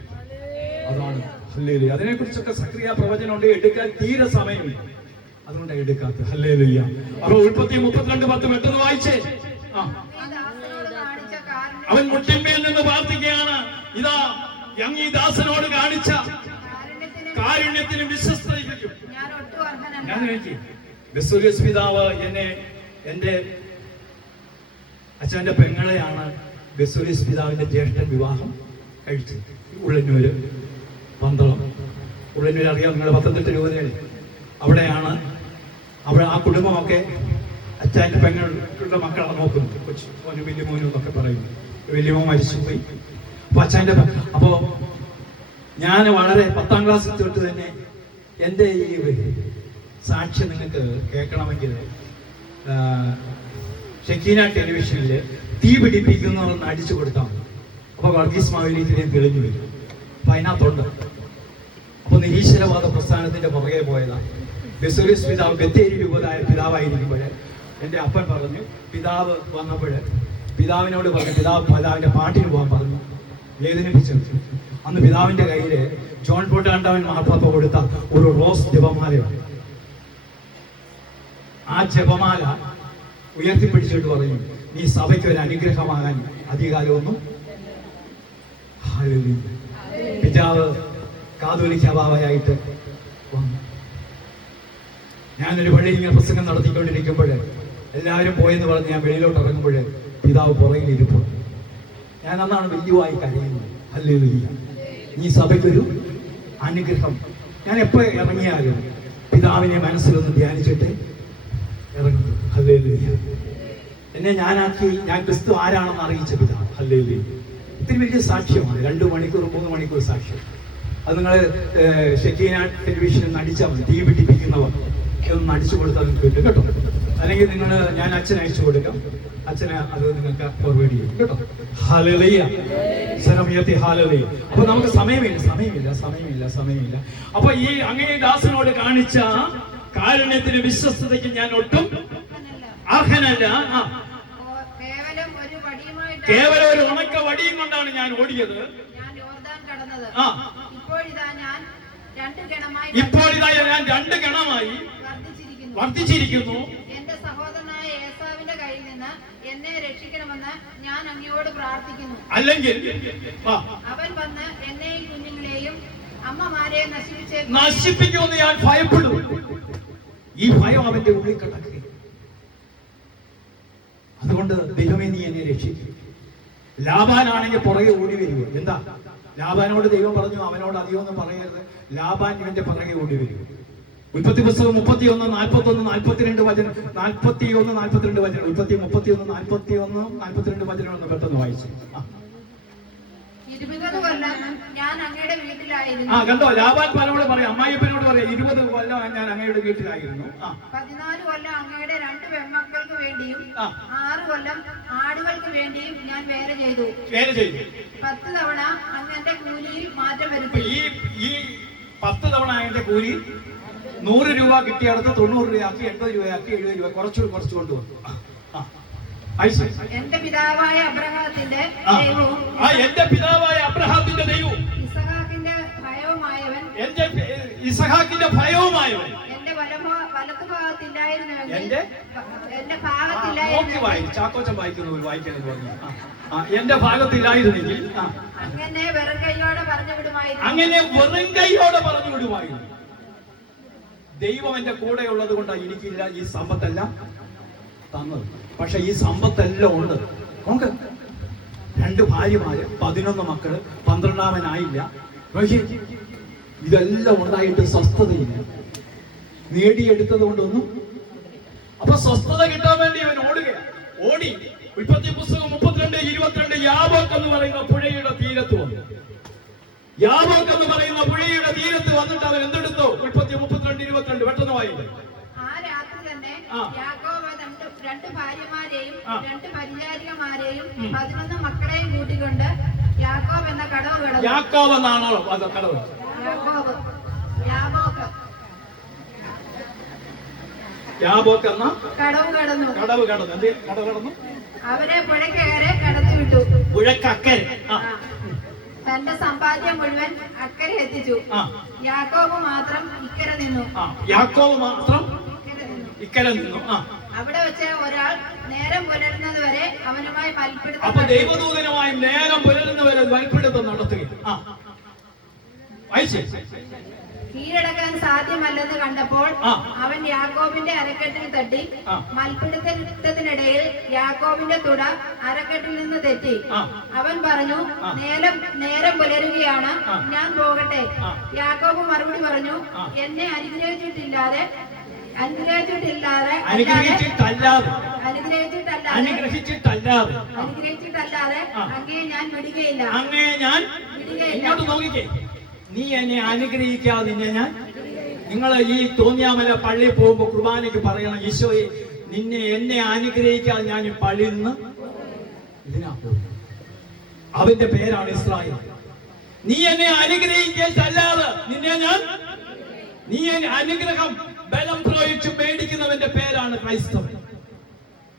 അതാണ് ഹല്ലേലൂയ. അതിനെ കുറിച്ചൊക്കെ സക്രിയ പ്രവചനമുണ്ട്, എടുക്കാൻ തീരെ സമയമില്ല, അതുകൊണ്ടാണ് എടുക്കാത്തത്. ഹല്ലേലൂയ. അപ്പൊ ഉൽപ്പത്തി 32:10 പെട്ടെന്ന് വായിച്ചേ. അവൻ മുട്ടിന്മേൽ നിന്ന് പ്രാർത്ഥിക്കുകയാണ്, ഇതാ ഈ ദാസനോട് കാണിച്ച കാരുണ്യത്തിന് വിശ്വസ്തയും. ഞാൻ എനിക്ക് ബെസൂലിയസ് പിതാവ് എന്റെ അച്ഛന്റെ പെങ്ങളെയാണ് ബെസൂലിയസ് പിതാവിന്റെ ജ്യേഷ്ഠൻ വിവാഹം കഴിച്ചത്. ഉള്ളന്നൂര് പന്തളം. ഉള്ളന്നൂർ അറിയാം നിങ്ങൾ, 18 രൂപയിൽ അവിടെയാണ്. അവിടെ ആ കുടുംബമൊക്കെ അച്ഛൻ്റെ പെങ്ങളുടെ മക്കളാണ് നോക്കുന്നത്. കൊച്ചു മോനും വലിയ മോനും എന്നൊക്കെ പറയും. വലിയമോ മരിച്ചുപോയി. അപ്പൊ ഞാൻ വളരെ 10ാം ക്ലാസ്സിൽ തൊട്ട് തന്നെ എൻ്റെ ഈ സാക്ഷ്യം നിങ്ങൾക്ക് കേൾക്കണമെങ്കിൽ ഷെക്കീന ടെലിവിഷനിൽ തീ പിടിപ്പിക്കുന്നവരെന്ന് അടിച്ചു കൊടുത്താൽ മതി. അപ്പൊ വർഗീസ് മാവേലിക്ക് തെളിഞ്ഞു വരും. അപ്പൊ അതിനകത്തുണ്ട്. അപ്പൊ നിരീശ്വരവാദ പ്രസ്ഥാനത്തിന്റെ പുറകെ പോയതാണ്. ബെസൂലിയസ് പിതാവ് ബത്തേരി രൂപതായ പിതാവായിരിക്കുമ്പോൾ എൻ്റെ അപ്പൻ പറഞ്ഞു, പിതാവ് വന്നപ്പോൾ പിതാവിനോട് പറഞ്ഞു, പിതാവിന്റെ പാട്ടിന് പോകാൻ പറഞ്ഞു, വേദനിപ്പിച്ചു. അന്ന് പിതാവിന്റെ കയ്യിൽ ജോൺ പൊട്ടാണ്ടവൻ മാർപ്പാപ്പ കൊടുത്ത ഒരു റോസ് ജപമാലയാണ്. ആ ജപമാല ഉയർത്തിപ്പിടിച്ചിട്ട് പറഞ്ഞു, നീ സഭയ്ക്ക് ഒരു അനുഗ്രഹമാകാൻ അധികാരമൊന്നും. പിതാവ് കാതോലിക്ക ബാവയായിട്ട് വന്നു. ഞാനൊരു പള്ളിയിൽ ഇങ്ങനെ പ്രസംഗം നടത്തിക്കൊണ്ടിരിക്കുമ്പോൾ എല്ലാവരും പോയെന്ന് പറഞ്ഞ് ഞാൻ വെളിയിലോട്ട് ഇറങ്ങുമ്പോൾ പിതാവ് പുറകിലിരിപ്പോൾ ഞാൻ അന്നാണ് വലിയവായി കരയുന്നത്. ഹല്ലേലൂയ. ഈ സഭയ്ക്കൊരു അനുഗ്രഹം. ഞാൻ എപ്പോൾ ഇറങ്ങിയാലും പിതാവ് പിതാവിനെ മനസ്സിലൊന്ന് ധ്യാനിച്ചിട്ട് ഇറങ്ങുന്നു. ഹല്ലേലൂയ. എന്നെ ഞാൻ ക്രിസ്തു ആരാണെന്ന് അറിയിച്ച പിതാവ്. ഹല്ലേലൂയ. ഇത്തിരി വലിയ സാക്ഷ്യമാണ്. 2 മണിക്കൂർ 3 മണിക്കൂർ സാക്ഷ്യം. അത് നിങ്ങൾ ഷെക്കീന ടെലിവിഷനിൽ നടിച്ചാൽ മതി. തീ പിടിപ്പിക്കുന്നവർ ഒന്ന് അടിച്ചു കൊടുത്താൽ നിങ്ങൾക്ക് കിട്ടും കേട്ടോ. അല്ലെങ്കിൽ നിങ്ങൾ ഞാൻ അച്ഛന് അയച്ചു കൊടുക്കാം. അച്ഛന് അത് നിങ്ങൾക്ക് ഫോർവേഡ് ചെയ്യും കേട്ടോ. ഹല്ലേലൂയ. ശരമിയത്തി ഹല്ലേലൂയ. അപ്പൊ നമുക്ക് സമയമില്ല. അപ്പൊ ഈ അങ്ങേ ദാസനോട് കാണിച്ച കാരുണ്യത്തിന് വിശ്വസ്തതയ്ക്ക് ഞാൻ ഒട്ടും അർഹനല്ല. കേവലം ഒരു ഉണക്ക വടിയും കൊണ്ടാണ് ഞാൻ ഓടിയത്. ഇപ്പോൾ ഇതാ ഞാൻ 2 ഗണമായി വർദ്ധിച്ചിരിക്കുന്നു. എന്റെ സഹോദരനായ ഏസാവിന്റെ കയ്യിൽ നിന്ന് എന്നെ രക്ഷിക്കണമെന്ന് ഞാൻ അങ്ങയോട് പ്രാർത്ഥിക്കുന്നു. അല്ലെങ്കിൽ അവൻ വന്ന് എന്നെയും കുഞ്ഞുങ്ങളെയും അമ്മമാരെയും നശിപ്പിക്കുമെന്ന് ഞാൻ ഭയപ്പെടും. ഈ ഭയം അവന്റെ ഉള്ളിൽ കിടക്കുക. അതുകൊണ്ട് ദൈവമേ നീ എന്നെ രക്ഷിക്കും. ലാബാനാണെങ്കിൽ പുറകെ ഓടി വരിക. എന്താ ലാബാനോട് ദൈവം പറഞ്ഞു, അവനോട് അധികമൊന്നും പറയരുത്. ലാബാൻ ഇവന്റെ പുറകെ ഓടി വരിക. ഉൽപ്പത്തി പുസ്തകം 31, 41, 42 വചനം. 41, 42 വചനം. ഉൽപ്പത്തി 31, 41, 42 വചനം ഒന്ന് പെട്ടെന്ന് വായിച്ചു. 20 കൊല്ലം ഞാൻ അങ്ങയുടെ വീട്ടിലായിരുന്നു. കണ്ടോ, ലാബാൻ പലരോട് പറയാം, അമ്മായിപ്പനോട് പറയാം, 20 കൊല്ലം ഞാൻ അങ്ങയുടെ വീട്ടിലായിരുന്നു. 14 കൊല്ലം അങ്ങയുടെ 2 പെൺമക്കൾക്ക് വേണ്ടിയും 6 കൊല്ലം ആടുകൾക്ക് വേണ്ടിയും ഞാൻ വേല ചെയ്തു. 10 തവണ അങ്ങ് എന്റെ കൂലിയിൽ മാറ്റം വരുത്തി. ഈ 10 തവണ എന്റെ കൂലി 100 രൂപ കിട്ടിയടുത്ത് 90 രൂപയാക്കി, 80 രൂപയാക്കി, 70 രൂപ കുറച്ചു കൊണ്ടുവന്നു. എന്റെ പിതാവായ അബ്രഹാത്തിന്റെ ദൈവവും ഇസഹാക്കിന്റെ ഭയവുമായവൻ എന്റെ വലത്തുഭാഗത്തില്ലായിരുന്നുവെങ്കിൽ എന്റെ ഭാഗത്തില്ലായിരുന്നു ചാക്കോച്ചൻ വായിക്കുന്നത് വായിക്കുന്നത് എന്റെ ഭാഗത്തില്ലായിരുന്നെങ്കിൽ അങ്ങനെ വെറും കൈയോടെ പറഞ്ഞു വിടുമായിരുന്നു. ദൈവം എന്റെ കൂടെ ഉള്ളത് കൊണ്ടാണ് എനിക്കില്ല ഈ സമ്പത്തെല്ലാം തന്നത്. പക്ഷെ ഈ സമ്പത്തെല്ലാം ഉണ്ട്. നോക്ക്, 2 ഭാര്യമാര്, 11 മക്കള്, 12-ാമനായില്ല. പക്ഷേ ഇതെല്ലാം ഉണ്ടായിട്ട് സ്വസ്ഥതയില്ല. നേടിയെടുത്തത് കൊണ്ടൊന്നും. അപ്പൊ സ്വസ്ഥത കിട്ടാൻ വേണ്ടി അവൻ ഓടി. ഉൽപ്പത്തി പുസ്തകം 32:22 യാബോക്ക് എന്ന് പറയുന്ന പുഴയുടെ തീരത്ത് വന്നു. വന്നിട്ട് അവൻ എന്തെടുത്തു? ഉൽപ്പത്തി 32:22 പെട്ടെന്ന് വായിക്കും. ആ രാത്രി തന്നെ യാക്കോബ് 2 ഭാര്യമാരെയും 2 പരിചാരികമാരെയും 11 മക്കളെയും കൂട്ടിക്കൊണ്ട് യാക്കോബ് എന്ന കടവ് കടന്നു. യാക്കോബ് എന്നാണോ അത് കടവ്? യാബോക്ക് എന്ന കടവ് കടന്നു. എന്ത് കടവ് കടന്നു? അവരെ പുഴക്കരെ കടത്തിവിട്ടു. പുഴക്കക്കരെ തന്റെ സമ്പാദ്യം മുഴുവൻ അക്കരെ എത്തിച്ചു. യാക്കോബ് മാത്രം ഇക്കരെ നിന്നു. അവിടെ വെച്ച് ഒരാൾ നേരം പുലരുന്നത് വരെ അവനുമായി മൽപ്പിടുത്തം. അപ്പൊ ദൈവദൂതനുമായി നേരം പുലരുന്നവരെ മൽപ്പിടുത്തം നടത്തുകയും കീഴടക്കാൻ സാധ്യമല്ലെന്ന് കണ്ടപ്പോൾ അവൻ യാക്കോബിന്റെ അരക്കെട്ടിൽ തട്ടി. മൽപ്പിടുത്തത്തിനിടയിൽ യാക്കോബിന്റെ തുട അരക്കെട്ടിൽ നിന്ന് തെറ്റി. അവൻ പറഞ്ഞു, നേരം പുലരുകയാണ്, ഞാൻ പോകട്ടെ. യാക്കോബ് മറുപടി പറഞ്ഞു, എന്നെ അനുഗ്രഹിച്ചിട്ടല്ലാതെ അങ്ങയെ ഞാൻ വിടുകയില്ല. നീ എന്നെ അനുഗ്രഹിക്കാതെ നിങ്ങൾ ഈ തോന്നിയാമല പള്ളിയിൽ പോകുമ്പോ കുർബാനയ്ക്ക് പറയണം, ഈശോയെ എന്നെ അനുഗ്രഹിക്കാതെ ഞാൻ ഈ പള്ളിയിൽ നിന്ന് ഇതിനാ പോകും. അവന്റെ പേരാണ് ഇസ്രായേൽ. നീ എന്നെ അനുഗ്രഹിക്കല്ലാതെ നീ അനുഗ്രഹം ബലം പ്രയോഗിച്ച് മേടിക്കുന്നവന്റെ പേരാണ് ക്രൈസ്തവൻ.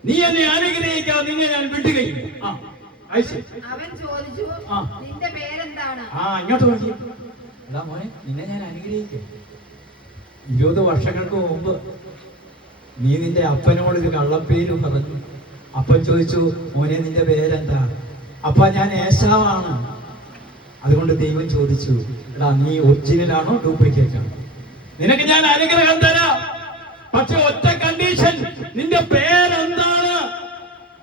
നീ എന്നെ അനുഗ്രഹിക്കാതെ ഞാൻ വിടുകയില്ല. അവൻ ചോദിച്ചു, നിന്റെ പേരെന്താണ്? ഇങ്ങോട്ട് നോക്കി. എന്താ മോനെ, നിന്നെ ഞാൻ അനുഗ്രഹിക്കും. 20 വർഷങ്ങൾക്ക് മുമ്പ് നീ നിന്റെ അപ്പനോട് ഒരു കള്ളപ്പേര് പറഞ്ഞു. അപ്പൻ ചോദിച്ചു, മോനെ നിന്റെ പേരെന്താ? അപ്പ ഞാൻ ഏശാവാണ്. അതുകൊണ്ട് ദൈവം ചോദിച്ചു, എടാ നീ ഒറിജിനലാണോ ഡ്യൂപ്ലിക്കേറ്റ് ആണോ? നിനക്ക് ഞാൻ അനുഗ്രഹം തരാം, പക്ഷെ ഒറ്റ കണ്ടീഷൻ, നിന്റെ പേരെന്താണ്?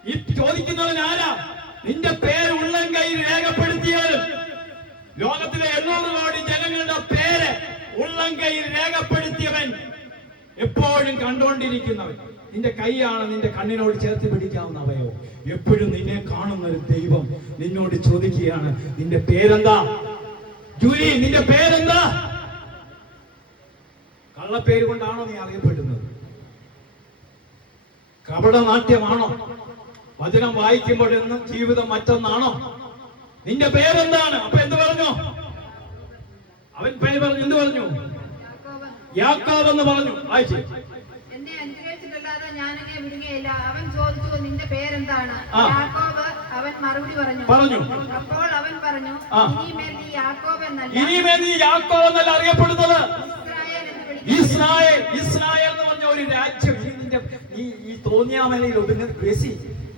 ഈ ചോദിക്കുന്നവൻ ആരാ? നിന്റെ പേര് ഉള്ളം കയ്യിൽ രേഖപ്പെടുത്തിയാലും ലോകത്തിലെ 800 കോടി ജനങ്ങളുടെ പേര് ഉള്ളം കയ്യിൽ രേഖപ്പെടുത്തിയവൻ എപ്പോഴും കണ്ടുകൊണ്ടിരിക്കുന്നവൻ, നിന്റെ കൈയാണ് നിന്റെ കണ്ണിനോട് ചേർത്ത് പിടിക്കാവുന്ന അവയോ. എപ്പോഴും നിന്നെ കാണുന്ന ഒരു ദൈവം നിന്നോട് ചോദിക്കുകയാണ്, നിന്റെ പേരെന്താ? ജൂലി, നിന്റെ പേരെന്താ? കള്ളപ്പേര് കൊണ്ടാണോ നീ അറിയപ്പെടുന്നത്? കപടനാട്യമാണോ? വചനം വായിക്കുമ്പോഴെന്നും ജീവിതം മറ്റൊന്നാണോ? നിന്റെ പേരെന്താണ്? അപ്പൊ എന്ത് പറഞ്ഞു? അവൻ പേര് പറഞ്ഞു. എന്ത് പറഞ്ഞു? യാക്കോബ് എന്ന് പറഞ്ഞു. വായിച്ചു. എന്നെ അനുഗ്രഹിച്ചിട്ടല്ലാതെ ഞാൻ എന്നെ വിടുകയില്ല. അവൻ ചോദിച്ചു, നിന്റെ പേരെന്താണ്? യാക്കോബ്. അവൻ മറുപടി പറഞ്ഞു. അപ്പോൾ അവൻ പറഞ്ഞു, ഇനിമേൽ നീ യാക്കോബ് എന്നല്ല അറിയപ്പെടുന്നത്, ഇസ്രായേൽ. ഇസ്രായേൽ എന്ന് പറഞ്ഞ ഒരു രാജ്യം. ഈ തോന്നിയാമലയിൽ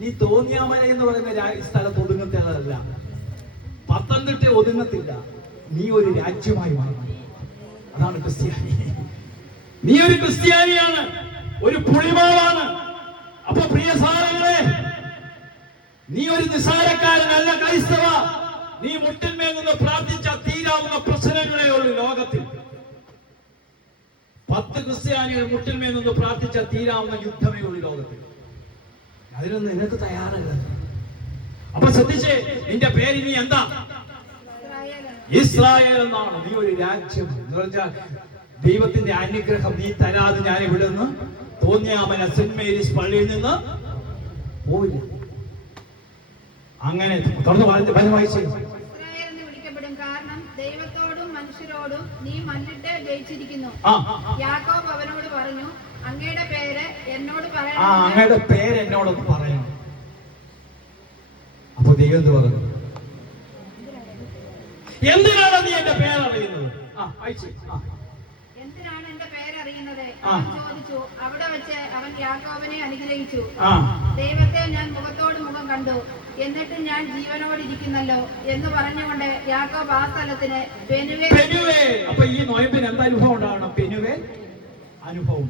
നീ തോന്നിയാമല എന്ന് പറയുന്ന സ്ഥലത്ത് ഒതുങ്ങത്തില്ല, പത്തനംതിട്ട ഒതുങ്ങത്തില്ല. നീ ഒരു രാജ്യമായി മാറണം. അതാണ് ക്രിസ്ത്യാനി. നീ ഒരു ക്രിസ്ത്യാനിയാണ്, ഒരു പുളിമാവാണ്. അപ്പൊ പ്രിയ സഹോദരങ്ങളെ, നീ ഒരു നിസ്സാരക്കാരനല്ല ക്രൈസ്തവ. നീ മുട്ടിന്മേൽ നിന്ന് പ്രാർത്ഥിച്ച തീരാവുന്ന പ്രശ്നങ്ങളേ ഉള്ളൂ ലോകത്തിൽ. 10 ക്രിസ്ത്യാനികൾ മുട്ടിന്മേൽ നിന്ന് പ്രാർത്ഥിച്ച തീരാവുന്ന യുദ്ധമേ ഉള്ളൂ ലോകത്തിൽ. അതിനൊന്നും നിനക്ക് തയ്യാറല്ല. അപ്പൊ ശ്രദ്ധിച്ചേ, നിന്റെ പേര് നീ എന്താ? ഇസ്രായേൽ എന്നാണ്. നീ ഒരു രാജ്യം എന്ന് പറഞ്ഞാൽ ദൈവത്തിന്റെ അനുഗ്രഹം നീ തരാതെ ഞാൻ ഇവിടെ നിന്ന് തോന്നിയാമല സെന്റ് മേരീസ് പള്ളിയിൽ നിന്ന് പോയില്ല. അങ്ങനെ തുറന്ന് വായിച്ചു. വിളിക്കപ്പെടും, കാരണം ദൈവത്തോടും മനുഷ്യരോടും നീ മല്ലിട്ട് ജയിച്ചിരിക്കുന്നു. യാക്കോബ് അവനോട് പറഞ്ഞു, അങ്ങയുടെ പേര് എന്നോട് പറയണം. അങ്ങയുടെ പേര് എന്നോടൊന്ന് പറയണം. അപ്പൊ ദൈവം എന്ത് പറഞ്ഞു? എന്തിനാണ് നീ എന്റെ പേരറിയുന്നത്? എന്തിനാണ് എന്റെ പേരറിയുന്നത്? ചോദിച്ചു. അവിടെ വെച്ച് അവൻ യാക്കോബിനെ അനുഗ്രഹിച്ചു. ദൈവത്തെ ഞാൻ മുഖത്തോട് മുഖം കണ്ടു, എന്നിട്ട് ഞാൻ ജീവനോടിരിക്കുന്നല്ലോ എന്ന് പറഞ്ഞുകൊണ്ട് യാക്കോബ് ആ സ്ഥലത്തിന് പെനുവേൽ. അപ്പൊ ഈ നോയമ്പിന് എന്താ അനുഭവം ഉണ്ടാവണം? പെനുവേൽ അനുഭവം.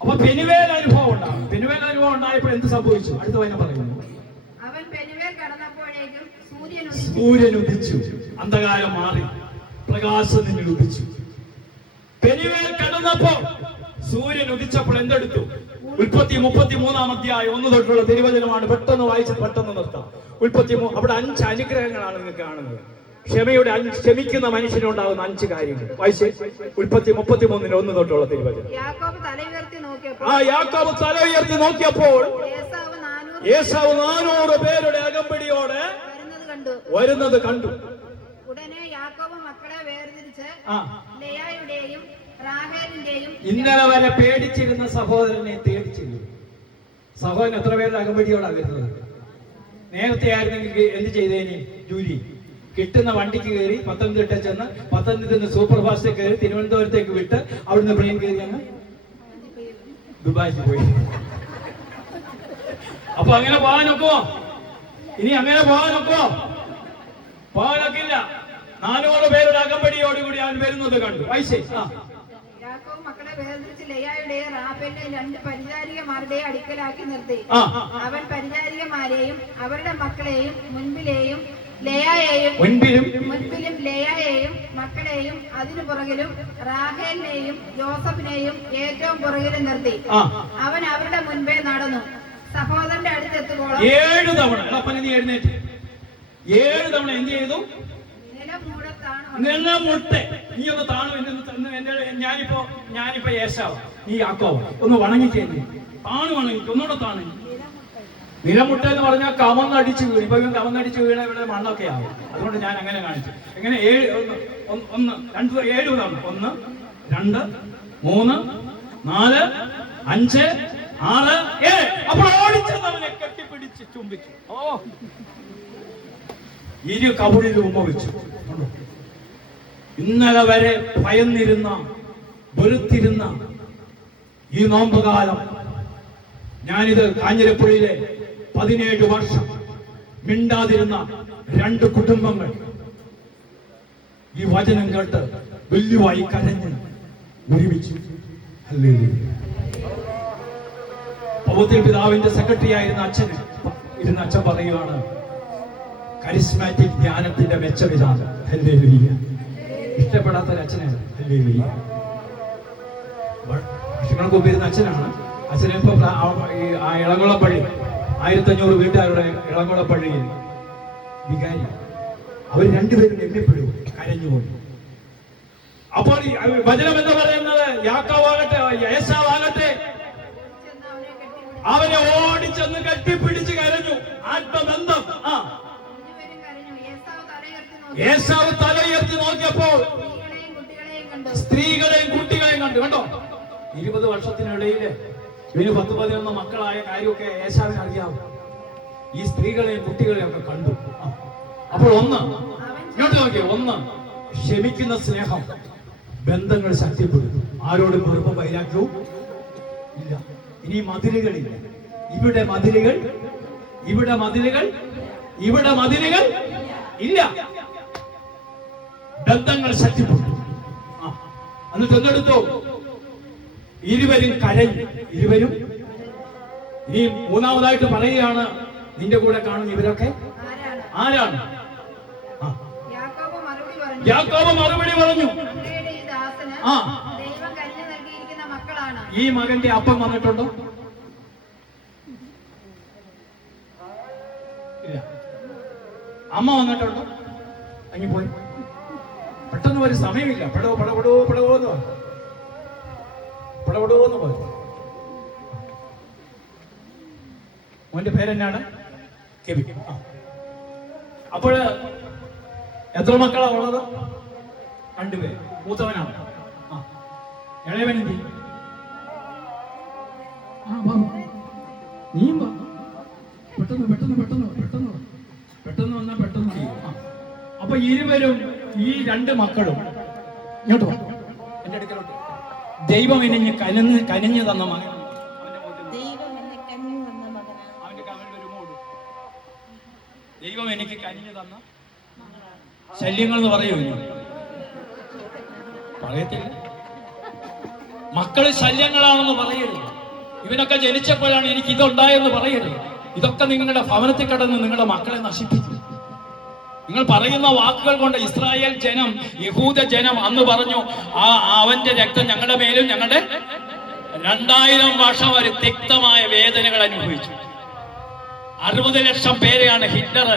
അപ്പൊ പെനുവേൽ അനുഭവം ഉണ്ടാവും. പെനുവേൽ അനുഭവം ഉണ്ടായപ്പോൾ എന്ത് സംഭവിച്ചു? അടുത്ത വചനം പറയുന്നു, അവൻ പെനുവേൽ കടന്നപ്പോഴേക്കും സൂര്യൻ ഉദിച്ചു, അന്ധകാരം മാറി, പ്രകാശം നിന്നിൽ ഉദിച്ചു. പെനുവേൽ കടന്നപ്പോ സൂര്യൻ ഉദിച്ചപ്പോൾ എന്തെടുത്തു? ഉൽപ്പത്തി 33-ാം അധ്യായം 1 തൊട്ടുള്ള തിരുവചനമാണ്. പെട്ടെന്ന് വായിച്ച് പെട്ടെന്ന് നിർത്താം. അവിടെ 5 അനുഗ്രഹങ്ങളാണ് നിങ്ങൾ കാണുന്നത്. ക്ഷമിക്കുന്ന മനുഷ്യനുണ്ടാകുന്ന 5 കാര്യങ്ങൾ. വായിച്ച് ഉൽപ്പത്തി 33-ന്റെ 1 തൊട്ടുള്ള തിരുവചനം. യാക്കോബ് തല ഉയർത്തി നോക്കിയപ്പോൾ ഏസാവ് 400 പേരുടെ അകമ്പടിയോടെ വരുന്നത് കണ്ടു. ഉടനെ യാക്കോബ് മക്കളെ വേർതിരിച്ച് ലെയായുടെയും റാഹേലിന്റെയും. ഇന്നലെ വരെ പേടിച്ചിരുന്ന സഹോദരനെ തേടിച്ചിരുന്നു. സഹോദരൻ എത്ര പേരുടെ അകമ്പടിയോടാണ് വരുന്നത്? നേരത്തെ ആയിരുന്നെങ്കിൽ എന്ത് ചെയ്തേനി? ജൂലി കിട്ടുന്ന വണ്ടിക്ക് കയറി പത്തനംതിട്ട ചെന്ന്, പത്തനംതിട്ട സൂപ്പർ ഫാസ്റ്റ് കയറി തിരുവനന്തപുരത്തേക്ക് വിട്ട് അവിടുന്ന് പ്ലെയിൻ കയറി അങ്ങ് ദുബായിക്ക് പോയി. അപ്പൊ അങ്ങനെ പോകാനൊക്കുവോ? ഇനി അങ്ങനെ പോകാനൊക്കുവോ? പോകാനൊക്കില്ല. 400 പേരുടെ അകമ്പടിയോടുകൂടി അവൻ വരുന്നത് കണ്ടു. യാക്കോബ് മക്കളെ വേർതിരിച്ച് ലെയായുടെയും റാഹേലിന്റെയും 2 പരിചാരികമാരുടെയും അടുക്കലാക്കി നിർത്തി. അവൻ പരിചാരികമാരെയും അവരുടെ മക്കളെയും മുൻപിലും ലെയായെയും മക്കളെയും അതിനു പുറകിലും റാഹേലിനെയും യോസഫിനെയും ഏറ്റവും പുറകിലും നിർത്തി. അവൻ അവരുടെ മുൻപേ നടന്നു. സഹോദരന്റെ അടുത്തെത്തുമ്പോൾ 7 തവണ എഴുന്നേറ്റ് 7 തവണ എന്ത് ചെയ്തു? നിലമുട്ടെ. നീ ഒന്ന് താണു. ഞാനിപ്പോ ഏശാവ്, നീ യാക്കോബ് ഒന്ന് വണങ്ങിക്കേണ്ടി. വണങ്ങിക്ക് ഒന്നുകൂടെ താണു. നിലമുട്ട എന്ന് പറഞ്ഞാൽ കമന്നടിച്ച് വീണു. ഇപ്പൊ കമന്നടിച്ച് വീണ ഇവിടെ മണ്ണൊക്കെ ആവും. അതുകൊണ്ട് ഞാൻ അങ്ങനെ കാണിച്ചു. എങ്ങനെ 7 1 2 7 തവണ 1 2 3 4 5 6 7. അപ്പോൾ ഓടിച്ചവനെ കെട്ടിപ്പിടിച്ച് ചുംബിച്ചു. ഇരു കവിളിൽ ഉമ്മ വെച്ചു. ഇന്നലെ വരെ ഭയന്നിരുന്ന, വെറുത്തിരുന്ന ഈ നോമ്പുകാലം, ഞാനിത് കാഞ്ഞിരപ്പുഴയിലെ 17 വർഷം മിണ്ടാതിരുന്ന 2 കുടുംബങ്ങൾ ഈ വചനം കേട്ട് വെല്ലുവായി കരഞ്ഞ് ഒരുമിച്ചു. പൗത്യ പിതാവിന്റെ സെക്രട്ടറി ആയിരുന്ന അച്ഛൻ പറയുകയാണ്, കരിസ്മാറ്റിക് ധ്യാനത്തിന്റെ മെച്ചമിതാണ്. ഇഷ്ടപ്പെടാത്ത ഒരു അച്ഛനാണ്. വർഷങ്ങൾക്ക് മുമ്പ് ഇരുന്ന അച്ഛനാണ്. അച്ഛനെ ഇപ്പൊ ആ ഇളങ്കുളപ്പള്ളി 1500 വീട്ടുകാരുടെ ഇളങ്കുളപ്പള്ളിയിൽ വികാരി. അവർ രണ്ടുപേരും എണ്ണിപ്പെടും കരഞ്ഞുകൊണ്ട്. അപ്പോൾ ഈ വചനം എന്ന് പറയുന്നത് യാക്കോവാകട്ടെ ഏശാവാകട്ടെ ചെന്ന് അവനെ കെട്ടിപ്പിടിച്ചു. അവനെ ഓടിച്ചെന്ന് കെട്ടിപ്പിടിച്ച് കരഞ്ഞു. ആത്മബന്ധം. ഇരുവരും കരഞ്ഞു. ഏശാവ് തലയുയർത്തി നോക്കിയപ്പോൾ സ്ത്രീകളെയും കുട്ടികളെയും കണ്ടു. കണ്ടോ, 20 വർഷത്തിനിടയിൽ ഇവന് 10-11 മക്കളായ കാര്യമൊക്കെ ഏശാവിന് അറിയാവും. ഈ സ്ത്രീകളെയും കുട്ടികളെയും ഒക്കെ കണ്ടു. അപ്പോൾ ഇങ്ങോട്ട് നോക്കിയേ, ക്ഷമിക്കുന്ന സ്നേഹം ബന്ധങ്ങൾ ശക്തിപ്പെടുത്തും. ആരോടും വെറുപ്പും വൈരാഗ്യവും ഇല്ല. ഇനി മതിലുകളില്ല. ഇവിടെ മതിലുകൾ ഇല്ല. ബന്ധങ്ങൾ ശക്തിപ്പെട്ടു. എന്നിട്ട് എന്തെടുത്തു? ഇരുവരും കരഞ്ഞു. ഇനി മൂന്നാമതായിട്ട് പറയുകയാണ്, നിന്റെ കൂടെ കാണുന്ന ഇവരൊക്കെ ആരാണ്? യാക്കോബ് മറുപടി പറഞ്ഞു, ഈ മകന്റെ അപ്പം വന്നിട്ടുണ്ടോ? ഇല്ല. അമ്മ വന്നിട്ടുണ്ടോ? അങ്ങി പോയി. പെട്ടെന്ന് ഒരു സമയമില്ല. പടവെന്ന് പറഞ്ഞു. മോന്റെ പേരെന്നാണ്? കെവിൻ. അപ്പോൾ എത്ര മക്കളാ ഉള്ളത്? 2 പേര്. മൂത്തവനാണ്. ഇളയവൻ എന്തി? നീയും പെട്ടെന്ന് വന്നാ പെട്ടെന്ന് ചെയ്യും. അപ്പൊ ഇരുവരും, ഈ 2 മക്കളും ഇങ്ങോട്ട് എന്റെ അടുക്കലോട്ട്. ദൈവം എനിക്ക് കനിഞ്ഞു തന്ന മകൻ. ദൈവം എനിക്ക് കനിഞ്ഞു തന്ന ശല്യങ്ങൾ എന്ന് പറയുമോ? പറയത്തില്ല. മക്കള് ശല്യങ്ങളാണെന്ന് പറയരുത്. ഇവനൊക്കെ ജനിച്ചപ്പോഴാണ് എനിക്ക് ഇതുണ്ടായെന്ന് പറയരുത്. ഇതൊക്കെ നിങ്ങളുടെ ഭവനത്തിൽ കിടന്ന് നിങ്ങളുടെ മക്കളെ നശിപ്പിച്ചു. നിങ്ങൾ പറയുന്ന വാക്കുകൾ കൊണ്ട് ഇസ്രായേൽ ജനം, യഹൂദ ജനം അന്ന് പറഞ്ഞു, അവന്റെ രക്തം ഞങ്ങളുടെ മേലും ഞങ്ങളുടെ 2000 വർഷം വരെ തിക്തമായ വേദനകൾ അനുഭവിച്ചു. 60 ലക്ഷം പേരെയാണ് ഹിറ്റ്ലർ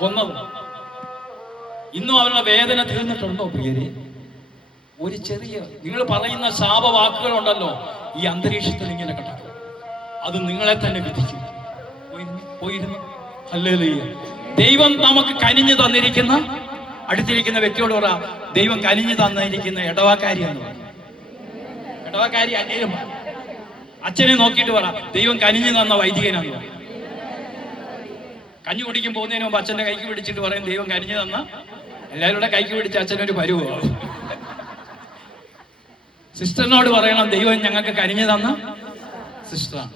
കൊന്നത്. ഇന്നും അവരുടെ വേദന തീർന്നിട്ടുണ്ടോ പ്രിയരെ? ഒരു ചെറിയ നിങ്ങൾ പറയുന്ന ശാപവാക്കുകൾ ഉണ്ടല്ലോ, ഈ അന്തരീക്ഷത്തിൽ ഇങ്ങനെ കിടക്കും. അത് നിങ്ങളെ തന്നെ വിധിക്കും. പോയിരുന്നു. ഹല്ലേലൂയ. ദൈവം നമുക്ക് കനിഞ്ഞു തന്നിരിക്കുന്ന, അടുത്തിരിക്കുന്ന വ്യക്തിയോട് പറ, ദൈവം കനിഞ്ഞു തന്നിരിക്കുന്ന ഇടവാക്കാരിയാണ്. ഇടവാക്കാരി അന്യരും. അച്ഛനെ നോക്കിയിട്ട് പറ, ദൈവം കനിഞ്ഞു തന്ന വൈദികനാണ്. കഞ്ഞി കുടിക്കും പോകുന്നതിന് മുമ്പ് അച്ഛന്റെ കൈക്ക് പിടിച്ചിട്ട് പറയും, ദൈവം കനിഞ്ഞു തന്ന. എല്ലാവരുടെ കൈക്ക് പിടിച്ച് അച്ഛനൊരു പരുവാണ്. സിസ്റ്ററിനോട് പറയണം, ദൈവം ഞങ്ങൾക്ക് കനിഞ്ഞു തന്ന സിസ്റ്ററാണ്.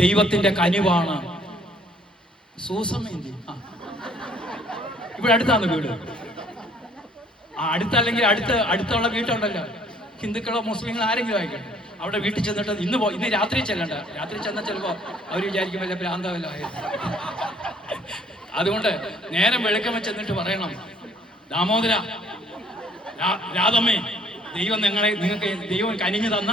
ദൈവത്തിന്റെ കനിവാണ്. സൂസമേന്തി. ഇവിടെ അടുത്താണ് വീട്. അടുത്തല്ലെങ്കിൽ അടുത്തുള്ള വീട്ടുണ്ടല്ലോ, ഹിന്ദുക്കളോ മുസ്ലിങ്ങളോ ആരെങ്കിലും ആയിക്കോട്ടെ, അവിടെ വീട്ടിൽ ചെന്നിട്ട് ഇന്ന് രാത്രി ചെല്ലണ്ട. രാത്രി ചെന്നാൽ ചിലപ്പോ അവർ വിചാരിക്കും വല്ല ഭ്രാന്തമല്ല ആയത്. അതുകൊണ്ട് നേരം വെളുക്കമ്മ ചെന്നിട്ട് പറയണം, ദാമോദര, രാധമ്മേ, നിങ്ങൾക്ക് ദൈവം കനിഞ്ഞു തന്ന.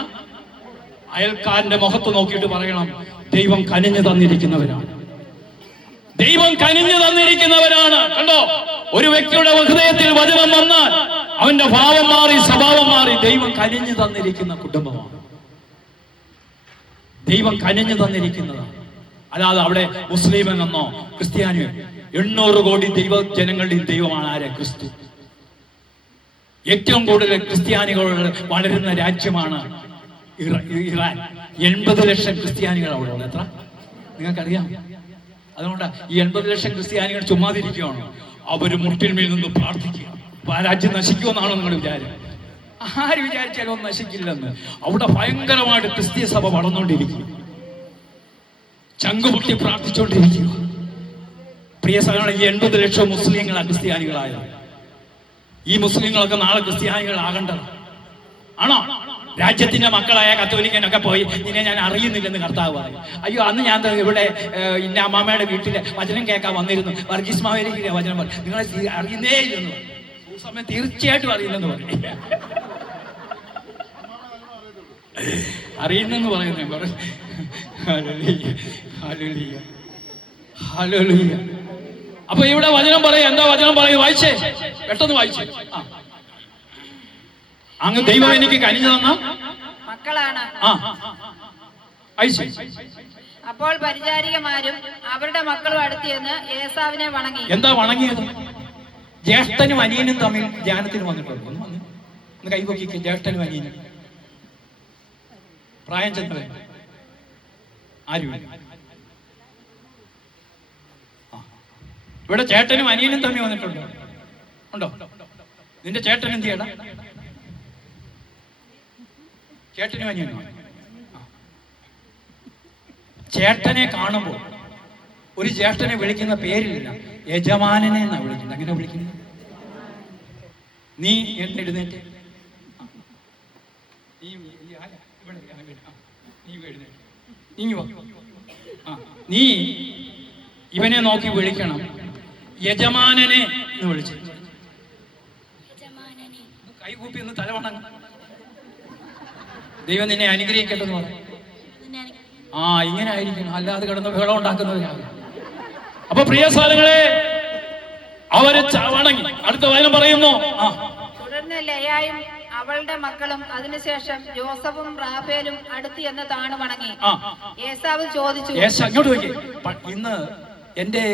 അയൽക്കാരന്റെ മുഖത്ത് നോക്കിയിട്ട് പറയണം, ദൈവം കനിഞ്ഞു തന്നിരിക്കുന്നവരാണ്. ദൈവം കനിഞ്ഞു തന്നിരിക്കുന്നവരാണ്. കണ്ടോ, ഒരു വ്യക്തിയുടെ ഹൃദയത്തിൽ വചനം വന്നാൽ അവന്റെ ഭാവം മാറി, സ്വഭാവം മാറി. ദൈവം കനിഞ്ഞു തന്നിരിക്കുന്ന കുടുംബമാണ്. ദൈവം കനിഞ്ഞു തന്നിരിക്കുന്നതാണ്. അല്ലാതെ അവിടെ മുസ്ലിം എന്നോ ക്രിസ്ത്യാനിയോ. 800 കോടി ജനങ്ങളുടെയും ദൈവമാണ് ആരെ? ക്രിസ്തു. ഏറ്റവും കൂടുതൽ ക്രിസ്ത്യാനികൾ വളരുന്ന രാജ്യമാണ് ഇറാൻ. 80 ലക്ഷം ക്രിസ്ത്യാനികൾ അവിടെ ഉള്ളത്. എത്ര നിങ്ങൾക്കറിയാം? അതുകൊണ്ട് ഈ 80 ലക്ഷം ക്രിസ്ത്യാനികൾ ചുമ്മാതിരിക്കുകയാണ്. അവർ മുട്ടിന്മേൽ നിന്ന് പ്രാർത്ഥിക്കുക. അപ്പൊ ആ രാജ്യം നശിക്കുമെന്നാണോ നിങ്ങൾ വിചാരം? ആര് വിചാരിച്ചാലും ഒന്നും നശിക്കില്ലെന്ന്. അവിടെ ഭയങ്കരമായിട്ട് ക്രിസ്തീയ സഭ വളർന്നുകൊണ്ടിരിക്കുക, ചങ്കുപൊട്ടി പ്രാർത്ഥിച്ചുകൊണ്ടിരിക്കുക. പ്രിയ സഹോദരങ്ങളെ, ഈ 80 ലക്ഷം മുസ്ലിങ്ങളാണ് ക്രിസ്ത്യാനികളായത്. ഈ മുസ്ലിങ്ങളൊക്കെ നാളെ ക്രിസ്ത്യാനികളാകേണ്ടത് ആണോ? രാജ്യത്തിന്റെ മക്കളായ കത്തോലിക്കനൊക്കെ പോയി, നിന്നെ ഞാൻ അറിയുന്നില്ലെന്ന് കർത്താവ് പറയും. അയ്യോ, അന്ന് ഞാൻ ഇവിടെ ഇന്ന അമ്മാമ്മയുടെ വീട്ടില് വചനം കേൾക്കാൻ വന്നിരുന്നു, വർഗീസ് മാവേലിക്ക് വചനം പറയും, നിങ്ങളെ അറിയുന്നേ ഇല്ലെന്ന് പറയും. സമയം തീർച്ചയായിട്ടും അറിയുന്നെന്ന് പറയും. അറിയുന്നെന്ന് പറയുന്നേ പറ. ഹല്ലേലൂയ, ഹല്ലേലൂയ, ഹല്ലേലൂയ. അപ്പൊ ഇവിടെ വചനം പറയും. എന്താ വചനം പറയും? വായിച്ചേ, പെട്ടെന്ന് വായിച്ചേ. അങ്ങ് ദൈവം എനിക്ക് കനിഞ്ഞു തന്ന മക്കളാണ്. വായിച്ചേ. അപ്പോൾ പരിചാരികമാരും അവരുടെ മക്കളും അടുത്തിയെന്ന് ഏസാവിനെ വണങ്ങി. എന്താ വണങ്ങിയത്? ജ്യേഷ്ഠനും അനിയനും തമ്മിൽ ധ്യാനത്തിന് വന്നിട്ടുണ്ട്. ഒന്ന് കൈപൊക്കിക്ക്. ജ്യേഷ്ഠനും അനിയനും പ്രായം ചെന്നവൻ ആരുമില്ല. ഇവിടെ ചേട്ടനും അനിയനും തമ്മിൽ വന്നിട്ടുണ്ടോ? ഉണ്ടോ? നിന്റെ ചേട്ടൻ എന്ത് ചെയ്യടാ? ചേട്ടനും അനിയനും. ചേട്ടനെ കാണുമ്പോൾ ഒരു ജ്യേഷ്ഠനെ വിളിക്കുന്ന പേരില്ല, യജമാനനെ എന്നാ വിളിക്കുന്നത്. അങ്ങനെ വിളിക്കുന്നത്. നീ എഴുന്നേറ്റ്, നീ ഇവനെ നോക്കി വിളിക്കണം, യജമാനനെ എന്ന് വിളിച്ചു. കൈകൂപ്പി ഒന്ന് തലവണങ്ങും. ദൈവം നിന്നെ അനുഗ്രഹിക്കട്ടെന്ന് പറഞ്ഞു. ഇങ്ങനെ ആയിരിക്കണം, അല്ലാതെ കിടന്ന് ബഹളം ഉണ്ടാക്കുന്നവരാണ്. അപ്പൊ പ്രിയ സാധനങ്ങളെ, അവര് വണങ്ങി. അടുത്ത വചനം പറയുന്നു. തുടർന്ന് ലേയായും അവളുടെ മക്കളും അതിനുശേഷം ജോസഫും റാഫേലും അടുത്ത് എന്ന് താണു വണങ്ങി. ഏസാവ് ചോദിച്ചു. ഇങ്ങോട്ട് നോക്കി. ഇന്ന് എന്റെ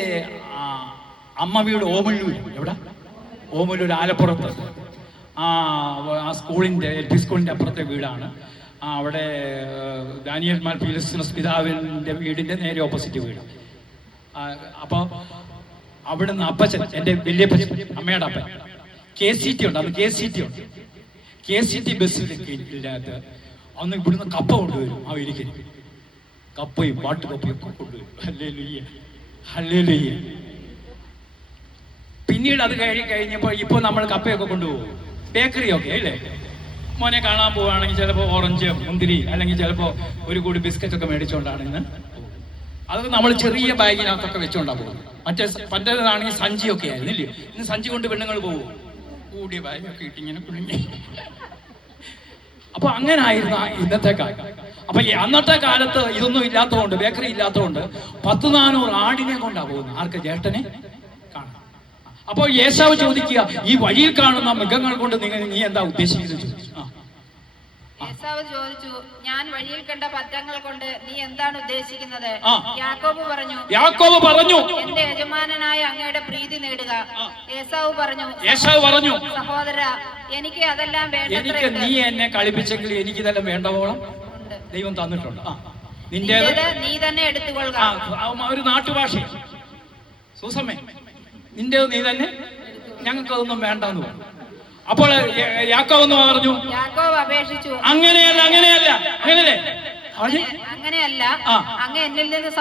അമ്മ വീട് ഓമല്ലൂർ. എവിടെ? ഓമല്ലൂർ, ആലപ്പുറത്ത്. ആ സ്കൂളിന്റെ LP സ്കൂളിന്റെ അപ്പുറത്തെ വീടാണ്. അവിടെ ഡാനിയൽ മാർ പീലസ്റ്റിനസ് പിതാവിന്റെ വീടിന്റെ നേരെ ഓപ്പോസിറ്റ് വീട്. അപ്പോൾ അവിടുന്ന് അപ്പച്ചൻ, എൻ്റെ വലിയപ്പച്ചൻ, അമ്മയുടെ അപ്പൻ, KCT ഉണ്ട്. അന്ന് KCT ഉണ്ട്. KCT ബസ്സിനകത്ത് അന്ന് ഇവിടുന്ന് കപ്പ കൊണ്ടുവരും. ആ ഇരിക്കും കപ്പയും പാട്ടുകപ്പയും ഒക്കെ കൊണ്ടുവരും. Hallelujah, hallelujah. പിന്നീട് അത് കഴിഞ്ഞപ്പോൾ ഇപ്പോൾ നമ്മൾ കപ്പയൊക്കെ കൊണ്ടുപോകും, ബേക്കറിയൊക്കെ അല്ലേ. മോനെ കാണാൻ പോവുകയാണെങ്കിൽ ചിലപ്പോൾ ഓറഞ്ച്, മുന്തിരി, അല്ലെങ്കിൽ ചിലപ്പോൾ ഒരു കൂടി ബിസ്ക്കറ്റൊക്കെ മേടിച്ചുകൊണ്ടാണ് ഇന്ന്. അത് നമ്മൾ ചെറിയ ബാഗിനകത്തൊക്കെ വെച്ചുകൊണ്ടാണ് പോകുന്നത്. മറ്റേ പണ്ടേതാണെങ്കിൽ സഞ്ചിയൊക്കെ ആയിരുന്നില്ലേ. ഇന്ന് സഞ്ചി കൊണ്ട് പെണ്ണുങ്ങൾ പോകും, കൂടിയ ബാഗൊക്കെ ഇട്ടിങ്ങനെ കുടുങ്ങി. അപ്പൊ അങ്ങനെ ആയിരുന്നു ഇന്നത്തെ കാലം. അപ്പൊ അന്നത്തെ കാലത്ത് ഇതൊന്നും ഇല്ലാത്തതുകൊണ്ട്, ബേക്കറി ഇല്ലാത്തതുകൊണ്ട് 100-400 ആടിനെ കൊണ്ടാണ് പോകുന്നത്. ആർക്ക്? ജ്യേഷ്ഠനെ കാണാം. അപ്പൊ ഏശാവ് ചോദിക്കുക, ഈ വഴിയിൽ കാണുന്ന മൃഗങ്ങൾ കൊണ്ട് നീ എന്താ ഉദ്ദേശിക്കുന്നത് ചോദിച്ചു. ഏസാവ് ചോദിച്ചു, ഞാൻ വഴിയിൽ കണ്ട പറ്റങ്ങൾ കൊണ്ട് നീ എന്താണ് ഉദ്ദേശിക്കുന്നത്? യാക്കോബ് പറഞ്ഞു, എന്റെ യജമാനനായ അങ്ങയുടെ പ്രീതി നേടുക. ഏസാവ് പറഞ്ഞു, സഹോദര, എനിക്ക് അതെല്ലാം വേണ്ട. നീ എന്നെ കളിപ്പിച്ചെങ്കിൽ എനിക്ക് ഇതെല്ലാം വേണ്ടവോളം ദൈവം തന്നിട്ടുണ്ട്. നിന്റേത് നീ തന്നെ എടുത്തുകൊള്ളുക. ഒരു നാട്ടുഭാഷ. സൂസമ്മേ, നിന്റേത് നീ തന്നെ, ഞങ്ങൾക്ക് അതൊന്നും വേണ്ടെന്ന് പറഞ്ഞു. അപ്പോൾ യാക്കോബ് എന്ന് പറഞ്ഞു, യാക്കോബ് അപേക്ഷിച്ചു, അങ്ങനെയല്ല, അങ്ങ് എന്നിൽ നിന്ന്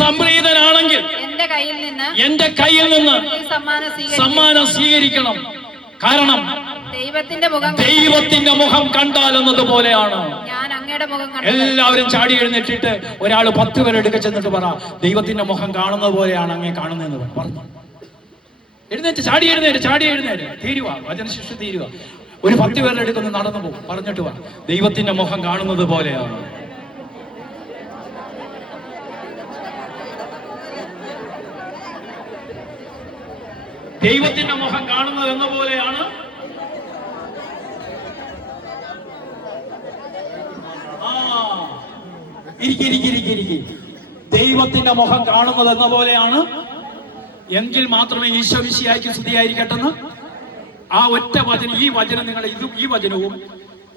സംപ്രീതനാണെങ്കിൽ എന്റെ കയ്യിൽ നിന്ന് സമ്മാനം സ്വീകരിക്കണം. കാരണം ദൈവത്തിന്റെ മുഖം കണ്ടാൽ എന്നതുപോലെയാണ്. ഞാൻ അങ്ങയുടെ മുഖം കണ്ടു. എല്ലാവരും ചാടി എഴുന്നേറ്റിട്ട് ഒരാൾ 10 പേരെ എടുക്ക ചെന്നിട്ട് പറ, ദൈവത്തിന്റെ മുഖം കാണുന്നത് പോലെയാണ് അങ്ങേ കാണുന്നതെന്ന് പറഞ്ഞു. എഴുന്നേറ്റ്, ചാടി എഴുന്നേറ്റ് തീരുവ, വചനശിക്ഷ തീരുവ. ഒരു 10 പേരുടെ അടുക്കൊന്ന് നടന്നു പോകും, പറഞ്ഞിട്ട് പറ, ദൈവത്തിന്റെ മുഖം കാണുന്നത് പോലെയാണ്. ദൈവത്തിന്റെ മുഖം കാണുന്നത് എന്ന പോലെയാണ്. ദൈവത്തിന്റെ മുഖം കാണുന്നത് എന്ന പോലെയാണ്. എങ്കിൽ മാത്രമേ ഈശോ മിശിഹായ്ക്ക് സ്തുതിയായിരിക്കട്ടെന്ന് ആ ഒറ്റ വചനം, ഈ വചനം നിങ്ങൾ ഈ വചനവും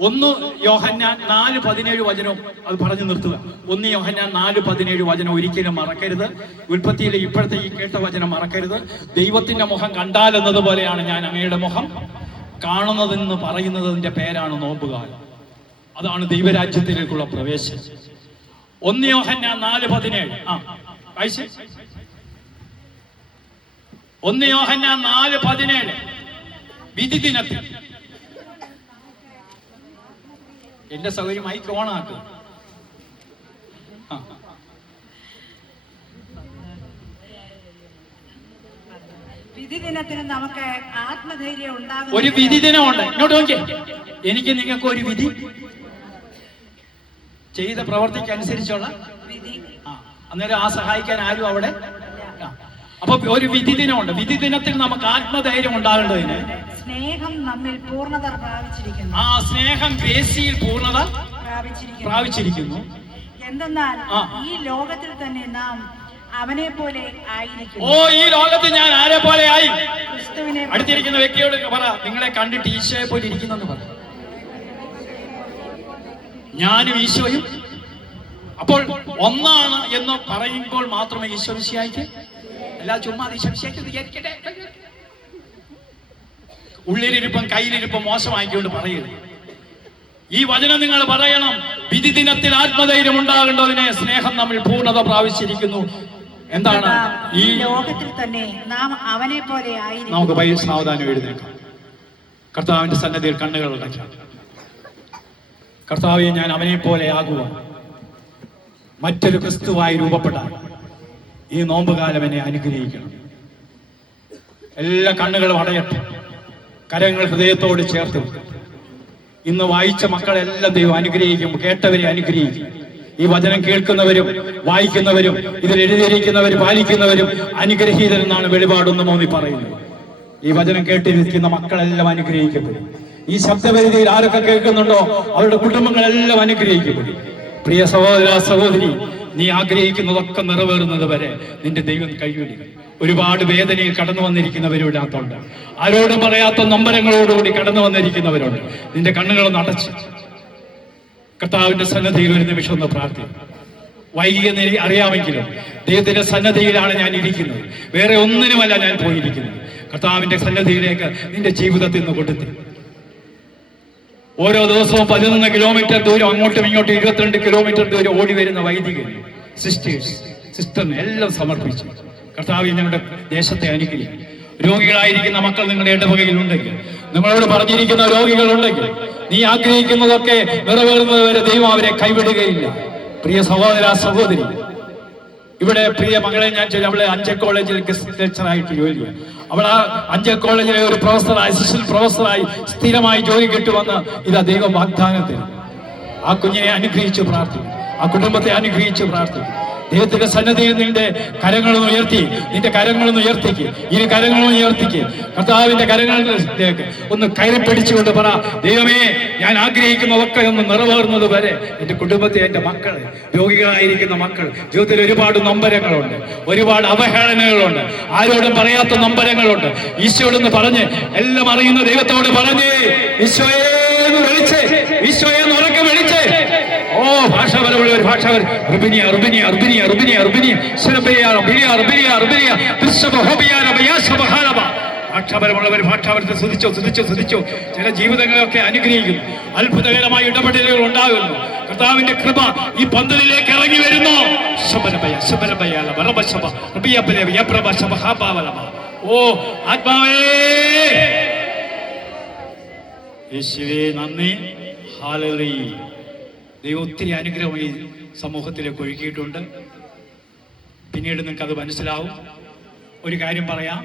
1 യോഹന്നാൻ 4:17 വചനവും അത് പറഞ്ഞു നിർത്തുക. 1 യോഹന്നാൻ 4:17 വചനം ഒരിക്കലും മറക്കരുത്. ഉൽപ്പത്തിയിലെ ഇപ്പോഴത്തെ ഈ കേട്ട വചനം മറക്കരുത്. ദൈവത്തിന്റെ മുഖം കണ്ടാൽ എന്നതുപോലെയാണ് ഞാൻ അങ്ങയുടെ മുഖം കാണുന്നതെന്ന് പറയുന്നതിന്റെ പേരാണ് നോമ്പുകാലം. അതാണ് ദൈവരാജ്യത്തിലേക്കുള്ള പ്രവേശനം. 1 യോഹന്നാൻ 4:17 വായിച്ചേ. 1 യോഹന്നാൻ 4:17 വിധി ദിനത്തിൽ. എന്റെ സൗകര്യമായി ഓണാക്കുക. വിധി ദിനത്തിന് നമുക്ക് ആത്മധൈര്യം ഉണ്ടാകും. ഒരു വിധി ദിനമുണ്ട്. ഇങ്ങോട്ട് നോക്കിയേ, എനിക്ക് നിങ്ങൾക്ക് ഒരു വിധി ചെയ്ത പ്രവർത്തിക്ക് അനുസരിച്ചുള്ള വിധി. അന്നേരം ആ സഹായിക്കാൻ ആരും അവിടെ ആ. അപ്പൊ ഒരു വിധി ദിനമുണ്ട്. വിധി ദിനത്തിൽ നമുക്ക് ആത്മധൈര്യം ഉണ്ടാകേണ്ടതിന് സ്നേഹം നമ്മിൽ പൂർണ്ണത പ്രാപിച്ചിരിക്കുന്നു. ആ സ്നേഹം ഗ്രേസിയിൽ പൂർണ്ണത പ്രാപിച്ചിരിക്കുന്നു. എന്തെന്നാൽ ഈ ലോകത്തിൽ തന്നെ നാം അവനെ പോലെ ആയിരിക്കും. ഓ, ഈ ലോകത്ത് ഞാൻ ആരെ പോലെ ആയി? ക്രിസ്തുവിനെ. അടുത്തിരിക്കുന്ന വ്യക്തിയോട് പറ, നിങ്ങളെ കണ്ടിട്ട് ഈശോയെ പോലെ ഇരിക്കുന്നെന്ന് പറ. ഞാനും ഈശോയും അപ്പോൾ ഒന്നാണ് എന്ന് പറയുമ്പോൾ മാത്രമേ ഈശോ മിശിഹായ്ക്ക് അല്ല, ചുമ്മാ ഈശോ മിശിഹായ്ക്ക് വിചാരിക്കട്ടെ. ഉള്ളിലിരിപ്പം കയ്യിലിരിപ്പം മോശമായിക്കൊണ്ട് പറയരുത്. ഈ വചനം നിങ്ങൾ പറയണം. വിധി ദിനത്തിൽ ആത്മധൈര്യം ഉണ്ടാകേണ്ടതിനെ സ്നേഹം നമ്മിൽ പൂർണ്ണത പ്രാപിച്ചിരിക്കുന്നു. എന്താണ് ഈ ലോകത്തിൽ തന്നെ നാം അവനെ പോലെ ആയിരിക്കും. നമുക്ക് പയ്യെ സാവധാനം എഴുന്നേക്കാം. കർത്താവിന്റെ സന്നദ്ധിയിൽ കണ്ണുകൾ അടയ്ക്കാം. കർത്താവെ, ഞാൻ അവനെ പോലെ ആകുക, മറ്റൊരു ക്രിസ്തുവായി രൂപപ്പെടാൻ ഈ നോമ്പുകാലം എന്നെ അനുഗ്രഹിക്കണം. എല്ലാ കണ്ണുകളും അടയട്ടെ, കരങ്ങൾ ഹൃദയത്തോട് ചേർത്ത്. ഇന്ന് വായിച്ച മക്കളെല്ലാം ദൈവം അനുഗ്രഹിക്കും, കേട്ടവരെ അനുഗ്രഹിക്കും. ഈ വചനം കേൾക്കുന്നവരും വായിക്കുന്നവരും ഇതിൽ എഴുതിയിരിക്കുന്നവരും പാലിക്കുന്നവരും അനുഗ്രഹീതരെന്നാണ് വെളിപാട് 1:3 പറയുന്നത്. ഈ വചനം കേട്ടിരിക്കുന്ന മക്കളെല്ലാം അനുഗ്രഹിക്കപ്പെടും. ഈ ശബ്ദപരിധിയിൽ ആരൊക്കെ കേൾക്കുന്നുണ്ടോ അവരുടെ കുടുംബങ്ങളെല്ലാം അനുഗ്രഹിക്കപ്പെടും. പ്രിയ സഹോദര സഹോദരി, നീ ആഗ്രഹിക്കുന്നതൊക്കെ നിറവേറുന്നത് വരെ നിന്റെ ദൈവം കൈവിടുക. ഒരുപാട് വേദനയിൽ കടന്നു വന്നിരിക്കുന്നവരില്ലാത്തതുണ്ട്. ആരോടും പറയാത്ത നൊമ്പരങ്ങളോടുകൂടി കടന്നു വന്നിരിക്കുന്നവരുണ്ട്. നിന്റെ കണ്ണുകളൊന്ന് അടച്ച് കർത്താവിന്റെ സന്നദ്ധിയിൽ ഒരു നിമിഷം ഒന്ന് പ്രാർത്ഥിക്കും. വൈകിയെന്ന് അറിയാമെങ്കിലും ദൈവത്തിന്റെ സന്നദ്ധിയിലാണ് ഞാൻ ഇരിക്കുന്നത്. വേറെ ഒന്നിനുമല്ല ഞാൻ പോയിരിക്കുന്നത്. കർത്താവിന്റെ സന്നദ്ധിയിലേക്ക് നിന്റെ ജീവിതത്തിൽ നിന്ന് കൊടുത്തു. ഓരോ ദിവസവും 11 കിലോമീറ്റർ ദൂരം അങ്ങോട്ടും ഇങ്ങോട്ടും 22 കിലോമീറ്റർ ദൂരം ഓടി വരുന്ന വൈദികർ, സിസ്റ്ററിനെ എല്ലാം സമർപ്പിച്ചു. കർത്താവ് ഞങ്ങളുടെ ദേശത്തെ അനുഗ്രഹിക്കും. രോഗികളായിരിക്കുന്ന മക്കൾ നിങ്ങളുടെ ഇടവകയിൽ ഉണ്ടെങ്കിൽ, നിങ്ങളോട് പറഞ്ഞിരിക്കുന്ന രോഗികളുണ്ടെങ്കിൽ, നീ ആഗ്രഹിക്കുന്നതൊക്കെ നിറവേറുന്നതുവരെ ദൈവം അവരെ കൈവിടുകയില്ല. പ്രിയ സഹോദര സഹോദരി, ഇവിടെ പ്രിയ മകളെ ഞാൻ അവളെ അഞ്ചൽ കോളേജിൽ ഗസ്റ്റ് ലെക്ചറായിട്ട് ജോലി ചെയ്യും. അവൾ ആ അഞ്ചൽ കോളേജിലെ ഒരു പ്രൊഫസറായി, അസിസ്റ്റന്റ് പ്രൊഫസറായി സ്ഥിരമായി ജോലി കിട്ടുമെന്ന് ഇതാ ദൈവം വാഗ്ദാനത്തിൽ. ആ കുഞ്ഞിനെ അനുഗ്രഹിച്ച് പ്രാർത്ഥിക്കും, ആ കുടുംബത്തെ അനുഗ്രഹിച്ച് പ്രാർത്ഥിക്കും. ദൈവത്തിന്റെ സന്നദ്ധിയിൽ നിന്റെ കരങ്ങളൊന്ന് ഉയർത്തി, നിന്റെ കരങ്ങളൊന്ന് ഉയർത്തിക്ക്, ഇരു കരങ്ങളൊന്ന് ഉയർത്തിക്ക്. കർത്താവിന്റെ കരങ്ങളിലേക്ക് ഒന്ന് കയറി പിടിച്ചുകൊണ്ട് പറ, ദൈവമേ, ഞാൻ ആഗ്രഹിക്കുന്നതൊക്കെ ഒന്ന് നിറവേറുന്നത് വരെ എന്റെ കുടുംബത്തെ, എന്റെ മക്കള്, രോഗികളായിരിക്കുന്ന മക്കൾ, ജീവിതത്തിൽ ഒരുപാട് നൊമ്പരങ്ങളുണ്ട്, ഒരുപാട് അവഹേളനകളുണ്ട്, ആരോടും പറയാത്ത നൊമ്പരങ്ങളുണ്ട്. ഈശോയോടൊന്ന് പറഞ്ഞ്, എല്ലാം അറിയുന്ന ദൈവത്തോട് പറഞ്ഞ്, ഈശോയെ വിളിച്ച്, ഈശോയെ ഉറക്കെ വിളിച്ച്. ഓ, ഭാഷാപരമുള്ള ഒരു ഭാഷാപരം. ഭാഷാപരമുള്ളവർ ഭാഷാപരത്തെ സ്തുതിച്ചോ. ചില ജീവിതങ്ങളെയൊക്കെ അനുഗ്രഹിക്കുന്നു. അത്ഭുതകരമായ ഇടപെടലുകൾ ഉണ്ടാകുന്നു. കർത്താവിന്റെ കൃപ ഈ പന്തലിലേക്ക് ഇറങ്ങി വരുന്നു. ഓ ആത്മാവേ, യേശുവേ നന്ദി. ഹല്ലേലൂയ. ദൈവം ഒത്തിരി അനുഗ്രഹം ഈ സമൂഹത്തിലേക്ക് ഒഴുക്കിയിട്ടുണ്ട്. പിന്നീട് നിങ്ങൾക്ക് അത് മനസ്സിലാവും. ഒരു കാര്യം പറയാം,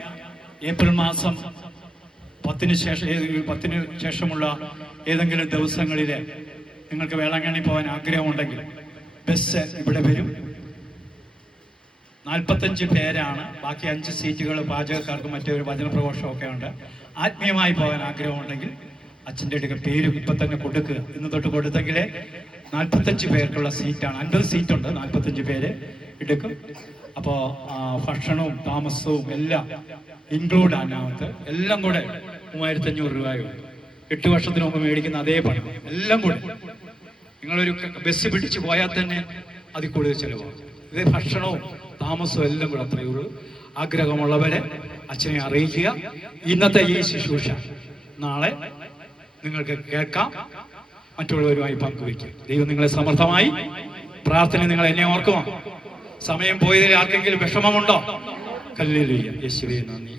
ഏപ്രിൽ മാസം 10-ന് ശേഷമുള്ള ഏതെങ്കിലും ദിവസങ്ങളിൽ നിങ്ങൾക്ക് വേളാങ്കണ്ണി പോകാൻ ആഗ്രഹമുണ്ടെങ്കിൽ ബസ് ഇവിടെ വരും. 45 പേരാണ്. ബാക്കി 5 സീറ്റുകൾ പാചകക്കാർക്ക് മറ്റൊരു വചന പ്രഘോഷമൊക്കെ ഉണ്ട്. ആത്മീയമായി പോകാൻ ആഗ്രഹമുണ്ടെങ്കിൽ അച്ഛൻ്റെ അടുക്ക പേര് ഇപ്പം തന്നെ കൊടുക്കുക. ഇന്ന് തൊട്ട് കൊടുത്തെങ്കിൽ 45 പേർക്കുള്ള സീറ്റാണ്. 50 സീറ്റുണ്ട്, 45 പേര് എടുക്കും. അപ്പോൾ ഭക്ഷണവും താമസവും എല്ലാം ഇൻക്ലൂഡ് അതിനകത്ത്. എല്ലാം കൂടെ 3500 രൂപയുണ്ട്. 8 വർഷത്തിന് മുമ്പ് മേടിക്കുന്ന അതേ പണം എല്ലാം കൂടെ. നിങ്ങളൊരു ബസ് പിടിച്ച് പോയാൽ തന്നെ അതിൽ കൂടുതൽ ചിലവാകും. ഇതേ ഭക്ഷണവും താമസവും എല്ലാം കൂടെ അത്രയേ ഉള്ളൂ. ആഗ്രഹമുള്ളവരെ അച്ഛനെ അറിയിക്കുക. ഇന്നത്തെ ഈ ശുശ്രൂഷ നാളെ നിങ്ങൾക്ക് കേൾക്കാം, മറ്റുള്ളവരുമായി പങ്കുവയ്ക്കും. ദൈവം നിങ്ങളെ സമർത്ഥമായി. പ്രാർത്ഥന നിങ്ങൾ എന്നെ ഓർക്കുമോ? സമയം പോയതിൽ ആർക്കെങ്കിലും വിഷമമുണ്ടോ? ഹല്ലേലൂയ. യേശുവേ നന്ദി.